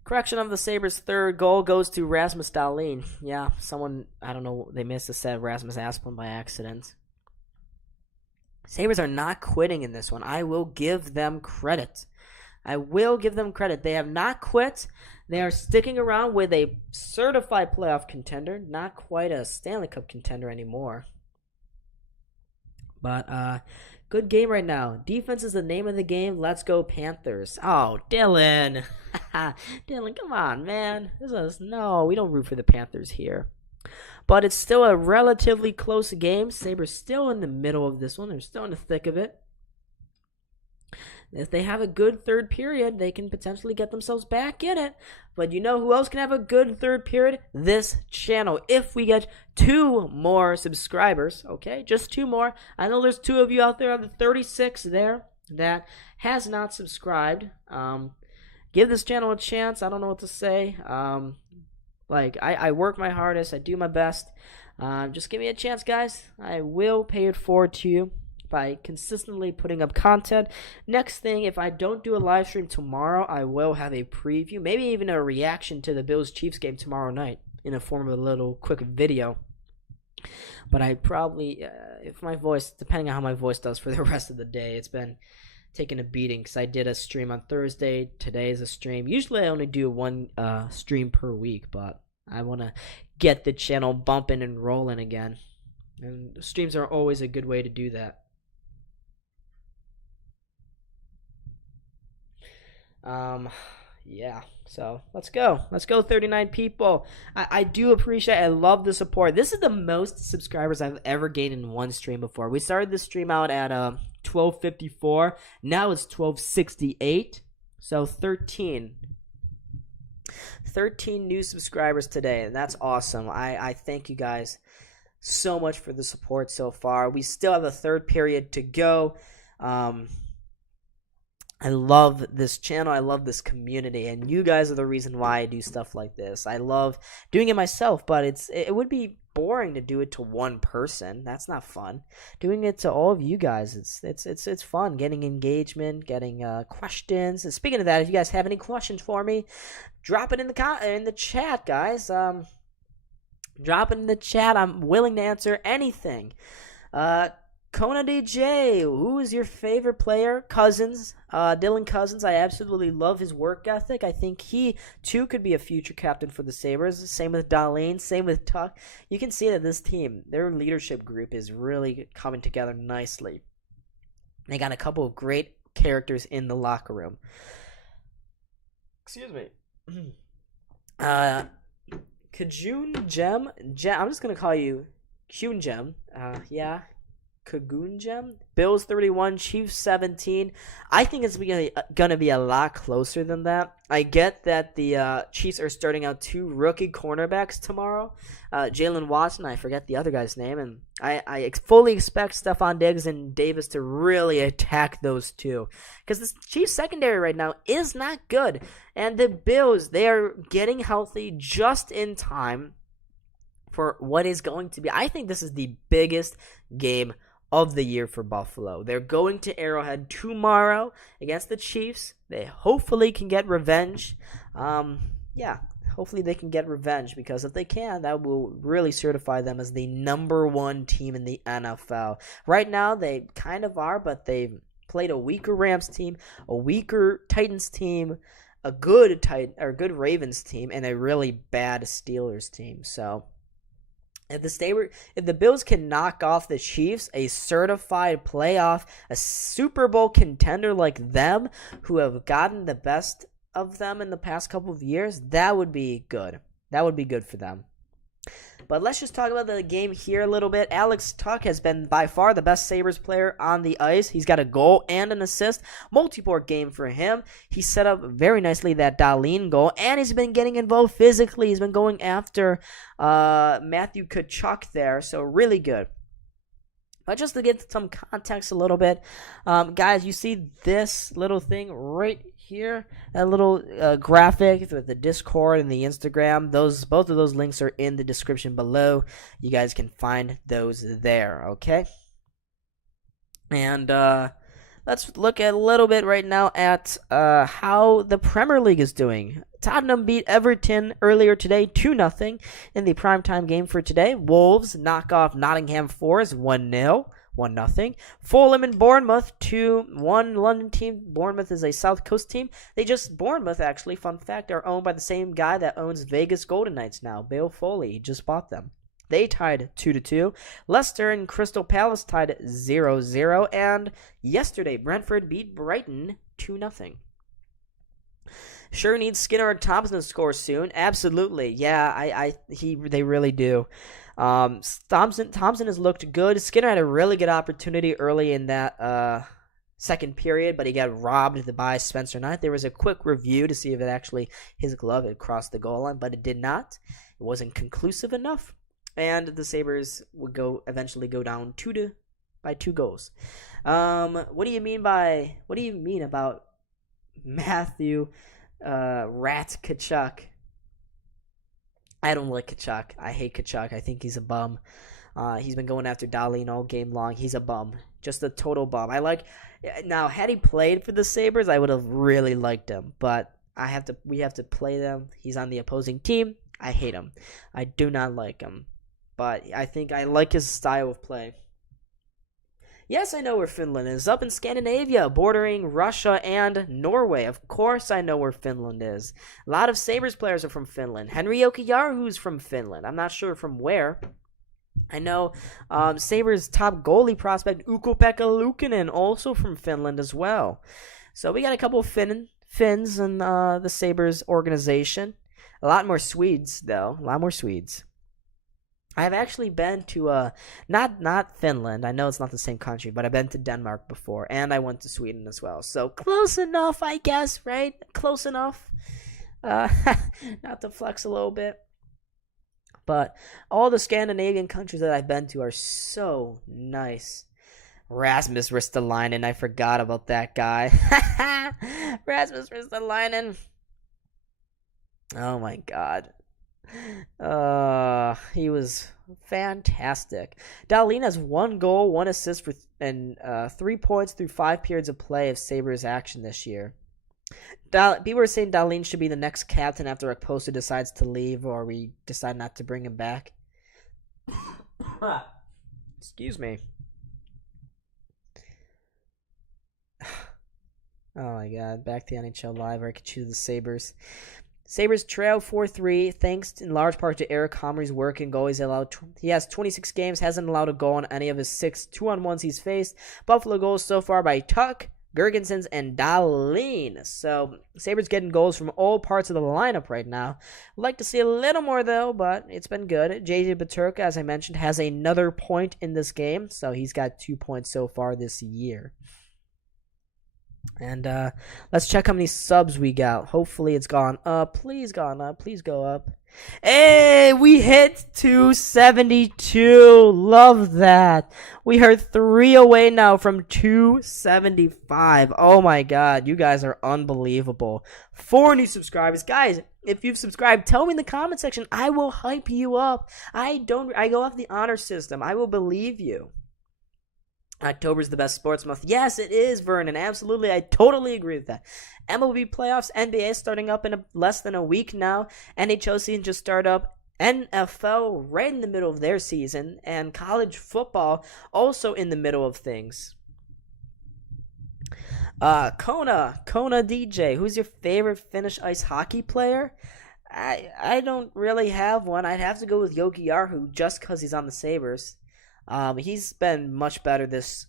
Correction of the Sabres' third goal goes to Rasmus Dahlin. Yeah, someone, I don't know, they missed a set Rasmus Asplund by accident. Sabres are not quitting in this one. I will give them credit. They have not quit. They are sticking around with a certified playoff contender, not quite a Stanley Cup contender anymore. But good game right now. Defense is the name of the game. Let's go Panthers. Oh, Dylan. Dylan, come on, man. No, we don't root for the Panthers here. But it's still a relatively close game. Sabres still in the middle of this one. They're still in the thick of it. If they have a good third period, they can potentially get themselves back in it. But you know who else can have a good third period? This channel. If we get 2 more subscribers, okay, just 2 more. I know there's 2 of you out there on the 36 there that has not subscribed. Give this channel a chance. I don't know what to say. I work my hardest. I do my best. Just give me a chance, guys. I will pay it forward to you by consistently putting up content. Next thing, if I don't do a live stream tomorrow, I will have a preview, maybe even a reaction to the Bills-Chiefs game tomorrow night in the form of a little quick video. But I probably, if my voice, depending on how my voice does for the rest of the day, it's been taking a beating because I did a stream on Thursday. Today is a stream. Usually I only do 1 stream per week, but I want to get the channel bumping and rolling again. And streams are always a good way to do that. Yeah, so let's go 39 people. I do appreciate, I love the support. This is the most subscribers I've ever gained in one stream before. We started this stream out at 12:54. Now it's 12:68. So 13 new subscribers today, and that's awesome. I thank you guys so much for the support so far. We still have a third period to go. I love this channel. I love this community, and you guys are the reason why I do stuff like this. I love doing it myself, but it would be boring to do it to one person. That's not fun. Doing it to all of you guys, it's fun. Getting engagement, getting questions. And speaking of that, if you guys have any questions for me, drop it in the chat, guys. Drop it in the chat. I'm willing to answer anything. Kona DJ, who is your favorite player? Cousins, Dylan Cousins. I absolutely love his work ethic. I think he, too, could be a future captain for the Sabres. Same with Darlene, same with Tuck. You can see that this team, their leadership group is really coming together nicely. They got a couple of great characters in the locker room. Excuse me. Kajun Gem. I'm just going to call you Kyun Gem. Yeah. Kagoon. Bills 31, Chiefs 17. I think it's going to be a lot closer than that. I get that the Chiefs are starting out 2 rookie cornerbacks tomorrow. Jalen Watson, I forget the other guy's name, and I fully expect Stephon Diggs and Davis to really attack those 2. Because the Chiefs secondary right now is not good. And the Bills, they are getting healthy just in time for what is going to be. I think this is the biggest game of the year for Buffalo. They're going to Arrowhead tomorrow against the Chiefs. They hopefully can get revenge. Hopefully they can get revenge, because if they can, that will really certify them as the number 1 team in the NFL. Right now, they kind of are, but they've played a weaker Rams team, a weaker Titans team, a good Ravens team, and a really bad Steelers team. So if the Bills can knock off the Chiefs, a certified playoff, a Super Bowl contender like them, who have gotten the best of them in the past couple of years, that would be good. That would be good for them. But let's just talk about the game here a little bit. Alex Tuck has been by far the best Sabres player on the ice. He's got a goal and an assist. Multi-port game for him. He set up very nicely that Darlene goal, and he's been getting involved physically. He's been going after Matthew Tkachuk there, so really good. But just to get some context a little bit, guys, you see this little thing right here, that little graphic with the Discord and the Instagram. Both of those links are in the description below. You guys can find those there, okay? And let's look at a little bit right now at how the Premier League is doing. Tottenham beat Everton earlier today 2-0 in the primetime game for today. Wolves knock off Nottingham Forest 1-0. 1-0. Fulham and Bournemouth 2-1. London team. Bournemouth is a South Coast team. Bournemouth actually, fun fact, are owned by the same guy that owns Vegas Golden Knights now, Bill Foley. He just bought them. They tied 2-2. Leicester and Crystal Palace tied 0-0. And yesterday, Brentford beat Brighton 2-0. Sure needs Skinner or Thompson to score soon. Absolutely. Yeah, they really do. Thompson has looked good. Skinner had a really good opportunity early in that second period, but he got robbed by Spencer Knight. There was a quick review to see if his glove had crossed the goal line, but it did not. It wasn't conclusive enough, and the Sabres would eventually go down by 2 goals. What do you mean about Matthew Rat Tkachuk? I don't like Tkachuk. I hate Tkachuk. I think he's a bum. He's been going after Dahlin all game long. He's a bum. Just a total bum. Now, had he played for the Sabres, I would have really liked him. But we have to play them. He's on the opposing team. I hate him. I do not like him. But I think I like his style of play. Yes, I know where Finland is. Up in Scandinavia, bordering Russia and Norway. Of course I know where Finland is. A lot of Sabres players are from Finland. Henri Jokiharju's from Finland. I'm not sure from where. I know Sabres' top goalie prospect, Ukko-Pekka Luukkonen, also from Finland as well. So we got a couple of Finns in the Sabres organization. A lot more Swedes, though. A lot more Swedes. I have actually been to not Finland. I know it's not the same country, but I've been to Denmark before, and I went to Sweden as well. So close enough, I guess, right? Close enough. Not to flex a little bit. But all the Scandinavian countries that I've been to are so nice. Rasmus Ristolainen, I forgot about that guy. Rasmus Ristolainen. Oh my god. He was fantastic. Dahlin has 1 goal, 1 assist and 3 points through 5 periods of play of Sabres action this year. People are saying Dahlin should be the next captain after Okposo decides to leave or we decide not to bring him back. Excuse me. Oh my god, back to the NHL Live where I could choose the Sabres. Sabres trail 4-3 thanks in large part to Eric Comrie's work in goal. He has 26 games, hasn't allowed a goal on any of his 6 2-on-1s he's faced. Buffalo goals so far by Tuch, Gergensons, and Dahlin. So Sabres getting goals from all parts of the lineup right now. I'd like to see a little more though, but it's been good. JJ Peterka, as I mentioned, has another point in this game, so he's got 2 points so far this year. And let's check how many subs we got. Hopefully it's gone up. Please gone up. Please go up. Hey, we hit 272. Love that. We are 3 away now from 275. Oh my god, you guys are unbelievable. 4 new subscribers. Guys, if you've subscribed, tell me in the comment section. I will hype you up. I go off the honor system. I will believe you. October's the best sports month. Yes, it is, Vernon. Absolutely. I totally agree with that. MLB playoffs, NBA starting up in less than a week now. NHL season just started up. NFL right in the middle of their season. And college football also in the middle of things. Kona DJ. Who's your favorite Finnish ice hockey player? I don't really have one. I'd have to go with Jokiharju just because he's on the Sabres. He's been much better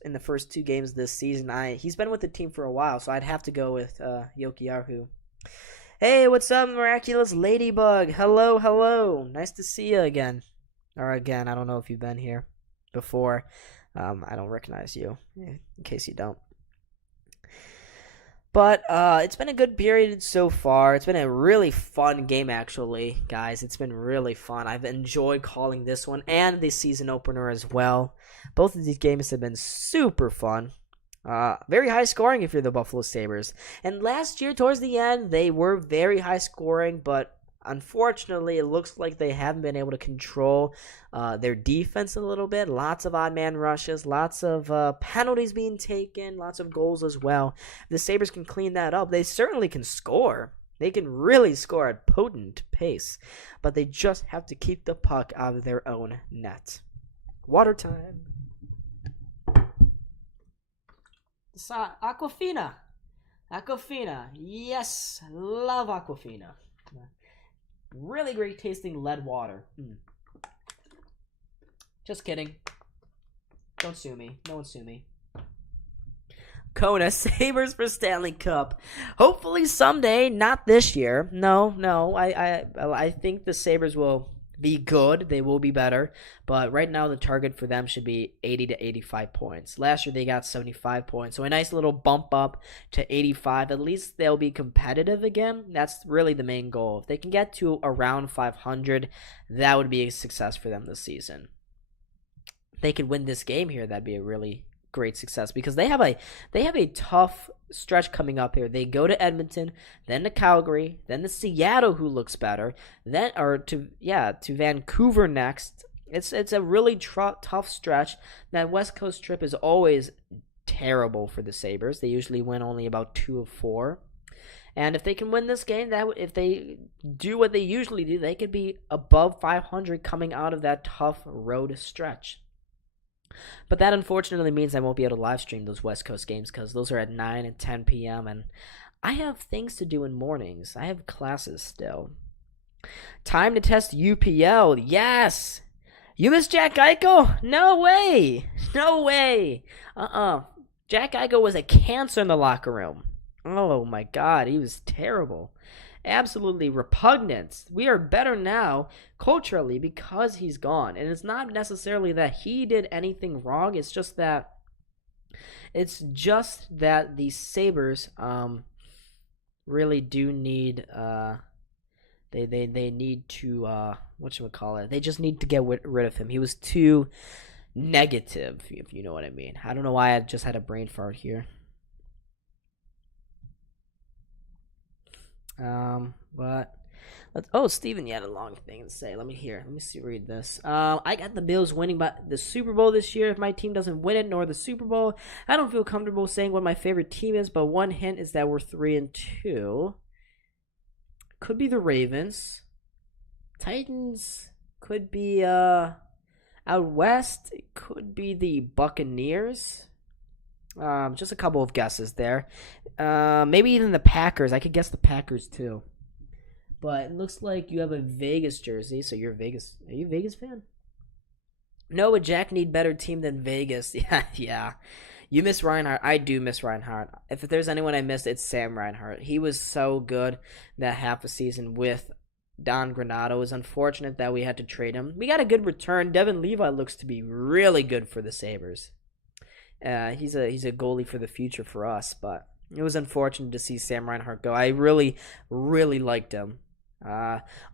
in the first 2 games this season. He's been with the team for a while, so I'd have to go with Jokiharju. Hey, what's up, Miraculous Ladybug? Hello. Nice to see you again. Or again, I don't know if you've been here before. I don't recognize you, in case you don't. But it's been a good period so far. It's been a really fun game, actually, guys. It's been really fun. I've enjoyed calling this one and the season opener as well. Both of these games have been super fun. Very high scoring if you're the Buffalo Sabres. And last year, towards the end, they were very high scoring, but unfortunately, it looks like they haven't been able to control their defense a little bit. Lots of odd man rushes, lots of penalties being taken, lots of goals as well. If the Sabres can clean that up, they certainly can score. They can really score at potent pace, but they just have to keep the puck out of their own net. Water time. Aquafina. Aquafina. Yes, love Aquafina. Really great tasting lead water. Just kidding. Don't sue me. No one sue me. Kona, Sabres for Stanley Cup. Hopefully someday, not this year. No. I think the Sabres will be good. They will be better. But right now the target for them should be 80 to 85 points. Last year they got 75 points. So a nice little bump up to 85. At least they'll be competitive again. That's really the main goal. If they can get to around 500, that would be a success for them this season. If they could win this game here, that'd be a really great success because they have a tough stretch coming up here. They go to Edmonton, then to Calgary, then to Seattle, who looks better, then to Vancouver next. It's a really tough stretch. That West Coast trip is always terrible for the Sabres. They usually win only about 2 of 4. And if they can win this game, if they do what they usually do, they could be above 500 coming out of that tough road stretch. But that unfortunately means I won't be able to live stream those West Coast games because those are at 9 and 10 p.m. and I have things to do in mornings. I have classes still. Time to test UPL. Yes! You miss Jack Eichel? No way! No way! Jack Eichel was a cancer in the locker room. Oh my God, he was terrible. Absolutely repugnant. We are better now culturally because he's gone. And it's not necessarily that he did anything wrong. It's just that the Sabres really do need they need to whatchamacallit. They just need to get rid of him. He was too negative, if you know what I mean. I don't know why I just had a brain fart here. Steven, you had a long thing to say. Let me read this. I got the Bills winning by the Super Bowl this year. If my team doesn't win it, nor the Super Bowl, I don't feel comfortable saying what my favorite team is, but one hint is that we're 3-2. Could be the Ravens. Titans could be, out west, it could be the Buccaneers. Just a couple of guesses there. Maybe even the Packers. I could guess the Packers too. But it looks like you have a Vegas jersey, so you're Vegas. Are you a Vegas fan? No, would Jack need better team than Vegas? Yeah. You miss Reinhart. I do miss Reinhart. If there's anyone I missed, it's Sam Reinhart. He was so good that half a season with Don Granato. It was unfortunate that we had to trade him. We got a good return. Devin Levi looks to be really good for the Sabres. He's a goalie for the future for us, but it was unfortunate to see Sam Reinhart go. I really, really liked him.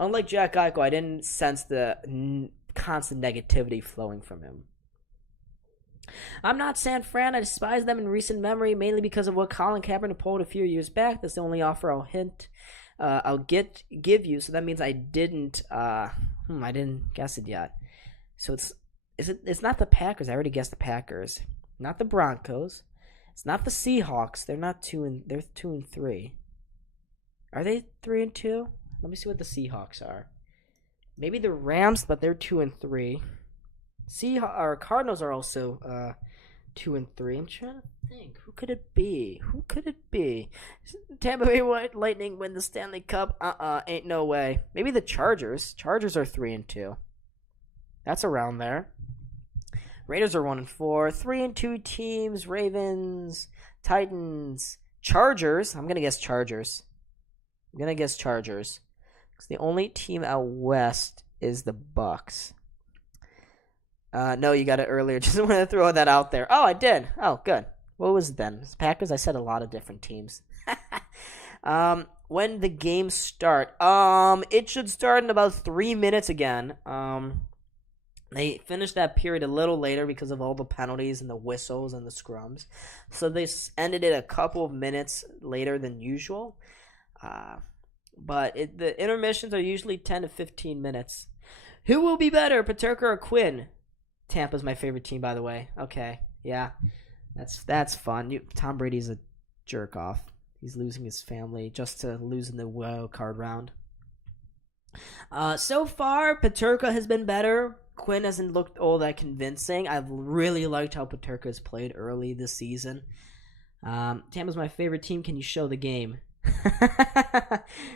Unlike Jack Eichel, I didn't sense the constant negativity flowing from him. I'm not San Fran. I despise them in recent memory, mainly because of what Colin Kaepernick pulled a few years back. That's the only offer I'll give you. So that means I didn't guess it yet. So it's not the Packers. I already guessed the Packers. Not the Broncos. It's not the Seahawks. They're 2-3. Are they 3-2? Let me see what the Seahawks are. Maybe the Rams, but they're 2-3. Cardinals are also 2-3. I'm trying to think. Who could it be? Tampa Bay Lightning win the Stanley Cup? Ain't no way. Maybe the Chargers. Chargers are 3-2. That's around there. Raiders are 1-4. 3-2 teams. Ravens, Titans, Chargers. I'm gonna guess Chargers. Because the only team out west is the Bucks. No, you got it earlier. Just wanted to throw that out there. Oh, I did. Oh, good. What was it then? Packers? I said a lot of different teams. When the games start? It should start in about 3 minutes again. They finished that period a little later because of all the penalties and the whistles and the scrums. So they ended it a couple of minutes later than usual. But the intermissions are usually 10 to 15 minutes. Who will be better, Peterka or Quinn? Tampa's my favorite team, by the way. Okay, yeah. That's fun. Tom Brady's a jerk-off. He's losing his family just to lose in the wild card round. So far, Peterka has been better. Quinn hasn't looked all that convincing. I've really liked how Peterka has played early this season. Tampa's my favorite team. Can you show the game?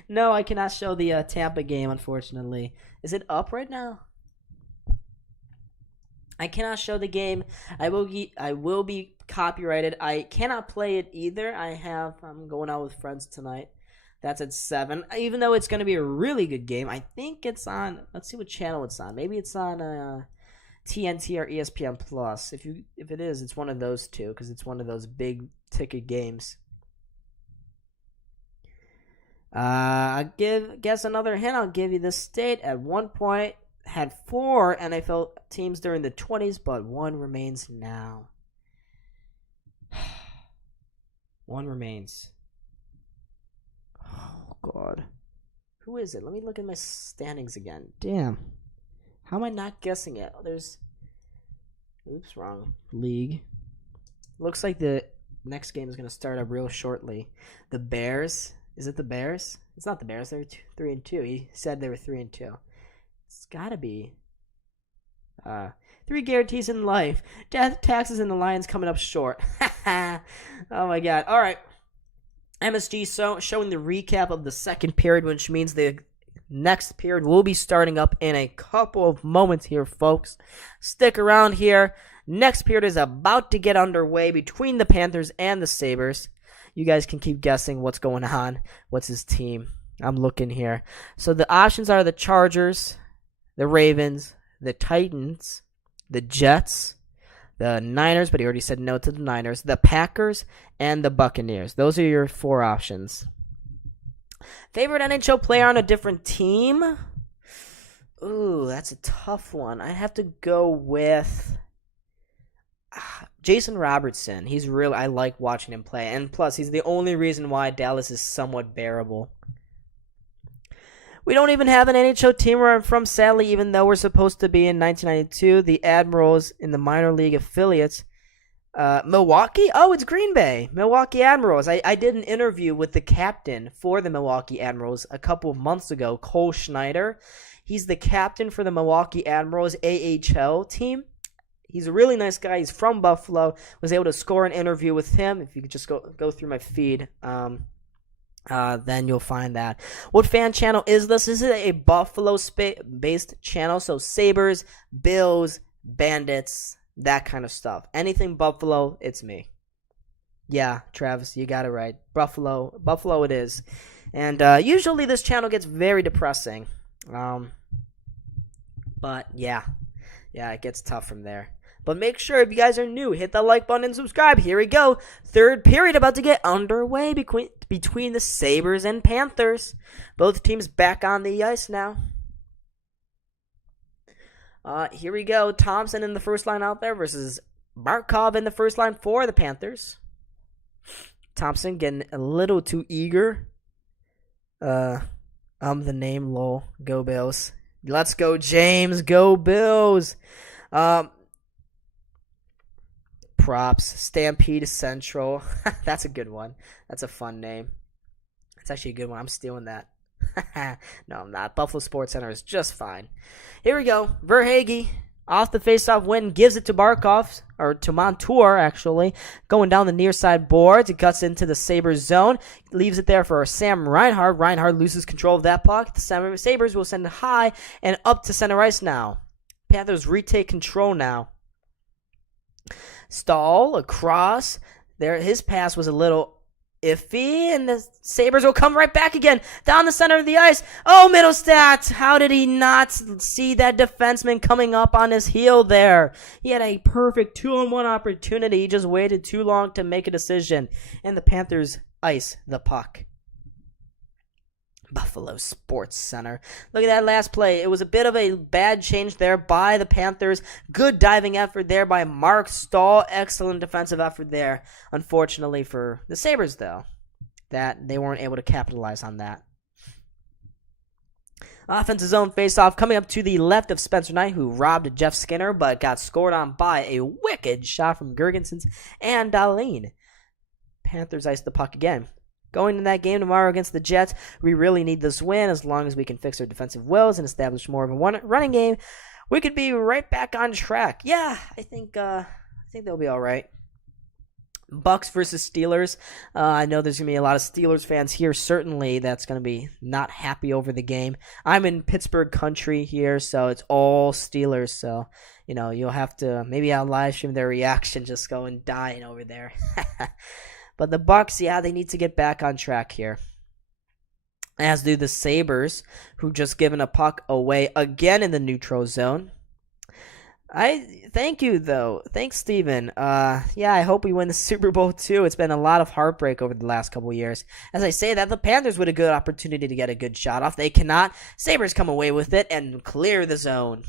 No, I cannot show the Tampa game, unfortunately. Is it up right now? I cannot show the game. I will be copyrighted. I cannot play it either. I'm going out with friends tonight. That's at 7. Even though it's going to be a really good game, I think it's on. Let's see what channel it's on. Maybe it's on TNT or ESPN Plus. If it is, it's one of those two because it's one of those big ticket games. Guess another hint. I'll give you the state. At one point, had 4 NFL teams during the 20s, but 1 remains now. 1 remains. Oh, God. Who is it? Let me look at my standings again. Damn. How am I not guessing it? Oh, oops, wrong league. Looks like the next game is going to start up real shortly. The Bears. Is it the Bears? It's not the Bears. They're 3-2. He said they were 3-2. It's gotta be. 3 guarantees in life. Death, taxes, and the Lions coming up short. Oh my God. All right. MSG showing the recap of the second period, which means the next period will be starting up in a couple of moments here, folks. Stick around here. Next period is about to get underway between the Panthers and the Sabres. You guys can keep guessing what's going on. What's his team? I'm looking here. So the options are the Chargers, the Ravens, the Titans, the Jets, the Niners, but he already said no to the Niners, the Packers, and the Buccaneers. Those are your 4 options. Favorite NHL player on a different team? Ooh, that's a tough one. I have to go with Jason Robertson. I like watching him play, and plus he's the only reason why Dallas is somewhat bearable. We don't even have an NHL team where I'm from, sadly, even though we're supposed to be in 1992. The Admirals in the minor league affiliates. Milwaukee? Oh, it's Green Bay. Milwaukee Admirals. I did an interview with the captain for the Milwaukee Admirals a couple of months ago, Cole Schneider. He's the captain for the Milwaukee Admirals AHL team. He's a really nice guy. He's from Buffalo. Was able to score an interview with him. If you could just go through my feed. Then you'll find that. What fan channel is this? This is a Buffalo-based channel, so Sabres, Bills, Bandits, that kind of stuff. Anything Buffalo, it's me. Yeah, Travis, you got it right. Buffalo it is. And usually this channel gets very depressing. But yeah, it gets tough from there. But make sure, if you guys are new, hit that like button and subscribe. Here we go. Third period about to get underway between the Sabres and Panthers. Both teams back on the ice now. Here we go. Thompson in the first line out there versus Barkov in the first line for the Panthers. Thompson getting a little too eager. The name, lol. Go Bills. Let's go, James. Go Bills. Props. Stampede Central. That's a good one. That's a fun name. That's actually a good one. I'm stealing that. No, I'm not. Buffalo SportsCenter is just fine. Here we go. Verhaeghe off the faceoff win, gives it to Barkov, or to Montour, actually. Going down the near side boards. It cuts into the Sabres zone. Leaves it there for Sam Reinhart. Reinhart loses control of that puck. The Sabres will send it high and up to center ice now. Panthers retake control now. Stahl across. There, his pass was a little iffy, and the Sabres will come right back again down the center of the ice. Oh, Middlestat! How did he not see that defenseman coming up on his heel there? He had a perfect 2-on-1 opportunity. He just waited too long to make a decision, and the Panthers ice the puck. Buffalo SportsCenter. Look at that last play. It was a bit of a bad change there by the Panthers. Good diving effort there by Mark Stahl. Excellent defensive effort there. Unfortunately for the Sabres, though, that they weren't able to capitalize on that. Offensive zone faceoff coming up to the left of Spencer Knight, who robbed Jeff Skinner, but got scored on by a wicked shot from Girgensons and Dahlin. Panthers ice the puck again. Going to that game tomorrow against the Jets, we really need this win. As long as we can fix our defensive wills and establish more of a running game, we could be right back on track. Yeah, I think they'll be all right. Bucks versus Steelers. I know there's going to be a lot of Steelers fans here. Certainly, that's going to be not happy over the game. I'm in Pittsburgh country here, so it's all Steelers. So, you'll have to, maybe I'll live stream their reaction, just going dying over there. But the Bucks, they need to get back on track here. As do the Sabres, who just given a puck away again in the neutral zone. Thank you, though. Thanks, Steven. I hope we win the Super Bowl, too. It's been a lot of heartbreak over the last couple of years. As I say that, the Panthers with a good opportunity to get a good shot off. They cannot. Sabres come away with it and clear the zone.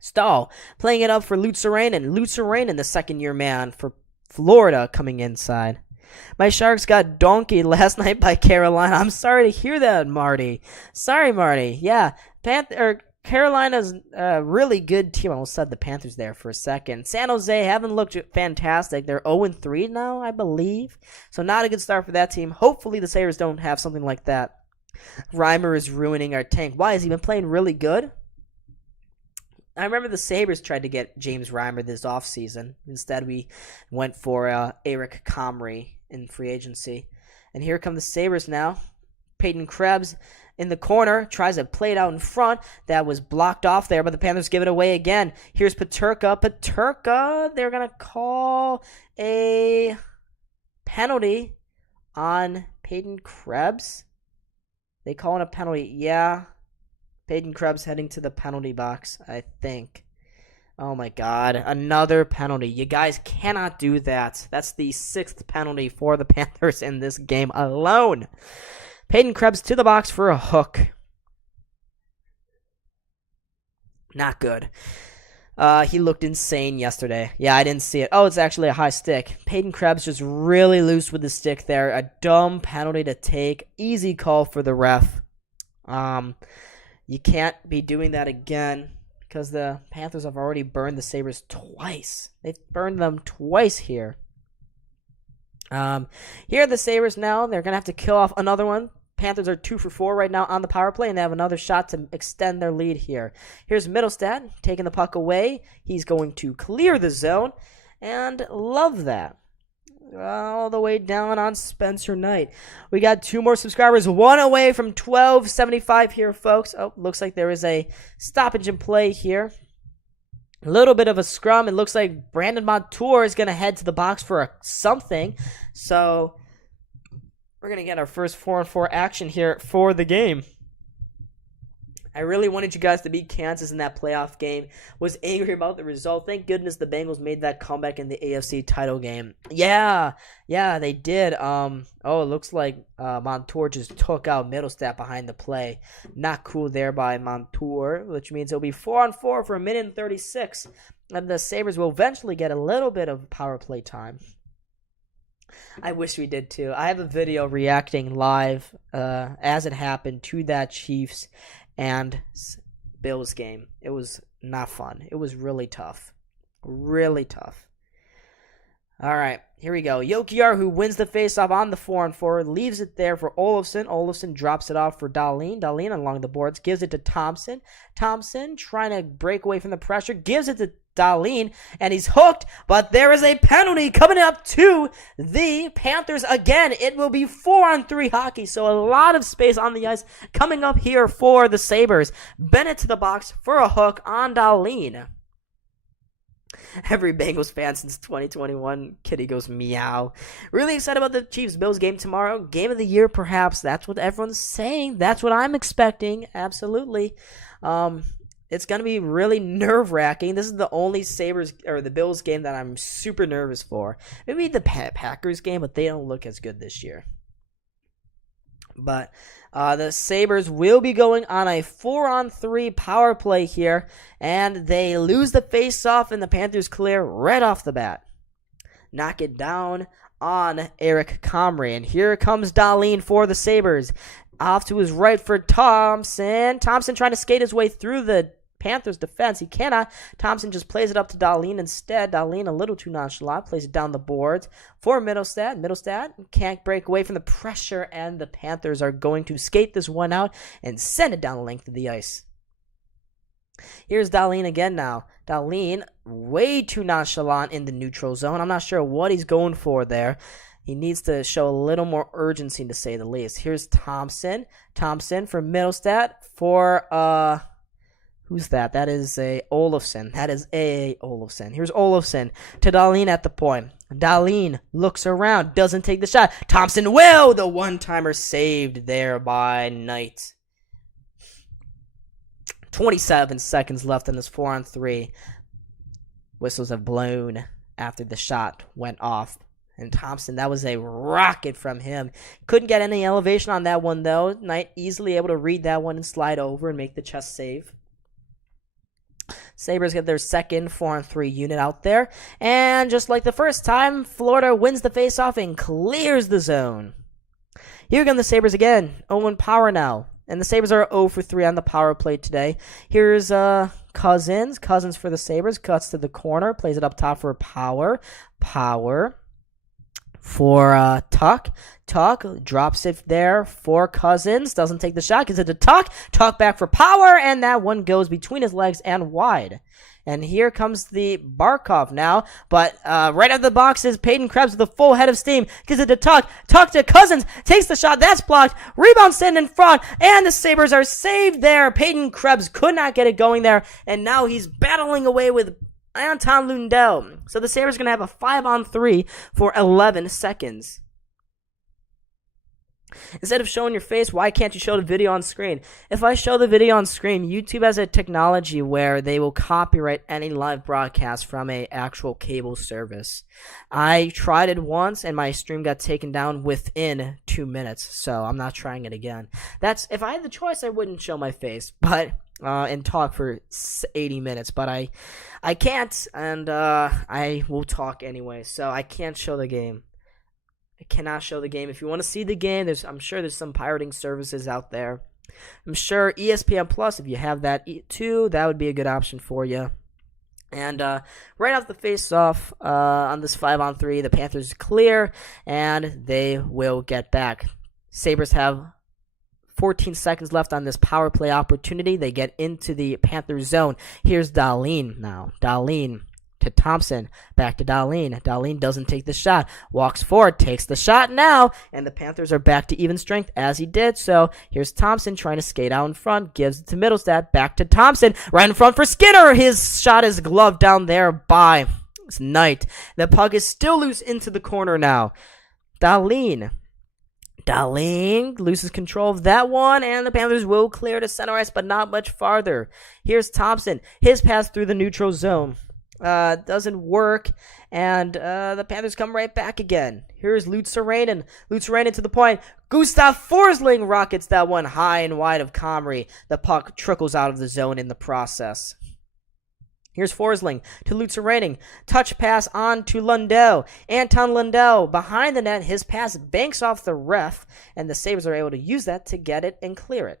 Stahl playing it up for Lutzerainen. Lutzerainen, the second-year man for Florida, coming inside. My Sharks got donkeyed last night by Carolina. I'm sorry to hear that, Marty. Sorry, Marty. Yeah, Carolina's a really good team. I almost said the Panthers there for a second. San Jose haven't looked fantastic. They're 0-3 now, I believe. So not a good start for that team. Hopefully the Sabres don't have something like that. Reimer is ruining our tank. Why? Has he been playing really good? I remember the Sabres tried to get James Reimer this offseason. Instead, we went for Eric Comrie in free agency. And here come the Sabres now. Peyton Krebs in the corner, tries to play it out in front. That was blocked off there, but the Panthers give it away again. Here's Peterka. They're going to call a penalty on Peyton Krebs. They call it a penalty. Yeah. Peyton Krebs heading to the penalty box, I think. Oh my God, another penalty. You guys cannot do that. That's the 6th penalty for the Panthers in this game alone. Peyton Krebs to the box for a hook. Not good. He looked insane yesterday. Yeah, I didn't see it. Oh, it's actually a high stick. Peyton Krebs just really loose with the stick there. A dumb penalty to take. Easy call for the ref. You can't be doing that again because the Panthers have already burned the Sabres twice. They've burned them twice here. Here are the Sabres now. They're going to have to kill off another one. Panthers are 2 for 4 right now on the power play, and they have another shot to extend their lead here. Here's Middlestad taking the puck away. He's going to clear the zone, and love that. All the way down on Spencer Knight. We got 2 more subscribers, 1 away from 1275 here, folks. Oh, looks like there is a stoppage in play here. A little bit of a scrum. It looks like Brandon Montour is going to head to the box for something. So we're going to get our first 4-on-4 action here for the game. I really wanted you guys to beat Kansas in that playoff game. Was angry about the result. Thank goodness the Bengals made that comeback in the AFC title game. Yeah, they did. It looks like Montour just took out Middlestat behind the play. Not cool there by Montour, which means it'll be 4-on-4 for 1:36. And the Sabres will eventually get a little bit of power play time. I wish we did too. I have a video reacting live as it happened to that Chiefs and Bills game. It was not fun. It was really tough. Really tough. All right, here we go. Jokiar, who wins the faceoff on the 4-on-4, leaves it there for Olofsson. Olofsson drops it off for Dahlin. Dahlin along the boards, gives it to Thompson. Thompson trying to break away from the pressure, gives it to Dahlin, and he's hooked, but there is a penalty coming up to the Panthers again. It will be 4-on-3 hockey, so a lot of space on the ice coming up here for the Sabres. Bennett to the box for a hook on Dahlin. Every Bengals fan since 2021, Kitty goes meow. Really excited about the Chiefs-Bills game tomorrow. Game of the year, perhaps. That's what everyone's saying. That's what I'm expecting. Absolutely. It's going to be really nerve-wracking. This is the only Sabres or the Bills game that I'm super nervous for. Maybe the Packers game, but they don't look as good this year. But the Sabres will be going on a 4-on-3 power play here, and they lose the face-off, and the Panthers clear right off the bat. Knock it down on Eric Comrie, and here comes Dahlin for the Sabres. Off to his right for Thompson. Thompson trying to skate his way through the Panthers defense. He cannot. Thompson just plays it up to Dahlin instead. Dahlin a little too nonchalant. Plays it down the boards for Middlestad. Middlestad can't break away from the pressure, and the Panthers are going to skate this one out and send it down the length of the ice. Here's Dahlin again now. Dahlin, way too nonchalant in the neutral zone. I'm not sure what he's going for there. He needs to show a little more urgency, to say the least. Here's Thompson. Thompson for Middlestat for, who's that? That is a Olofsson. That is a Olofsson. Here's Olofsson to Dahlin at the point. Dahlin looks around, doesn't take the shot. Thompson will! The one-timer saved there by Knight. 27 seconds left in this 4-on-3. Whistles have blown after the shot went off. And Thompson, that was a rocket from him. Couldn't get any elevation on that one, though. Knight easily able to read that one and slide over and make the chest save. Sabres get their second 4-on-3 unit out there. And just like the first time, Florida wins the faceoff and clears the zone. Here come the Sabres again. Owen Power now. And the Sabres are 0 for 3 on the power play today. Here's Cousins. Cousins for the Sabres. Cuts to the corner. Plays it up top for Power. Power for Tuck. Tuck drops it there for Cousins. Doesn't take the shot. Gives it to Tuck. Tuck back for Power. And that one goes between his legs and wide. And here comes the Barkov now. But right out of the box is Peyton Krebs with a full head of steam. Gives it to Tuck. Tuck to Cousins. Takes the shot. That's blocked. Rebound sitting in front. And the Sabres are saved there. Peyton Krebs could not get it going there. And now he's battling away with Anton Lundell. So the Sabres are going to have a 5-on-3 for 11 seconds. Instead of showing your face, why can't you show the video on screen? If I show the video on screen, YouTube has a technology where they will copyright any live broadcast from a actual cable service. I tried it once and my stream got taken down within 2 minutes, so I'm not trying it again. If I had the choice, I wouldn't show my face, but and talk for 80 minutes, but I can't, and I will talk anyway, so I can't show the game. I cannot show the game. If you want to see the game, I'm sure there's some pirating services out there. I'm sure ESPN Plus, if you have that too, that would be a good option for you. And right off the face-off on this 5-on-3, the Panthers clear, and they will get back. Sabres have 14 seconds left on this power play opportunity. They get into the Panthers zone. Here's Dahlin now. Dahlin to Thompson. Back to Dahlin. Dahlin doesn't take the shot. Walks forward. Takes the shot now. And the Panthers are back to even strength as he did. So here's Thompson trying to skate out in front. Gives it to Middlestat. Back to Thompson. Right in front for Skinner. His shot is gloved down there by Knight. The puck is still loose into the corner now. Dahlin loses control of that one, and the Panthers will clear to center ice, but not much farther. Here's Thompson. His pass through the neutral zone doesn't work, and the Panthers come right back again. Here's Lutz Sarainen. Lutz Sarainen to the point. Gustav Forsling rockets that one high and wide of Comrie. The puck trickles out of the zone in the process. Here's Forsling to Lutz Sarainen. Touch pass on to Lundell. Anton Lundell behind the net. His pass banks off the ref, and the Sabres are able to use that to get it and clear it.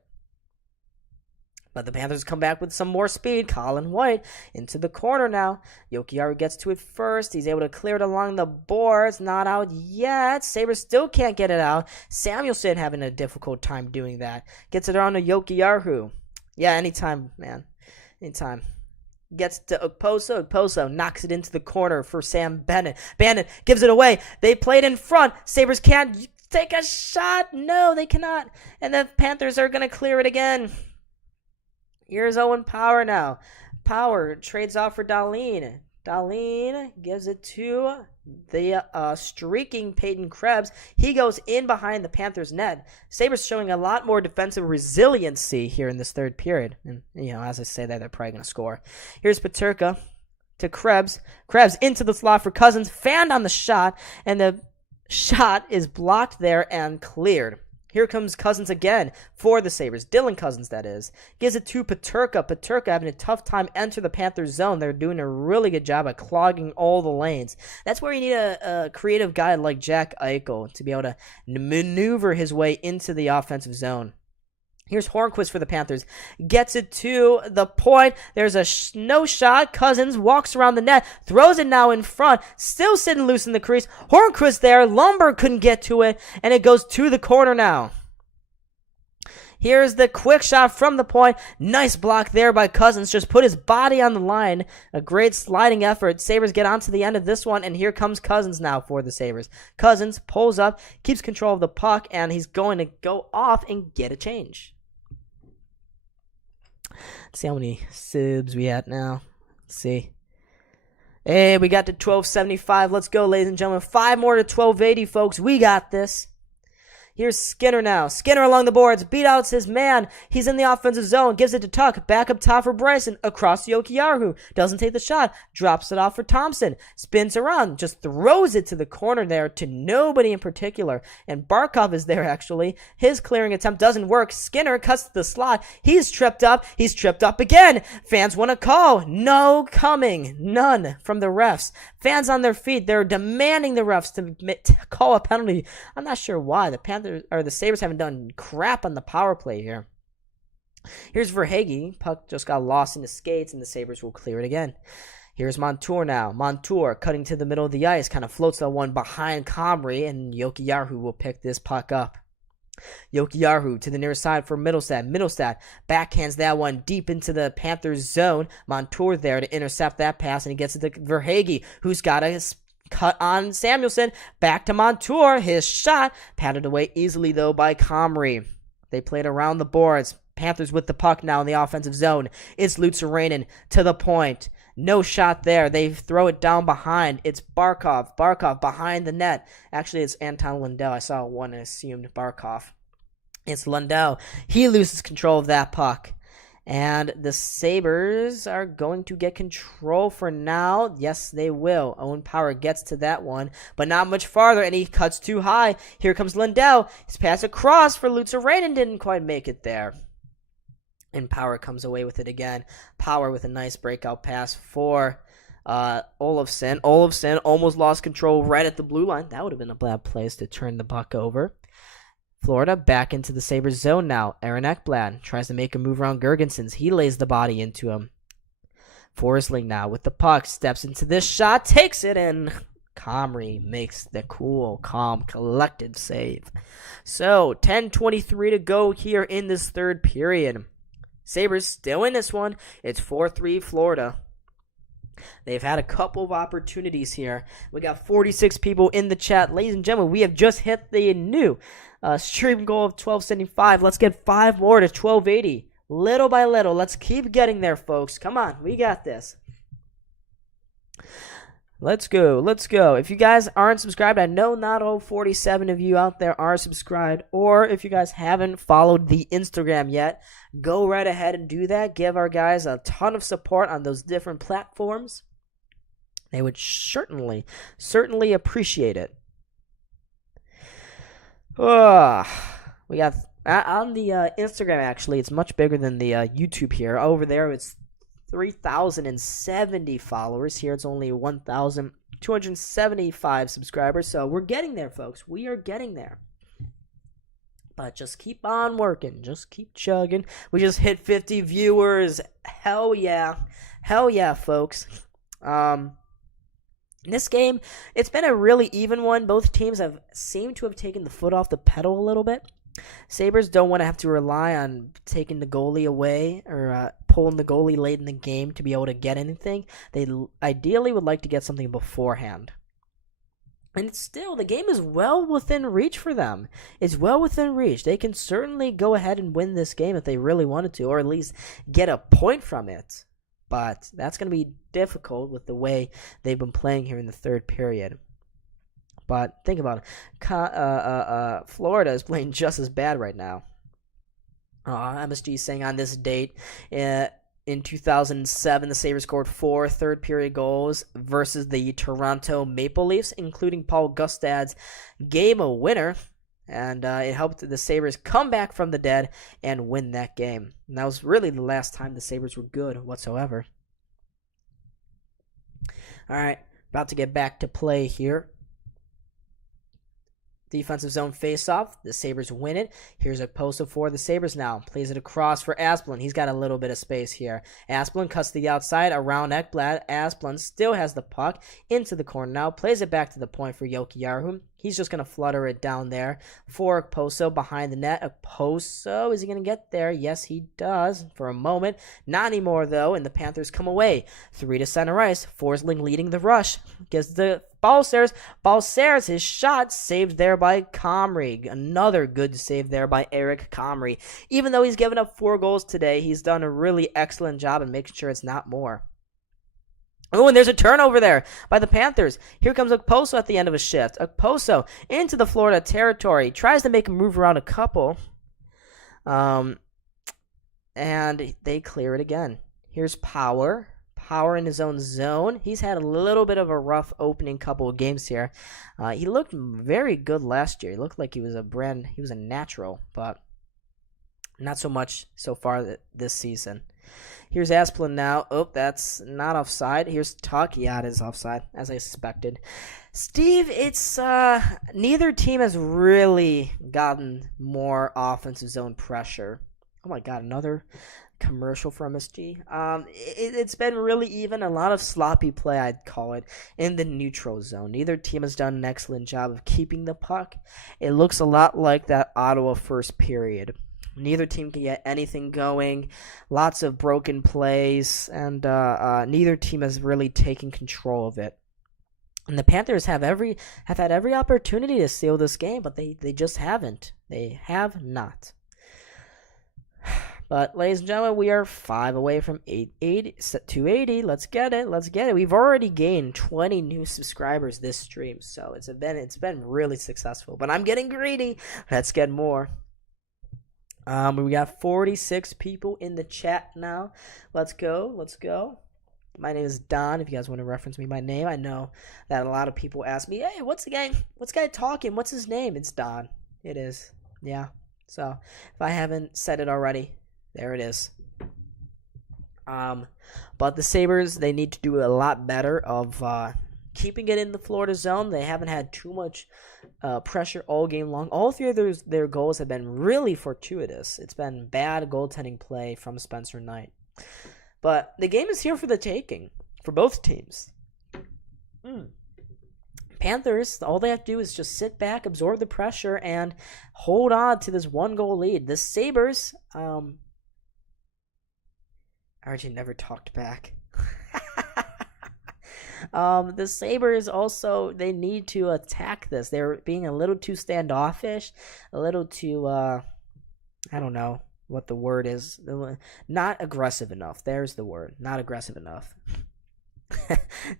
But the Panthers come back with some more speed. Colin White into the corner now. Jokiharju gets to it first. He's able to clear it along the boards. Not out yet. Sabres still can't get it out. Samuelson having a difficult time doing that. Gets it around to Jokiharju. Yeah, anytime, man. Anytime. Gets to Okposo. Okposo knocks it into the corner for Sam Bennett. Bennett gives it away. They play it in front. Sabres can't take a shot. No, they cannot. And the Panthers are going to clear it again. Here's Owen Power now. Power trades off for Dahlin. Dahlin gives it to the streaking Peyton Krebs. He goes in behind the Panthers' net. Sabres showing a lot more defensive resiliency here in this third period. And, as I say that, they're probably going to score. Here's Peterka to Krebs. Krebs into the slot for Cousins. Fanned on the shot, and the shot is blocked there and cleared. Here comes Cousins again for the Sabres. Dylan Cousins, that is. Gives it to Peterka. Peterka having a tough time enter the Panthers zone. They're doing a really good job at clogging all the lanes. That's where you need a creative guy like Jack Eichel to be able to maneuver his way into the offensive zone. Here's Hornquist for the Panthers. Gets it to the point. There's a no shot. Cousins walks around the net. Throws it now in front. Still sitting loose in the crease. Hornquist there. Lumber couldn't get to it. And it goes to the corner now. Here's the quick shot from the point. Nice block there by Cousins. Just put his body on the line. A great sliding effort. Sabres get onto the end of this one, and here comes Cousins now for the Sabres. Cousins pulls up, keeps control of the puck, and he's going to go off and get a change. Let's see how many subs we at now. Let's see. Hey, we got to 1275. Let's go, ladies and gentlemen. 5 more to 1280, folks. We got this. Here's Skinner now. Skinner along the boards. Beat out his man. He's in the offensive zone. Gives it to Tuck. Back up top for Bryson. Across to Jokiharju. Doesn't take the shot. Drops it off for Thompson. Spins around. Just throws it to the corner there to nobody in particular. And Barkov is there, actually. His clearing attempt doesn't work. Skinner cuts to the slot. He's tripped up. He's tripped up again. Fans want a call. No coming. None from the refs. Fans on their feet. They're demanding the refs to call a penalty. I'm not sure why. The Sabres haven't done crap on the power play here. Here's Verhaeghe. Puck just got lost in the skates, and the Sabres will clear it again. Here's Montour now. Montour cutting to the middle of the ice, kind of floats the one behind Comrie, and Jokiharju will pick this puck up. Jokiharju to the near side for Middlestad. Middlestad backhands that one deep into the Panthers zone. Montour there to intercept that pass, and he gets it to Verhaeghe, who's got a cut on Samuelson. Back to Montour. His shot patted away easily, though, by Comrie. They played around the boards. Panthers with the puck now in the offensive zone. It's Lutzerainen to the point. No shot there. They throw it down behind. It's Barkov. Barkov behind the net. Actually, it's Anton Lundell. I saw one and assumed Barkov. It's Lundell. He loses control of that puck. And the Sabres are going to get control for now. Yes, they will. Owen Power gets to that one, but not much farther, and he cuts too high. Here comes Lundell. His pass across for Lutzerainen didn't quite make it there. And Power comes away with it again. Power with a nice breakout pass for Olofsson. Olofsson almost lost control right at the blue line. That would have been a bad place to turn the puck over. Florida back into the Sabres zone now. Aaron Ekblad tries to make a move around Girgensons. He lays the body into him. Forsling now with the puck. Steps into this shot. Takes it in. Comrie makes the cool, calm, collected save. So, 10:23 to go here in this third period. Sabres still in this one. It's 4-3 Florida. They've had a couple of opportunities here. We got 46 people in the chat. Ladies and gentlemen, we have just hit the new stream goal of 1275. Let's get 5 more to 1280. Little by little. Let's keep getting there, folks. Come on. We got this. Let's go. Let's go. If you guys aren't subscribed, I know not all 47 of you out there are subscribed. Or if you guys haven't followed the Instagram yet, go right ahead and do that. Give our guys a ton of support on those different platforms. They would certainly appreciate it. We got on the Instagram, actually, it's much bigger than the YouTube here. Over there, it's 3,070 followers. Here, it's only 1,275 subscribers. So we're getting there, folks. We are getting there. But just keep on working. Just keep chugging. We just hit 50 viewers. Hell yeah. Hell yeah, folks. In this game, it's been a really even one. Both teams have seemed to have taken the foot off the pedal a little bit. Sabres don't want to have to rely on taking the goalie away or pulling the goalie late in the game to be able to get anything. They ideally would like to get something beforehand. And still, the game is well within reach for them. It's well within reach. They can certainly go ahead and win this game if they really wanted to, or at least get a point from it. But that's going to be difficult with the way they've been playing here in the third period. But think about it. Florida is playing just as bad right now. MSG is saying on this date, in 2007, the Sabres scored 4 third-period goals versus the Toronto Maple Leafs, including Paul Gustad's game-winner. And it helped the Sabres come back from the dead and win that game. And that was really the last time the Sabres were good whatsoever. All right, about to get back to play here. Defensive zone face-off. The Sabres win it. Here's a post for the Sabres now. Plays it across for Asplund. He's got a little bit of space here. Asplund cuts to the outside around Ekblad. Asplund still has the puck into the corner now. Plays it back to the point for Jokiharju. He's just going to flutter it down there for Okposo behind the net. Okposo, is he going to get there? Yes, he does for a moment. Not anymore, though, and the Panthers come away. 3 to center ice. Forsling leading the rush. Gives the Balcers. Balcers, his shot saved there by Comrie. Another good save there by Eric Comrie. Even though he's given up 4 goals today, he's done a really excellent job in making sure it's not more. Oh, and there's a turnover there by the Panthers. Here comes Okposo at the end of a shift. Okposo into the Florida territory. Tries to make a move around a couple. And they clear it again. Here's Power. Power in his own zone. He's had a little bit of a rough opening couple of games here. He looked very good last year. He looked like he was a natural, but not so much so far this season. Here's Asplund now. Oh, that's not offside. Here's Tuck. Yeah, it is offside, as I suspected. Steve, it's neither team has really gotten more offensive zone pressure. Oh my God, another commercial for MSG. It's been really even. A lot of sloppy play, I'd call it, in the neutral zone. Neither team has done an excellent job of keeping the puck. It looks a lot like that Ottawa first period. Neither team can get anything going. Lots of broken plays, and neither team has really taken control of it. And the Panthers have had every opportunity to steal this game, but they just haven't. They have not. But, ladies and gentlemen, we are 5 away from 280. Let's get it. We've already gained 20 new subscribers this stream, so it's been really successful. But I'm getting greedy. Let's get more. We got 46 people in the chat now. Let's go. My name is Don. If you guys want to reference me by name, I know that a lot of people ask me, "Hey, what's the guy talking? What's his name?" It's Don. It is. Yeah. So if I haven't said it already, there it is. But the Sabres, they need to do a lot better of keeping it in the Florida zone. They haven't had too much pressure all game long. All 3 of their goals have been really fortuitous. It's been bad goaltending play from Spencer Knight. But the game is here for the taking for both teams. Panthers, all they have to do is just sit back, absorb the pressure, and hold on to this 1-goal lead. The Sabres, RJ never talked back. The Sabres also, they need to attack this. They're being a little too standoffish, a little too, I don't know what the word is. Not aggressive enough. There's the word. Not aggressive enough.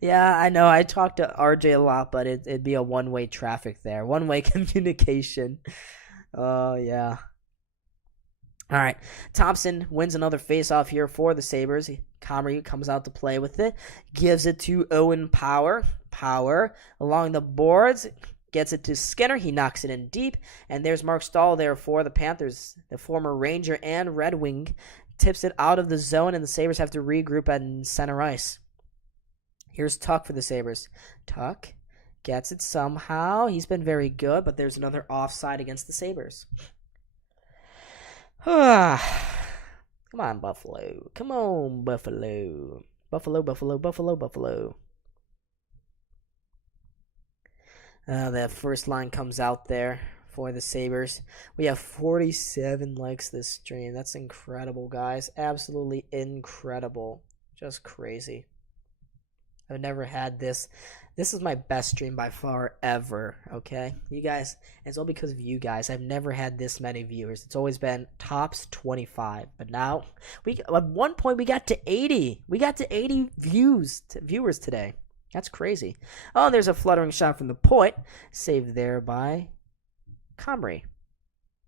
Yeah, I know. I talk to RJ a lot, but it'd be a one-way traffic there. One-way communication. Oh, yeah. All right. Thompson wins another face-off here for the Sabres. Comrie comes out to play with it. Gives it to Owen Power. Power along the boards. Gets it to Skinner. He knocks it in deep. And there's Mark Stahl there for the Panthers. The former Ranger and Red Wing tips it out of the zone, and the Sabres have to regroup at center ice. Here's Tuck for the Sabres. Tuck gets it somehow. He's been very good, but there's another offside against the Sabres. Come on, Buffalo. Come on, Buffalo. Buffalo. That first line comes out there for the Sabres. We have 47 likes this stream. That's incredible, guys. Absolutely incredible. Just crazy. I've never had this. This is my best stream by far ever, okay? You guys, it's all because of you guys. I've never had this many viewers. It's always been tops 25. But now, at one point, we got to 80. We got to 80 viewers today. That's crazy. Oh, there's a fluttering shot from the point. Saved there by Comrie.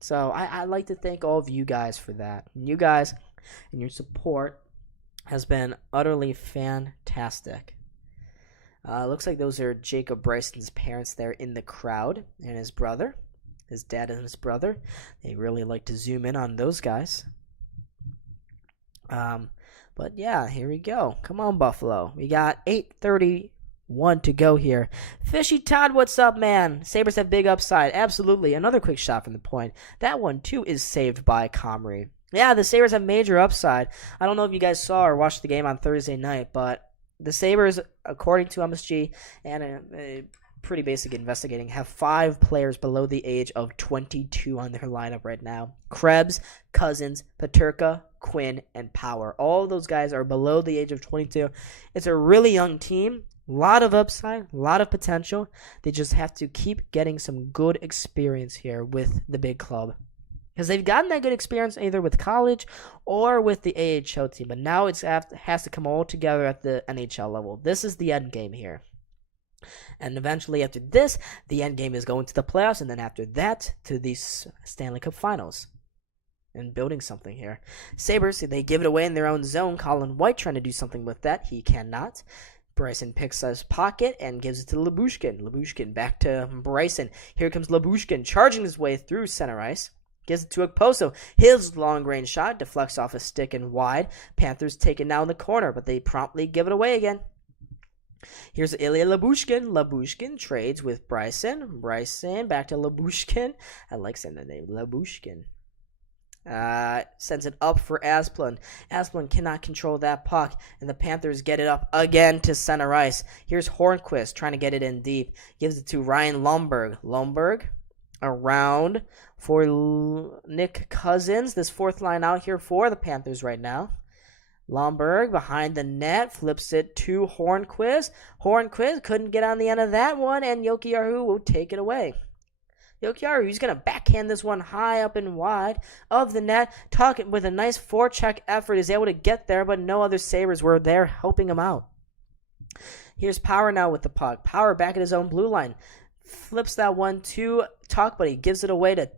So, I'd like to thank all of you guys for that. And you guys and your support has been utterly fantastic. Looks like those are Jacob Bryson's parents there in the crowd, and his brother, his dad and his brother. They really like to zoom in on those guys. But yeah, here we go. Come on, Buffalo. We got 8:31 to go here. Fishy Todd, what's up, man? Sabres have big upside. Absolutely. Another quick shot from the point. That one, too, is saved by Comrie. Yeah, the Sabres have major upside. I don't know if you guys saw or watched the game on Thursday night, but the Sabres, according to MSG and pretty basic investigating, have 5 players below the age of 22 on their lineup right now. Krebs, Cousins, Peterka, Quinn, and Power. All of those guys are below the age of 22. It's a really young team. A lot of upside, a lot of potential. They just have to keep getting some good experience here with the big club. Because they've gotten that good experience either with college or with the AHL team. But now it has to come all together at the NHL level. This is the end game here. And eventually after this, the end game is going to the playoffs. And then after that, to the Stanley Cup Finals. And building something here. Sabres, they give it away in their own zone. Colin White trying to do something with that. He cannot. Bryson picks his pocket and gives it to Lyubushkin. Lyubushkin back to Bryson. Here comes Lyubushkin charging his way through center ice. Gives it to Okposo. His long-range shot deflects off a stick and wide. Panthers take it now in the corner, but they promptly give it away again. Here's Ilya Lyubushkin. Lyubushkin trades with Bryson. Bryson back to Lyubushkin. I like saying the name, Lyubushkin. Sends it up for Asplund. Asplund cannot control that puck, and the Panthers get it up again to center ice. Here's Hornquist trying to get it in deep. Gives it to Ryan Lomberg. Lomberg around for Nick Cousins. This fourth line out here for the Panthers right now. Lomberg behind the net, flips it to Hornquist. Hornquist couldn't get on the end of that one, and Jokiharju will take it away. Jokiharju, he's going to backhand this one high up and wide of the net. Talking with a nice forecheck effort, is able to get there, but no other Sabres were there helping him out. Here's Power now with the puck. Power back at his own blue line. Flips that one to Tuch, but he gives it away to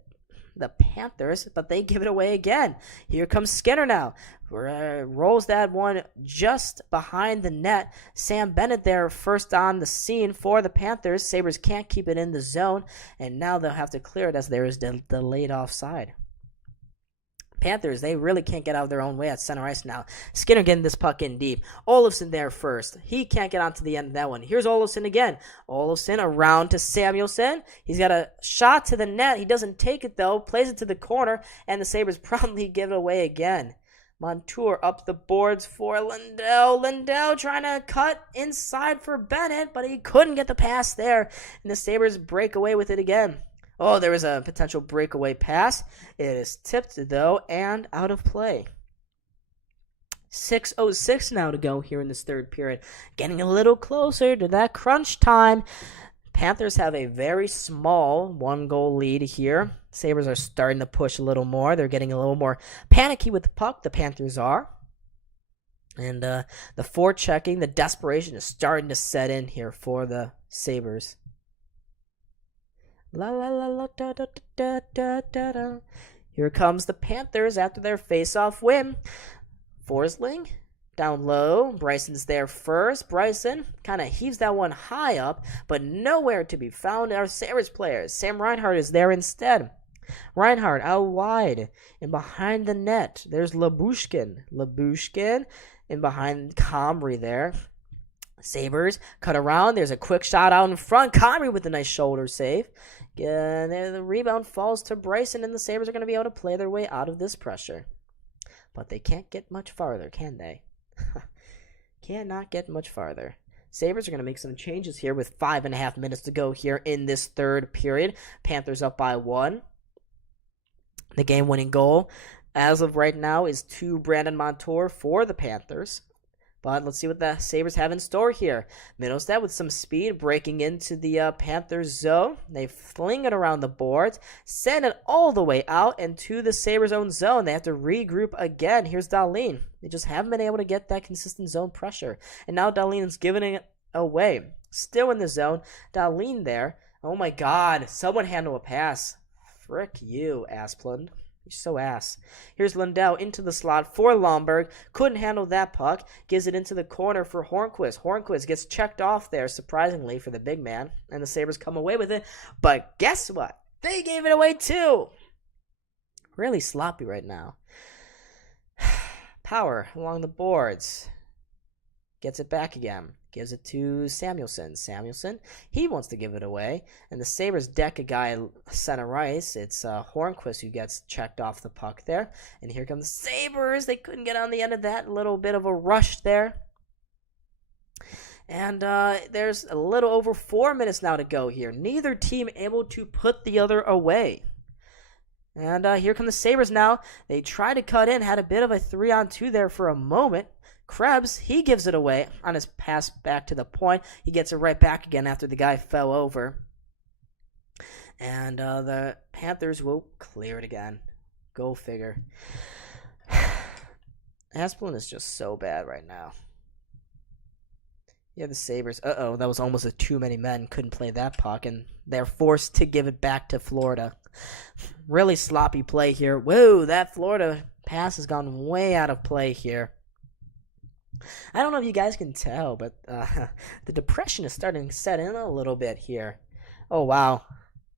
the Panthers, but they give it away again. Here comes Skinner now. Rolls that one just behind the net. Sam Bennett there first on the scene for the Panthers. Sabres can't keep it in the zone, and now they'll have to clear it as there is delayed offside. Panthers, they really can't get out of their own way at center ice now. Skinner getting this puck in deep. Olofsson there first. He can't get onto the end of that one. Here's Olofsson again. Olofsson around to Samuelsson. He's got a shot to the net. He doesn't take it though. Plays it to the corner, and the Sabres promptly give it away again. Montour up the boards for Lindell. Lindell trying to cut inside for Bennett, but he couldn't get the pass there, and the Sabres break away with it again. Oh, there was a potential breakaway pass. It is tipped, though, and out of play. 6:06 now to go here in this third period. Getting a little closer to that crunch time. Panthers have a very small 1-goal lead here. Sabres are starting to push a little more. They're getting a little more panicky with the puck, the Panthers are. And the forechecking, the desperation is starting to set in here for the Sabres. La la la la da da da da da da. Here comes the Panthers after their face-off win. Forsling down low. Bryson's there first. Bryson kind of heaves that one high up, but nowhere to be found are Sabres players. Sam Reinhart is there instead. Reinhart out wide and behind the net. There's Lyubushkin. Lyubushkin and behind Comrie there. Sabres cut around. There's a quick shot out in front. Comrie with a nice shoulder save. And the rebound falls to Bryson, and the Sabres are going to be able to play their way out of this pressure. But they can't get much farther, can they? Cannot get much farther. Sabres are going to make some changes here with 5.5 minutes to go here in this third period. Panthers up by 1. The game-winning goal, as of right now, is to Brandon Montour for the Panthers. But let's see what the Sabres have in store here. Middlestad with some speed, breaking into the Panthers zone. They fling it around the boards, send it all the way out and to the Sabres' own zone. They have to regroup again. Here's Dahlin. They just haven't been able to get that consistent zone pressure. And now Dahlin is giving it away. Still in the zone. Dahlin there. Oh my God. Someone handle a pass. Frick you, Asplund. You're so ass. Here's Lindell into the slot for Lomberg. Couldn't handle that puck. Gives it into the corner for Hornquist. Hornquist gets checked off there, surprisingly, for the big man. And the Sabres come away with it. But guess what? They gave it away too. Really sloppy right now. Power along the boards. Gets it back again. Gives it to Samuelsson. Samuelsson, he wants to give it away. And the Sabres deck a guy center ice. It's Hornquist who gets checked off the puck there. And here come the Sabres. They couldn't get on the end of that. A little bit of a rush there. And there's a little over 4 minutes now to go here. Neither team able to put the other away. And here come the Sabres now. They try to cut in, had a bit of a 3-on-2 there for a moment. Krebs, he gives it away on his pass back to the point. He gets it right back again after the guy fell over. And the Panthers will clear it again. Go figure. Asplund is just so bad right now. Yeah, the Sabres. Uh-oh, that was almost a too many men. Couldn't play that puck, and they're forced to give it back to Florida. Really sloppy play here. Whoa, that Florida pass has gone way out of play here. I don't know if you guys can tell, but the depression is starting to set in a little bit here. Oh, wow.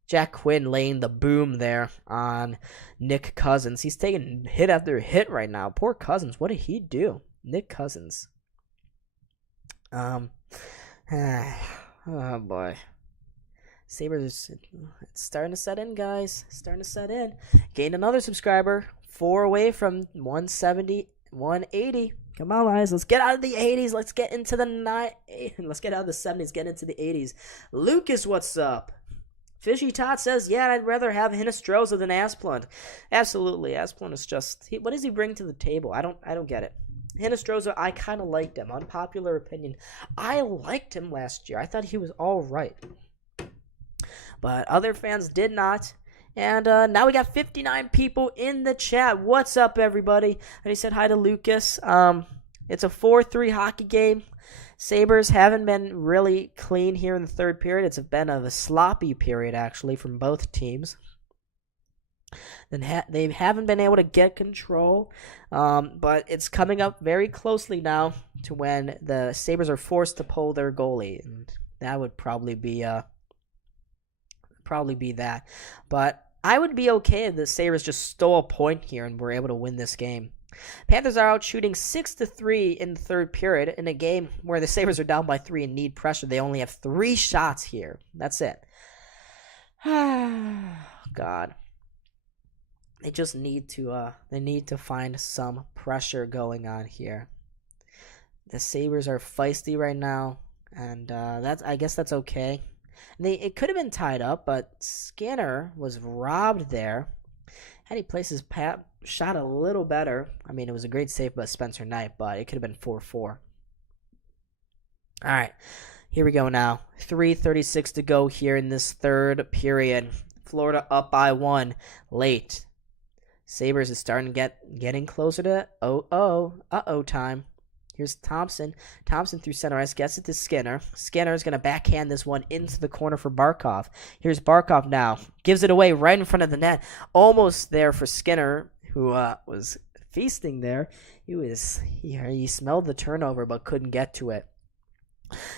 Jack Quinn laying the boom there on Nick Cousins. He's taking hit after hit right now. Poor Cousins. What did he do? Nick Cousins. Oh, boy. Sabres, it's starting to set in, guys. It's starting to set in. Gained another subscriber. 4 away from 170, 180. Come on, guys. Let's get out of the 80s. Let's get into the Let's get out of the 70s. Get into the 80s. Lucas, what's up? Fishy Tot says, yeah, I'd rather have Hinostroza than Asplund. Absolutely. Asplund is just... what does he bring to the table? I don't get it. Hinostroza, I kind of liked him. Unpopular opinion. I liked him last year. I thought he was all right. But other fans did not. And now we got 59 people in the chat. What's up, everybody? And he said hi to Lucas. It's a 4-3 hockey game. Sabres haven't been really clean here in the third period. It's been a sloppy period, actually, from both teams. They haven't been able to get control, but it's coming up very closely now to when the Sabres are forced to pull their goalie, and that would probably be that. But I would be okay if the Sabres just stole a point here and were able to win this game. Panthers are out shooting 6-3 in the third period in a game where the Sabres are down by 3 and need pressure. They only have 3 shots here. That's it. God. They just need to find some pressure going on here. The Sabres are feisty right now, and I guess that's okay. It could have been tied up, but Skinner was robbed there. Had he placed his shot a little better, I mean, it was a great save by Spencer Knight, but it could have been 4-4. All right, here we go now. 3:36 to go here in this third period. Florida up by 1 late. Sabres is starting to getting closer to uh-oh time. Here's Thompson. Thompson through center ice gets it to Skinner. Skinner is going to backhand this one into the corner for Barkov. Here's Barkov now. Gives it away right in front of the net. Almost there for Skinner, who was feasting there. He smelled the turnover but couldn't get to it.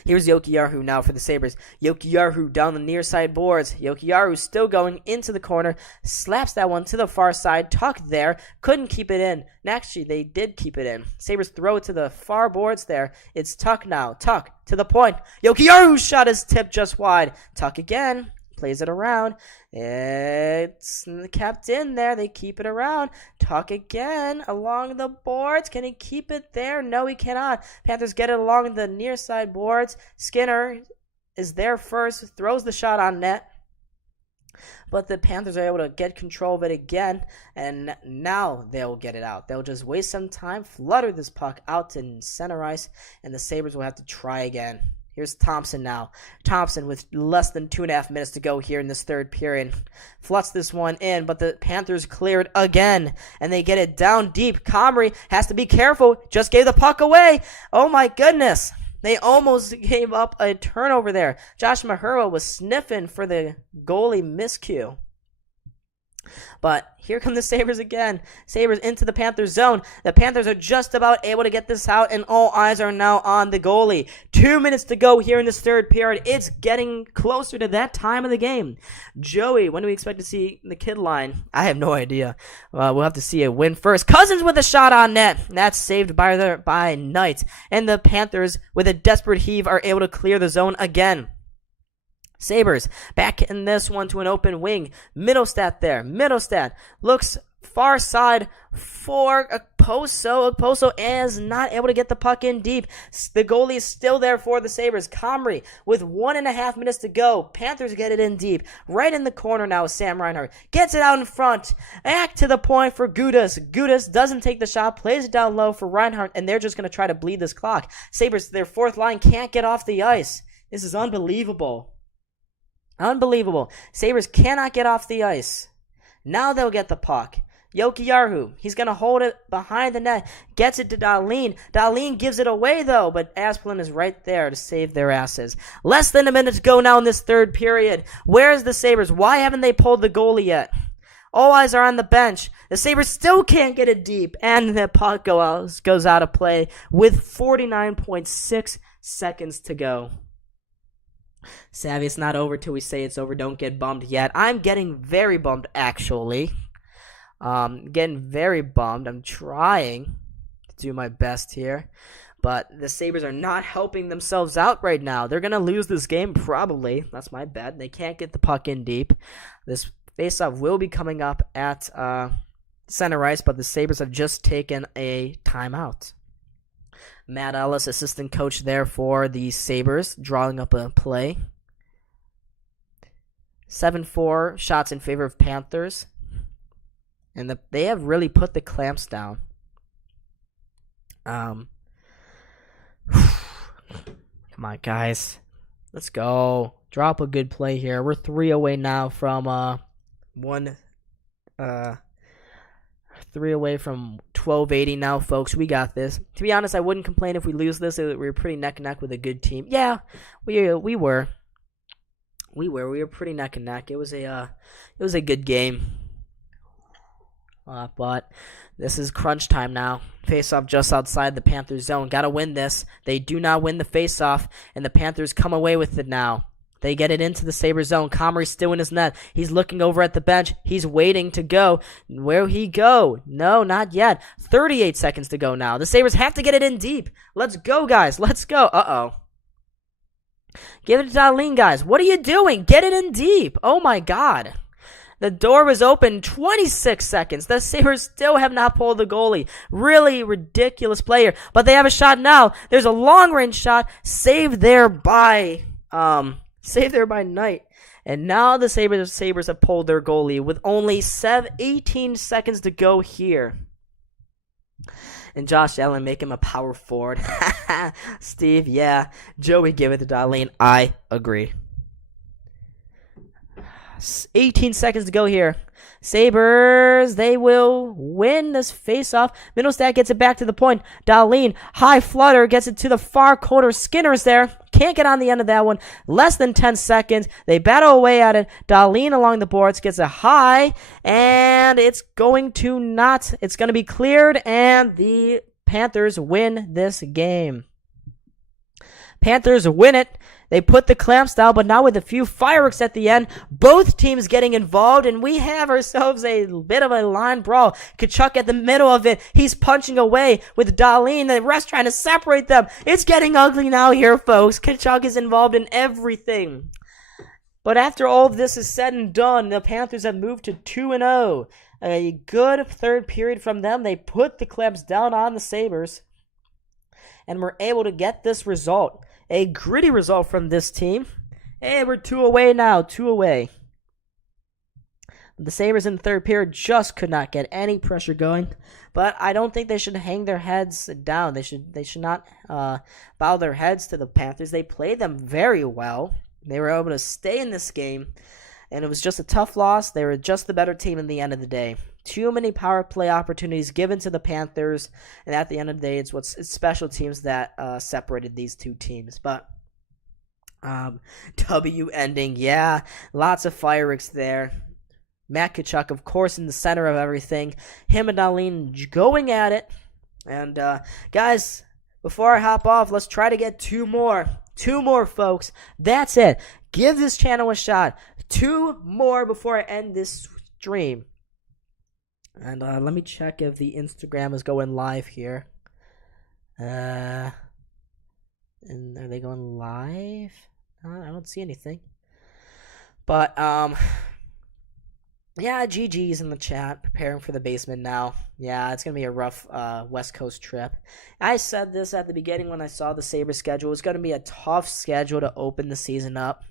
Here's Jokiharju now for the Sabres. Jokiharju down the near side boards. Jokiharju still going into the corner. Slaps that one to the far side. Tuck there. Couldn't keep it in. And actually, they did keep it in. Sabres throw it to the far boards there. It's Tuck now. Tuck to the point. Jokiharju's shot is tipped just wide. Tuck again. Plays it around. It's kept in there. They keep it around. Tuck again along the boards. Can he keep it there? No, he cannot. Panthers get it along the near side boards. Skinner is there first. Throws the shot on net. But the Panthers are able to get control of it again. And now they'll get it out. They'll just waste some time. Flutter this puck out to center ice. And the Sabres will have to try again. Here's Thompson now. Thompson with less than 2.5 minutes to go here in this third period. Fluts this one in, but the Panthers cleared again. And they get it down deep. Comrie has to be careful. Just gave the puck away. Oh my goodness. They almost gave up a turnover there. Josh Mahura was sniffing for the goalie miscue. But here come the Sabres again. Sabres into the Panthers zone. The Panthers are just about able to get this out, and all eyes are now on the goalie. 2 minutes to go here in this third period. It's getting closer to that time of the game. Joey, when do we expect to see the kid line? I have no idea. We'll have to see a win first. Cousins with a shot on net. That's saved by Knight. And the Panthers, with a desperate heave, are able to clear the zone again. Sabres back in this one to an open wing. Middlestat there. Middlestat looks far side for a Okposo is not able to get the puck in deep. The goalie is still there for the Sabres. Comrie with 1.5 minutes to go. Panthers get it in deep. Right in the corner now is Sam Reinhart. Gets it out in front. Back to the point for Gudas. Gudas doesn't take the shot. Plays it down low for Reinhart, and they're just going to try to bleed this clock. Sabres, their fourth line, can't get off the ice. This is unbelievable. Unbelievable. Sabres cannot get off the ice. Now they'll get the puck. Jokiharju, he's going to hold it behind the net. Gets it to Dahlin. Dahlin gives it away, though, but Asplund is right there to save their asses. Less than a minute to go now in this third period. Where's the Sabres? Why haven't they pulled the goalie yet? All eyes are on the bench. The Sabres still can't get it deep, and the puck goes out of play with 49.6 seconds to go. Savvy, it's not over till we say it's over. Don't get bummed yet. I'm getting very bummed, actually. Getting very bummed. I'm trying to do my best here. But the Sabres are not helping themselves out right now. They're going to lose this game, probably. That's my bet. They can't get the puck in deep. This faceoff will be coming up at center ice, but the Sabres have just taken a timeout. Matt Ellis, assistant coach there for the Sabres, drawing up a play. 7-4 shots in favor of Panthers. And they have really put the clamps down. Come on, guys. Let's go. Drop a good play here. We're 3 away now from 3 away from 1280 now, folks. We got this. To be honest, I wouldn't complain if we lose this. We were pretty neck and neck with a good team. Yeah, we were. We were pretty neck and neck. It was a good game. But this is crunch time now. Face-off just outside the Panthers zone. Got to win this. They do not win the face-off, and the Panthers come away with it now. They get it into the Sabres zone. Comrie's still in his net. He's looking over at the bench. He's waiting to go. Where'll he go? No, not yet. 38 seconds to go now. The Sabres have to get it in deep. Let's go, guys. Let's go. Uh-oh. Give it to Dahlin, guys. What are you doing? Get it in deep. Oh, my God. The door was open 26 seconds. The Sabres still have not pulled the goalie. Really ridiculous player. But they have a shot now. There's a long-range shot. Saved there by Knight. And now the Sabres have pulled their goalie with only 18 seconds to go here. And Josh Allen make him a power forward. Steve, yeah. Joey, give it to Dahlin. I agree. 18 seconds to go here. Sabres, they will win this face-off. Middlestat gets it back to the point. Dahlin, high flutter, gets it to the far corner. Skinner's there. Can't get on the end of that one. Less than 10 seconds. They battle away at it. Dahlin along the boards gets a high, and it's going to be cleared, and the Panthers win this game. Panthers win it. They put the clamps down, but now with a few fireworks at the end, both teams getting involved, and we have ourselves a bit of a line brawl. Tkachuk at the middle of it. He's punching away with Dahlin. The rest trying to separate them. It's getting ugly now here, folks. Tkachuk is involved in everything. But after all of this is said and done, the Panthers have moved to 2-0. A good third period from them. They put the clamps down on the Sabres and were able to get this result. A gritty result from this team. Hey, we're 2 away now. 2 away. The Sabres in the third period just could not get any pressure going. But I don't think they should hang their heads down. They should not bow their heads to the Panthers. They played them very well. They were able to stay in this game. And it was just a tough loss. They were just the better team in the end of the day. Too many power play opportunities given to the Panthers. And at the end of the day, it's special teams that separated these two teams. But W ending, yeah. Lots of fireworks there. Matt Tkachuk, of course, in the center of everything. Him and Dahlin going at it. And guys, before I hop off, let's try to get 2 more. 2 more, folks. That's it. Give this channel a shot. 2 more before I end this stream. And let me check if the Instagram is going live here. And are they going live? I don't see anything. But Yeah, GG's in the chat, preparing for the basement now. Yeah, it's going to be a rough West Coast trip. I said this at the beginning when I saw the Sabres schedule. It's going to be a tough schedule to open the season up.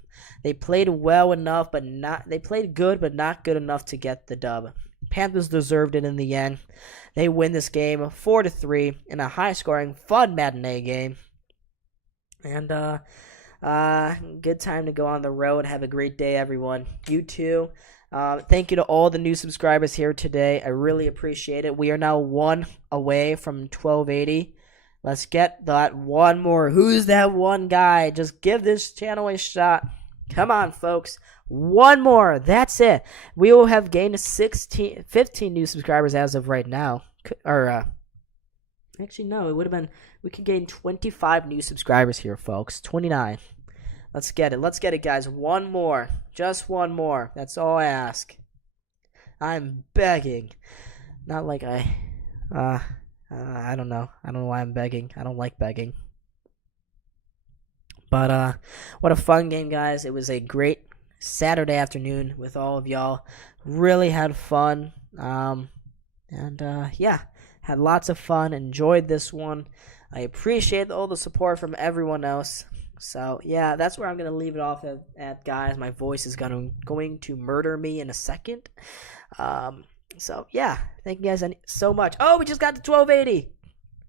They played well enough, they played good, but not good enough to get the dub. Panthers deserved it in the end. They win this game 4-3 in a high-scoring, fun matinee game. And good time to go on the road. Have a great day, everyone. You too. Thank you to all the new subscribers here today. I really appreciate it. We are now one away from 1280. Let's get that one more. Who's that one guy? Just give this channel a shot. Come on, folks. One more. That's it. We will have gained 15 new subscribers as of right now. Actually, no. It would have been. We could gain 25 new subscribers here, folks. 29. Let's get it. Let's get it, guys. One more. Just one more. That's all I ask. I'm begging. Not like I don't know. I don't know why I'm begging. I don't like begging. But what a fun game, guys. It was a great Saturday afternoon with all of y'all. Really had fun. Yeah, had lots of fun. Enjoyed this one. I appreciate all the support from everyone else. So, yeah, that's where I'm going to leave it off at, guys. My voice is going to murder me in a second. So, yeah, thank you guys so much. Oh, we just got to 1280.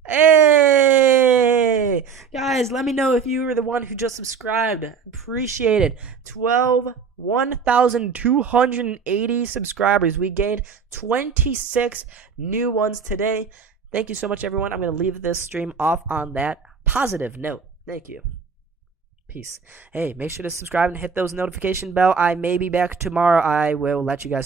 Hey! Guys, let me know if you were the one who just subscribed. Appreciate it. 1,280 subscribers. We gained 26 new ones today. Thank you so much, everyone. I'm going to leave this stream off on that positive note. Thank you. Peace. Hey, make sure to subscribe and hit those notification bell. I may be back tomorrow. I will let you guys